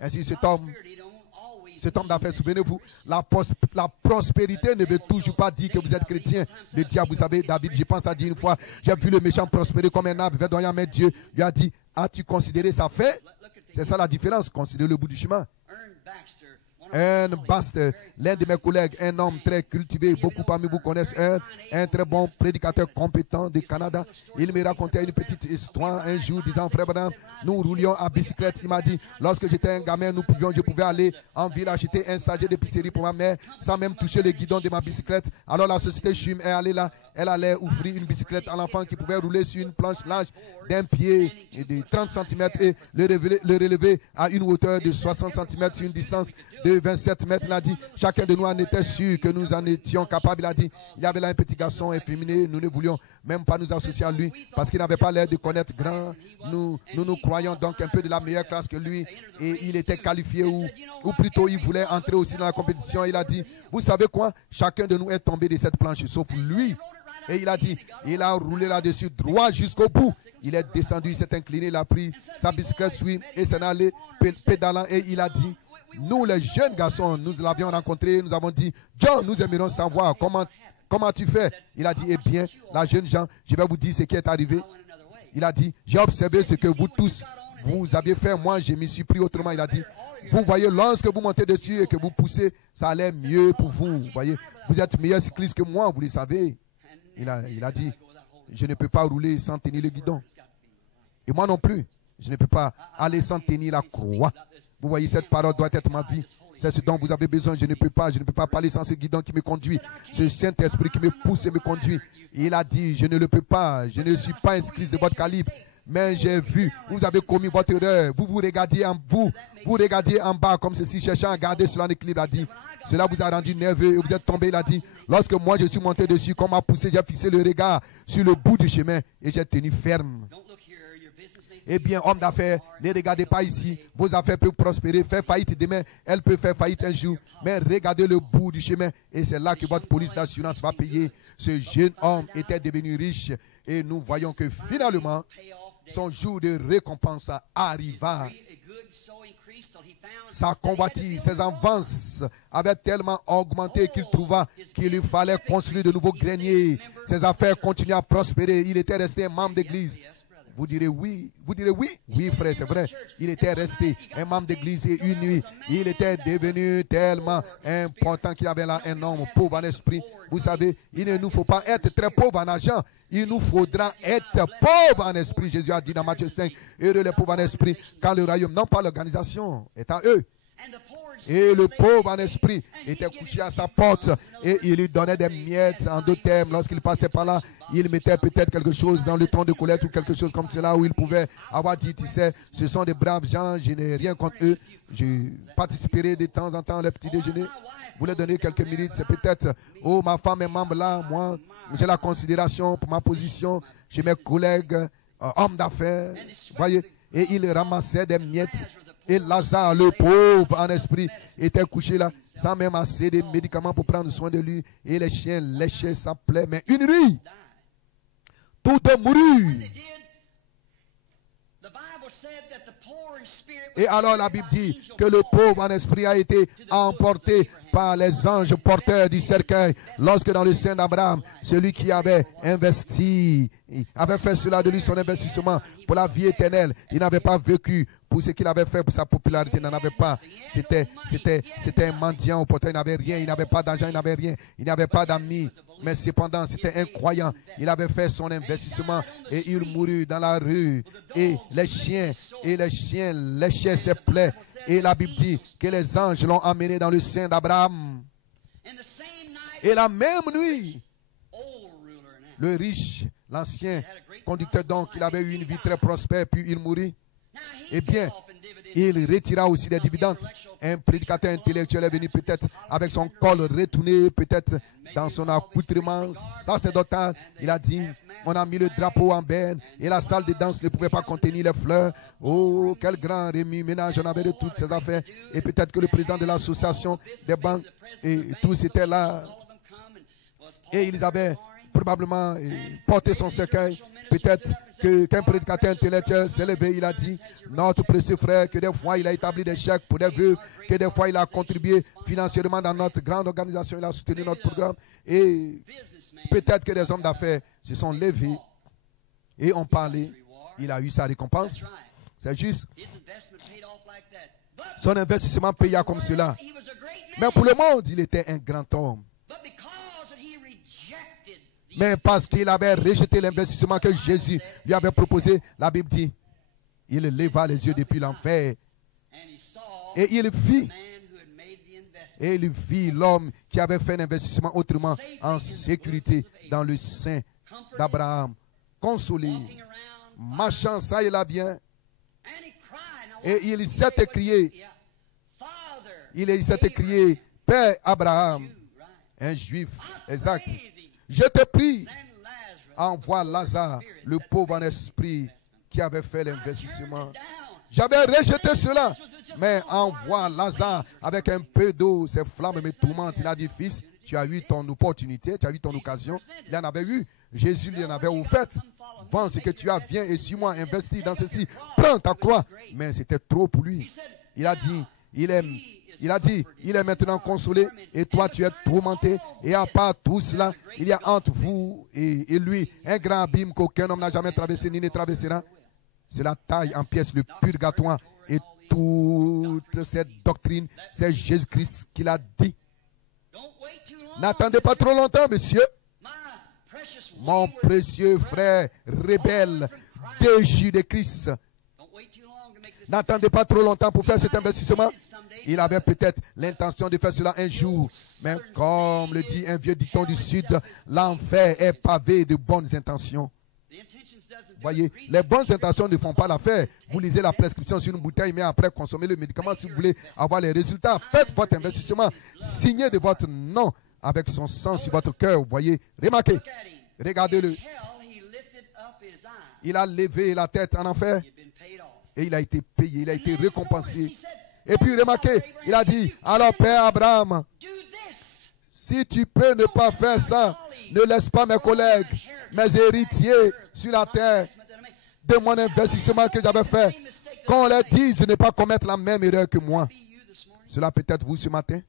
Ainsi, cet homme d'affaires, souvenez-vous, la prospérité ne veut toujours pas dire que vous êtes chrétien. Le diable, vous savez, David, je pense, a dit une fois, j'ai vu le méchant prospérer comme un arbre verdoyant, mais Dieu lui a dit, as-tu considéré sa fin? C'est ça la différence, considérez le bout du chemin. Ern Baxter, l'un de mes collègues, un homme très cultivé, beaucoup parmi vous connaissent un très bon prédicateur compétent du Canada. Il me racontait une petite histoire un jour disant, frère Branham, nous roulions à bicyclette. Il m'a dit, lorsque j'étais un gamin, je pouvais aller en ville acheter un sachet d'épicerie pour ma mère sans même toucher le guidon de ma bicyclette. Alors la société Chum est allée là, elle allait offrir une bicyclette à l'enfant qui pouvait rouler sur une planche large d'un pied et de 30 cm et le relever à une hauteur de 60 cm sur une distance de 27 mètres. Il a dit, chacun de nous en était sûr que nous en étions capables. Il a dit, il y avait là un petit garçon efféminé, nous ne voulions même pas nous associer à lui parce qu'il n'avait pas l'air de connaître grand. Nous croyons donc un peu de la meilleure classe que lui et il était qualifié ou plutôt il voulait entrer aussi dans la compétition. Il a dit, vous savez quoi, chacun de nous est tombé de cette planche sauf lui. Et il a dit, il a roulé là-dessus droit jusqu'au bout. Il est descendu, il s'est incliné, il a pris sa bicyclette swing et s'en est allé pédalant. Et il a dit, nous les jeunes garçons, nous l'avions rencontré, nous avons dit, John, nous aimerions savoir comment tu fais. Il a dit, eh bien, la jeune Jean, je vais vous dire ce qui est arrivé. Il a dit, j'ai observé ce que vous tous, vous aviez fait. Moi, je m'y suis pris autrement. Il a dit, vous voyez, lorsque vous montez dessus et que vous poussez, ça allait mieux pour vous. Vous voyez, vous êtes meilleur cycliste que moi, vous le savez. Il a dit, je ne peux pas rouler sans tenir le guidon. Et moi non plus, je ne peux pas aller sans tenir la croix. Vous voyez, cette parole doit être ma vie. C'est ce dont vous avez besoin. Je ne peux pas parler sans ce guidon qui me conduit. Ce Saint-Esprit qui me pousse et me conduit. Et il a dit, je ne le peux pas. Je ne suis pas un cycliste de votre calibre. Mais j'ai vu, vous avez commis votre erreur. Vous regardiez en bas comme ceci, cherchant à garder cela en équilibre. Il a dit, cela vous a rendu nerveux et vous êtes tombé. Il a dit, lorsque moi je suis monté dessus, comme m'a poussé, j'ai fixé le regard sur le bout du chemin et j'ai tenu ferme. Eh bien, homme d'affaires, ne regardez pas ici. Vos affaires peuvent prospérer, faire faillite demain. Elles peuvent faire faillite un jour. Mais regardez le bout du chemin. Et c'est là que votre police d'assurance va payer. Ce jeune homme était devenu riche. Et nous voyons que finalement, son jour de récompense arriva. Sa convoitise, ses avances avaient tellement augmenté qu'il trouva qu'il lui fallait construire de nouveaux greniers. Ses affaires continuaient à prospérer. Il était resté un membre d'église. Vous direz oui. Oui, frère, c'est vrai. Il était resté un membre d'église et une nuit, il était devenu tellement important qu'il avait là un homme pauvre en esprit. Vous savez, il ne nous faut pas être très pauvre en argent. Il nous faudra être pauvre en esprit. Jésus a dit dans Matthieu 5, heureux les pauvres en esprit, car le royaume, non pas l'organisation, est à eux. Et le pauvre en esprit était couché à sa porte et il lui donnait des miettes. En d'autres termes, lorsqu'il passait par là, il mettait peut-être quelque chose dans le tronc de collecte ou quelque chose comme cela où il pouvait avoir dit, tu sais, ce sont des braves gens, je n'ai rien contre eux. Je participerai de temps en temps à leur petit déjeuner. Vous leur donnez quelques minutes, c'est peut-être, oh, ma femme est membre là, moi, j'ai la considération pour ma position, j'ai mes collègues, hommes d'affaires, voyez, et il ramassait des miettes. Et Lazare, le pauvre en esprit, était couché là, sans même assez de médicaments pour prendre soin de lui. Et les chiens léchaient sa plaie. Mais une nuit, tout est mouru. Et alors la Bible dit que le pauvre en esprit a été emporté par les anges porteurs du cercueil. Lorsque dans le sein d'Abraham, celui qui avait investi, avait fait cela de lui son investissement pour la vie éternelle, il n'avait pas vécu pour ce qu'il avait fait pour sa popularité, il n'en avait pas. C'était un mendiant au porteur, il n'avait rien, il n'avait pas d'argent, il n'avait rien, il n'avait pas d'amis. Mais cependant, c'était un croyant. Il avait fait son investissement et il mourut dans la rue. Et les chiens léchaient ses plaies. Et la Bible dit que les anges l'ont emmené dans le sein d'Abraham. Et la même nuit, le riche, l'ancien conducteur, donc, il avait eu une vie très prospère, puis il mourut. Eh bien, il retira aussi des dividendes. Un prédicateur intellectuel est venu peut-être avec son col retourné, peut-être dans son accoutrement sacerdotal. Il a dit, on a mis le drapeau en berne et la salle de danse ne pouvait pas contenir les fleurs. Oh, quel grand remue-ménage on avait de toutes ces affaires. Et peut-être que le président de l'association des banques et tous étaient là. Et ils avaient probablement porté son cercueil. Peut-être qu'un prédicateur intellectuel s'est levé, il a dit, notre précieux frère, que des fois il a établi des chèques pour des veuves, que des fois il a contribué financièrement dans notre grande organisation, il a soutenu notre programme. Et peut-être que des hommes d'affaires se sont levés et ont parlé. Il a eu sa récompense. C'est juste. Son investissement paya comme cela. Mais pour le monde, il était un grand homme. Mais parce qu'il avait rejeté l'investissement que Jésus lui avait proposé, la Bible dit, il leva les yeux depuis l'enfer et il vit l'homme qui avait fait l'investissement autrement en sécurité dans le sein d'Abraham, consolé, marchant ça et là bien. Et il s'est écrié, Père Abraham, un juif, exact. Je te prie, envoie Lazare, le pauvre en esprit qui avait fait l'investissement. J'avais rejeté cela, mais envoie Lazare avec un peu d'eau, ces flammes me tourmentent. Il a dit, fils, tu as eu ton opportunité, tu as eu ton occasion. Il en avait eu, Jésus lui en avait offert. Vends ce que tu as, viens et suis-moi, investis dans ceci, prends ta croix. Mais c'était trop pour lui. Il a dit, il est maintenant consolé et toi tu es tourmenté. Et à part tout cela, il y a entre vous et lui un grand abîme qu'aucun homme n'a jamais traversé ni ne traversera. C'est la taille en pièces, le purgatoire et toute cette doctrine. C'est Jésus-Christ qui l'a dit. N'attendez pas trop longtemps, monsieur. Mon précieux frère rebelle, déchu de Christ. N'attendez pas trop longtemps pour faire cet investissement. Il avait peut-être l'intention de faire cela un jour. Mais comme le dit un vieux dicton du Sud, l'enfer est pavé de bonnes intentions. Voyez, les bonnes intentions ne font pas l'affaire. Vous lisez la prescription sur une bouteille, mais après consommez le médicament si vous voulez avoir les résultats. Faites votre investissement. Signez de votre nom avec son sang sur votre cœur. Vous voyez, remarquez, regardez-le. Il a levé la tête en enfer et il a été payé, il a été récompensé. Et puis remarquez, il a dit, alors Père Abraham, si tu peux ne pas faire ça, ne laisse pas mes collègues, mes héritiers sur la terre de mon investissement que j'avais fait, qu'on leur dise de ne pas commettre la même erreur que moi. Cela peut être vous ce matin,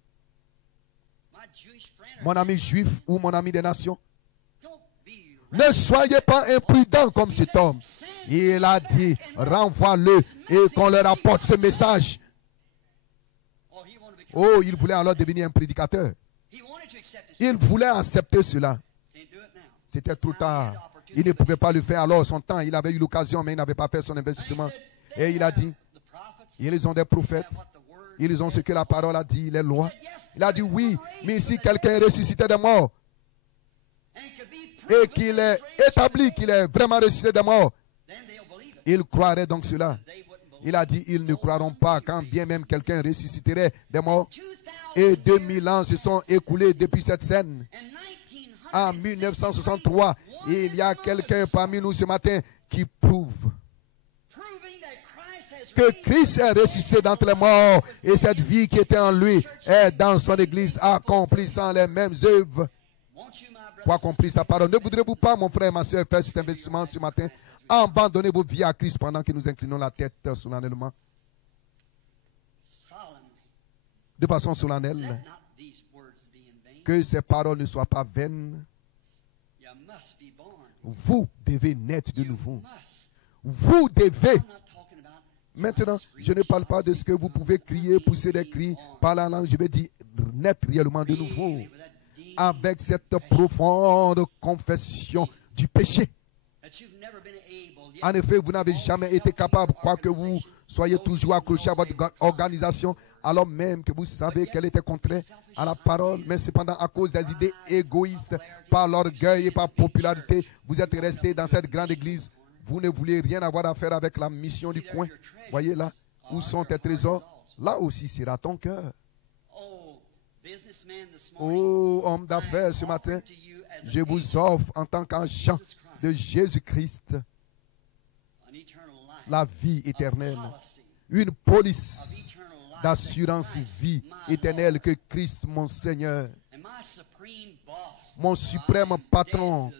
mon ami juif ou mon ami des nations. Ne soyez pas imprudents comme cet homme. Il a dit, renvoie-le et qu'on leur apporte ce message. Oh, il voulait alors devenir un prédicateur. Il voulait accepter cela. C'était trop tard. Il ne pouvait pas le faire alors son temps. Il avait eu l'occasion, mais il n'avait pas fait son investissement. Et il a dit, ils ont des prophètes. Ils ont ce que la parole a dit, les lois. Il a dit oui, mais si quelqu'un est ressuscité des morts et qu'il est établi qu'il est vraiment ressuscité des morts, ils croiraient donc cela. Il a dit, ils ne croiront pas quand bien même quelqu'un ressusciterait des morts. Et 2000 ans se sont écoulés depuis cette scène. En 1963, il y a quelqu'un parmi nous ce matin qui prouve que Christ est ressuscité d'entre les morts et cette vie qui était en lui est dans son église accomplissant les mêmes œuvres pour accomplir sa parole. Ne voudrez-vous pas, mon frère et ma soeur, faire cet investissement ce matin? Abandonnez vos vies à Christ pendant que nous inclinons la tête solennellement. De façon solennelle. Que ces paroles ne soient pas vaines. Vous devez naître de nouveau. Vous devez. Maintenant, je ne parle pas de ce que vous pouvez crier, pousser des cris par la langue. Je vais dire naître réellement de nouveau. Avec cette profonde confession du péché. En effet, vous n'avez jamais été capable, quoique vous soyez toujours accroché à votre organisation, alors même que vous savez qu'elle était contraire à la parole, mais cependant à cause des idées égoïstes, par l'orgueil et par popularité, vous êtes resté dans cette grande église. Vous ne voulez rien avoir à faire avec la mission du coin. Voyez là, Où sont tes trésors? Là aussi sera ton cœur. Oh, homme d'affaires, ce matin, je vous offre en tant qu'agent de Jésus-Christ la vie éternelle, une police d'assurance vie éternelle que Christ, mon Seigneur, mon suprême patron,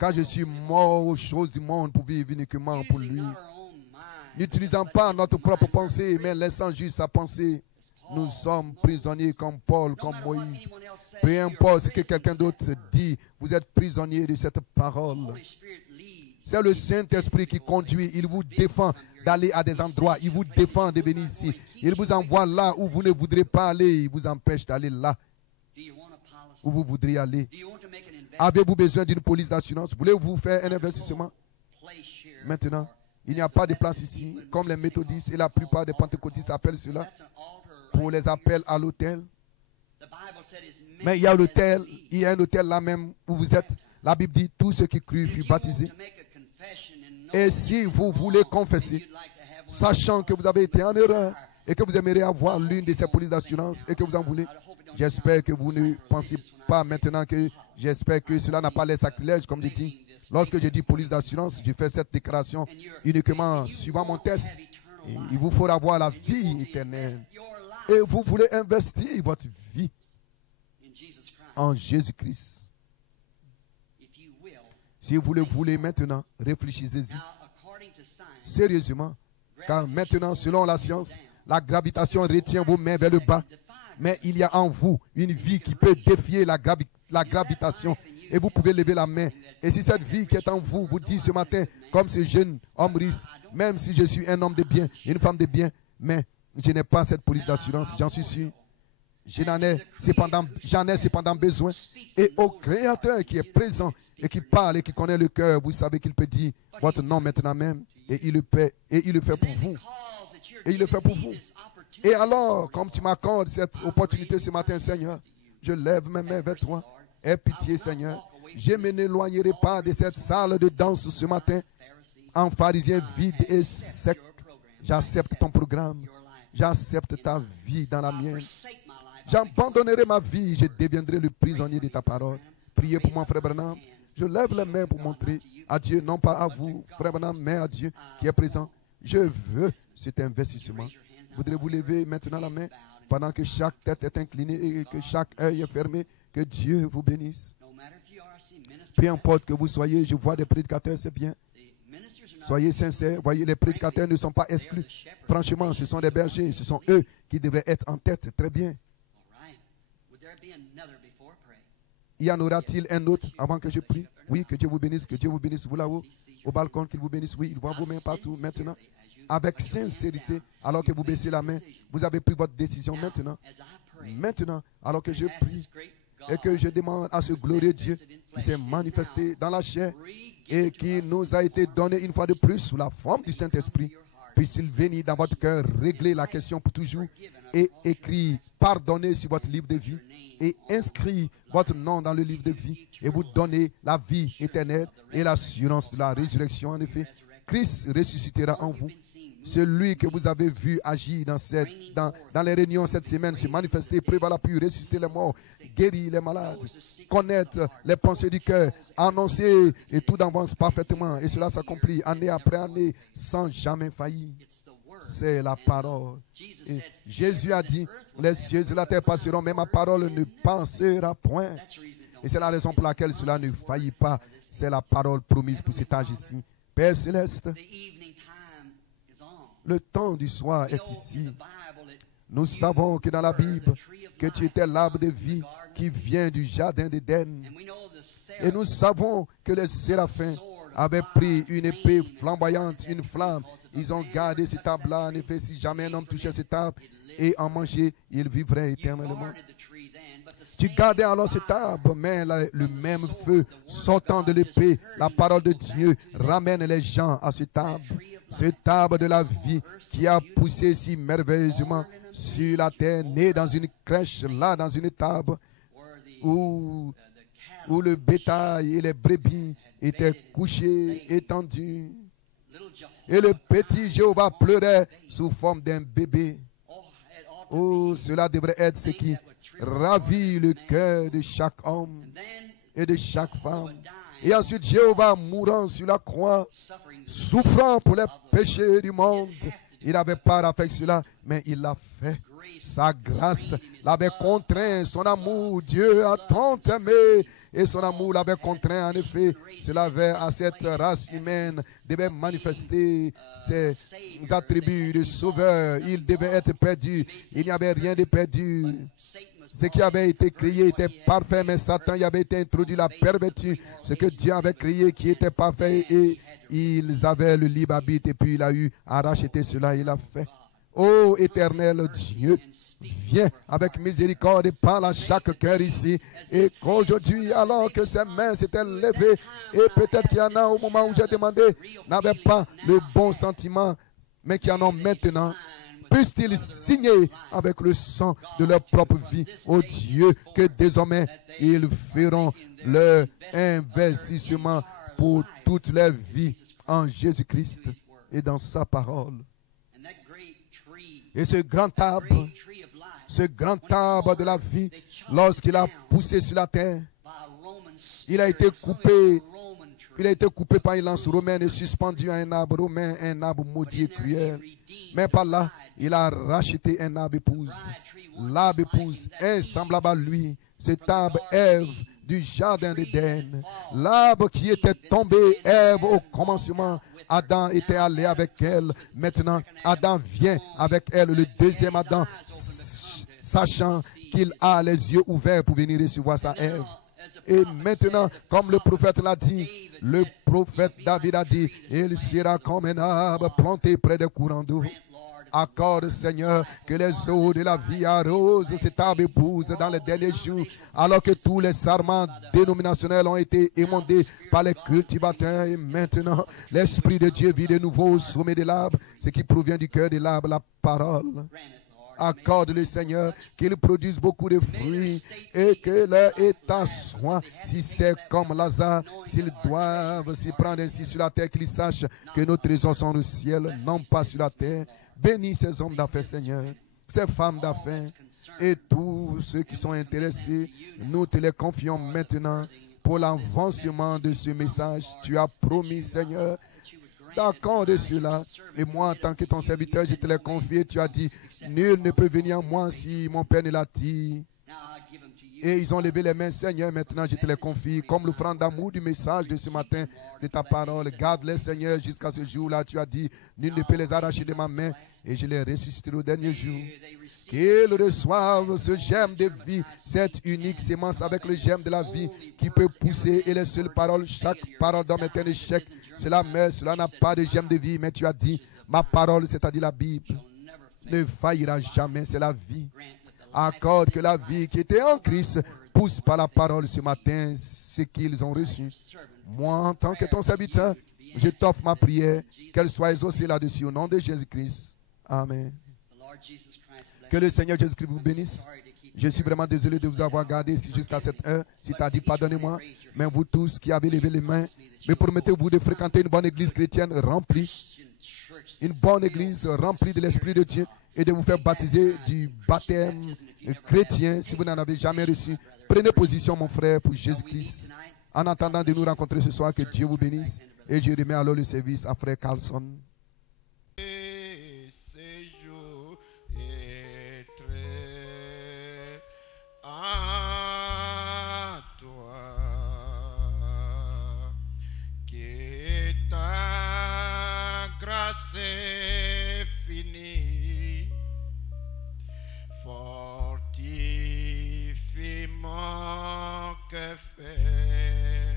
quand je suis mort aux choses du monde pour vivre uniquement pour lui, n'utilisant pas notre propre pensée, mais laissant juste sa pensée. Nous sommes prisonniers comme Paul, comme Moïse. Peu importe ce que quelqu'un d'autre dit, vous êtes prisonniers de cette parole. C'est le Saint-Esprit qui conduit. Il vous défend d'aller à des endroits. Il vous défend de venir ici. Il vous envoie là où vous ne voudrez pas aller. Il vous empêche d'aller là où vous voudriez aller. Avez-vous besoin d'une police d'assurance? Voulez-vous faire un investissement? Maintenant, il n'y a pas de place ici, comme les méthodistes et la plupart des pentecôtistes appellent cela pour les appels à l'autel. Mais il y a l'autel, il y a un autel là même où vous êtes. La Bible dit, tous ceux qui crurent furent baptisés. Et si vous voulez confesser, sachant que vous avez été en erreur et que vous aimeriez avoir l'une de ces polices d'assurance et que vous en voulez, j'espère que vous ne pensez pas maintenant que j'espère que cela n'a pas l'air sacrilège, comme je dis. Lorsque je dis police d'assurance, je fais cette déclaration uniquement suivant mon test. Et il vous faut avoir la vie éternelle. Et vous voulez investir votre vie en Jésus-Christ. Si vous le voulez maintenant, réfléchissez-y sérieusement. Car maintenant, selon la science, la gravitation retient vos mains vers le bas. Mais il y a en vous une vie qui peut défier la gravitation. Et vous pouvez lever la main. Et si cette vie qui est en vous vous dit ce matin, comme ce jeune homme riche, même si je suis un homme de bien, une femme de bien, mais je n'ai pas cette police d'assurance, j'en suis sûr. J'en ai cependant besoin. Et au Créateur qui est présent et qui parle et qui connaît le cœur, vous savez qu'il peut dire votre nom maintenant même. Et il le fait. Et il le fait pour vous. Et il le fait pour vous. Et alors, comme tu m'accordes cette opportunité ce matin, Seigneur, je lève mes mains vers toi. Aie pitié, Seigneur. Je ne m'éloignerai pas de cette salle de danse ce matin en pharisien vide et sec. J'accepte ton programme. J'accepte ta vie dans la mienne. J'abandonnerai ma vie. Je deviendrai le prisonnier de ta parole. Priez pour moi, frère Branham. Je lève les mains pour montrer à Dieu, non pas à vous, frère Branham, mais à Dieu qui est présent. Je veux cet investissement. Voudrez-vous lever maintenant la main pendant que chaque tête est inclinée et que chaque œil est fermé? Que Dieu vous bénisse. Peu importe que vous soyez, je vois des prédicateurs, c'est bien. Soyez sincères. Voyez, les prédicateurs ne sont pas exclus. Franchement, ce sont des bergers. Ce sont eux qui devraient être en tête. Très bien. Y en aura-t-il un autre avant que je prie? Oui, que Dieu vous bénisse. Que Dieu vous bénisse. Vous là-haut, au balcon, qu'il vous bénisse. Oui, il voit vos mains partout maintenant. Avec sincérité, alors que vous baissez la main, vous avez pris votre décision maintenant. Maintenant, alors que je prie et que je demande à ce glorieux Dieu qui s'est manifesté dans la chair et qui nous a été donné une fois de plus sous la forme du Saint-Esprit, puisse-t-il venir dans votre cœur, régler la question pour toujours et écrire, pardonner sur votre livre de vie et inscrire votre nom dans le livre de vie et vous donner la vie éternelle et l'assurance de la résurrection. En effet, Christ ressuscitera en vous. Celui que vous avez vu agir dans les réunions cette semaine, se manifester, prévaloir, puis ressusciter les morts, guérir les malades, connaître les pensées du cœur, annoncer et tout d'avance parfaitement. Et cela s'accomplit année après année sans jamais faillir. C'est la parole. Et Jésus a dit, les cieux et la terre passeront, mais ma parole ne passera point. Et c'est la raison pour laquelle cela ne faillit pas. C'est la parole promise pour cet âge ici. Père céleste, le temps du soir est ici. Nous savons que dans la Bible, que tu étais l'arbre de vie qui vient du jardin d'Éden. Et nous savons que les séraphins avaient pris une épée flamboyante, une flamme. Ils ont gardé cet arbre-là. En effet, si jamais un homme touchait cet arbre et en mangeait, il vivrait éternellement. Tu gardais alors cet arbre, mais le même feu sortant de l'épée, la parole de Dieu ramène les gens à cet arbre de la vie qui a poussé si merveilleusement sur la terre, né dans une crèche, là, dans une table, où le bétail et les brebis étaient couchés, étendus. Et le petit Jéhovah pleurait sous forme d'un bébé. Oh, cela devrait être ce qui ravit le cœur de chaque homme et de chaque femme. Et ensuite, Jéhovah mourant sur la croix, souffrant pour les péchés du monde. Il n'avait pas à faire cela, mais il l'a fait. Sa grâce l'avait contraint, son amour, Dieu a tant aimé, et son amour l'avait contraint, en effet. Cela avait à cette race humaine, devait manifester ses attributs de sauveur. Il devait être perdu, il n'y avait rien de perdu. Ce qui avait été créé était parfait, mais Satan y avait été introduit, la pervertu. Ce que Dieu avait créé qui était parfait, et ils avaient le libre arbitre, et puis il a eu à racheter cela, il a fait. Ô éternel Dieu, viens avec miséricorde et parle à chaque cœur ici. Et qu'aujourd'hui, alors que ses mains s'étaient levées, et peut-être qu'il y en a au moment où j'ai demandé, n'avaient pas le bon sentiment, mais qui en ont maintenant, puissent-ils signer avec le sang de leur propre vie, ô Dieu, que désormais ils feront leur investissement pour toute leur vie en Jésus-Christ et dans sa parole. Et ce grand arbre de la vie, lorsqu'il a poussé sur la terre, il a été coupé par une lance romaine et suspendu à un arbre romain, un arbre maudit et cruel. Mais par là, il a racheté un arbre épouse. L'arbre épouse est semblable à lui, cet arbre Ève du jardin d'Éden. L'arbre qui était tombé, Ève au commencement, Adam était allé avec elle. Maintenant, Adam vient avec elle, le deuxième Adam, sachant qu'il a les yeux ouverts pour venir recevoir sa Ève. Et maintenant, comme le prophète l'a dit, le prophète David a dit, il sera comme un arbre planté près des courants d'eau. Accorde, Seigneur, que les eaux de la vie arrosent cet arbre épouse dans les derniers jours, alors que tous les sarments dénominationnels ont été émondés par les cultivateurs. Et maintenant, l'Esprit de Dieu vit de nouveau au sommet de l'arbre, ce qui provient du cœur de l'arbre, la parole. Accorde-le, Seigneur, qu'ils produisent beaucoup de fruits et que leur état soit, si c'est comme Lazare, s'ils doivent s'y prendre ainsi sur la terre, qu'ils sachent que nos trésors sont au ciel, non pas sur la terre. Bénis ces hommes d'affaires, Seigneur, ces femmes d'affaires et tous ceux qui sont intéressés. Nous te les confions maintenant pour l'avancement de ce message. Tu as promis, Seigneur, d'accorder cela. Et moi, en tant que ton serviteur, je te l'ai confié. Tu as dit, nul ne peut venir à moi si mon Père ne l'attire. Et ils ont levé les mains, Seigneur, maintenant je te les confie, comme l'offrande d'amour du message de ce matin, de ta parole. Garde-les, Seigneur, jusqu'à ce jour-là. Tu as dit, nul ne peut les arracher de ma main, et je les ressusciterai au dernier jour. Qu'ils reçoivent ce germe de vie, cette unique sémence avec le germe de la vie qui peut pousser, et les seules paroles, chaque parole d'homme est un échec. Cela meurt, cela n'a pas de germe de vie, mais tu as dit, ma parole, c'est-à-dire la Bible, ne faillira jamais, c'est la vie. Accorde que la vie qui était en Christ pousse par la parole ce matin ce qu'ils ont reçu. Moi, en tant que ton serviteur, je t'offre ma prière, qu'elle soit exaucée là-dessus au nom de Jésus-Christ. Amen. Que le Seigneur Jésus-Christ vous bénisse. Je suis vraiment désolé de vous avoir gardé ici jusqu'à cette heure. Si tu as dit pardonnez-moi, mais vous tous qui avez levé les mains, me promettez-vous de fréquenter une bonne église chrétienne remplie, une bonne église remplie de l'Esprit de Dieu, et de vous faire baptiser du baptême chrétien si vous n'en avez jamais reçu. Prenez position, mon frère, pour Jésus-Christ. En attendant de nous rencontrer ce soir, que Dieu vous bénisse. Et je remets alors le service à frère Carlson. C'est fini, fortifie mon cœur fait,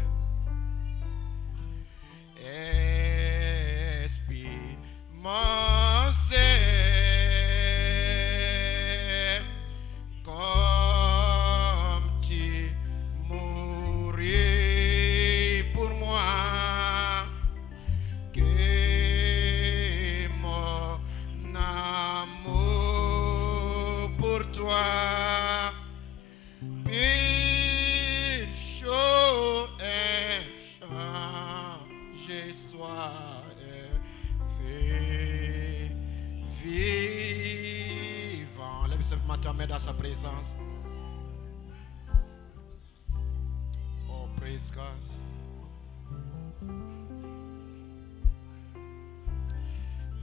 esprit mon ser, comme tu mouris pour moi. immédiatement ta main dans sa présence. Oh, praise God.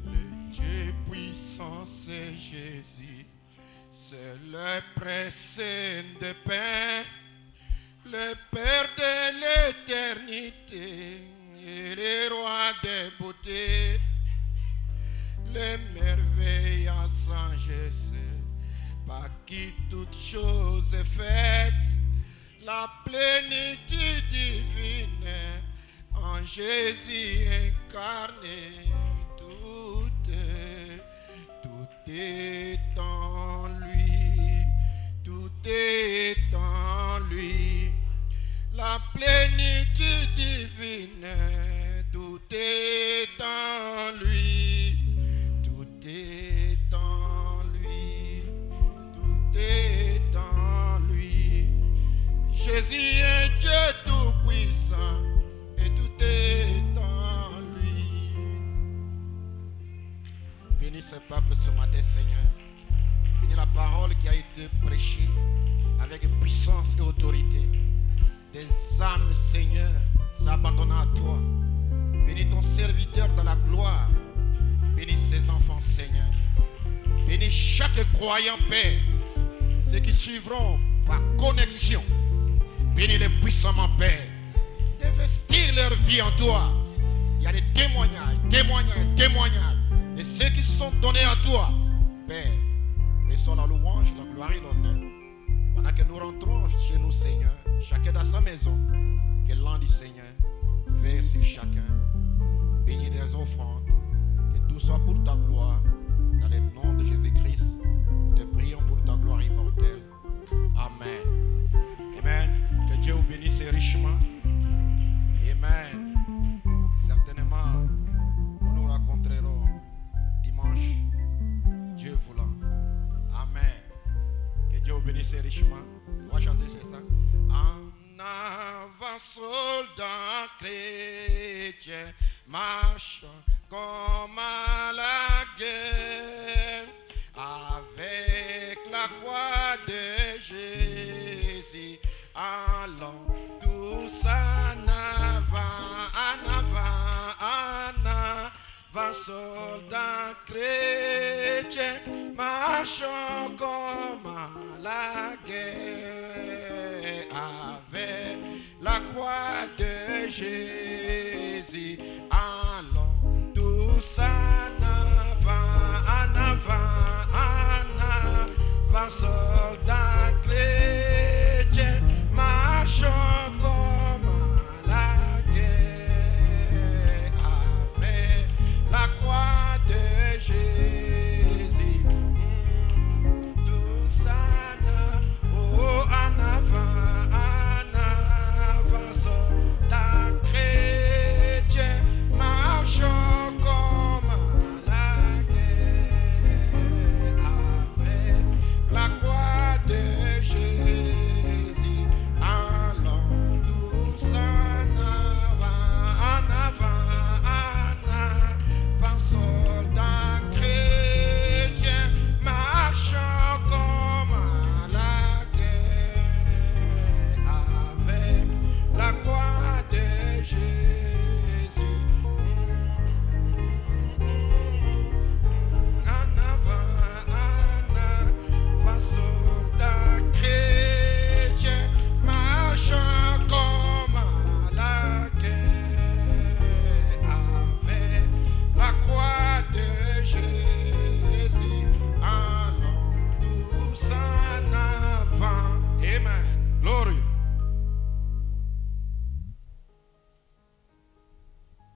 Le Dieu puissant, c'est Jésus. C'est le Prince de paix, le Père de l'éternité et le Roi des beautés. Les merveilles sans je sais, par qui toute chose est faite, la plénitude divine en Jésus incarné. Tout est en lui, tout est en lui, la plénitude divine, tout est en lui, tout est en lui, tout est en lui. Jésus est Dieu tout-puissant et tout est en lui. Bénis ce peuple ce matin, Seigneur. Bénis la parole qui a été prêchée avec puissance et autorité. Des âmes, Seigneur, s'abandonnent à toi. Bénis ton serviteur dans la gloire. Bénis ses enfants, Seigneur. Bénis chaque croyant, Père. Ceux qui suivront par connexion. Bénis-les puissamment, Père. D'investir leur vie en toi. Il y a des témoignages, témoignages, témoignages. Et ceux qui sont donnés à toi, Père, laissons la louange, la gloire et l'honneur. Pendant que nous rentrons chez nous, Seigneur, chacun dans sa maison, que l'an du Seigneur verse chacun. Bénis les offrandes, que tout soit pour ta gloire. Dans le nom de Jésus-Christ, nous te prions pour ta gloire immortelle. Amen. Amen. Que Dieu vous bénisse richement. Amen. Certainement, nous nous rencontrerons dimanche, Dieu voulant. Amen. Que Dieu vous bénisse richement. On va chanter ce temps. En avant, soldat chrétien, marche comme à la guerre, avec la croix de Jésus, allons tous en avant, en avant, en avant, soldats chrétiens, marchons comme à la guerre, avec la croix de Jésus.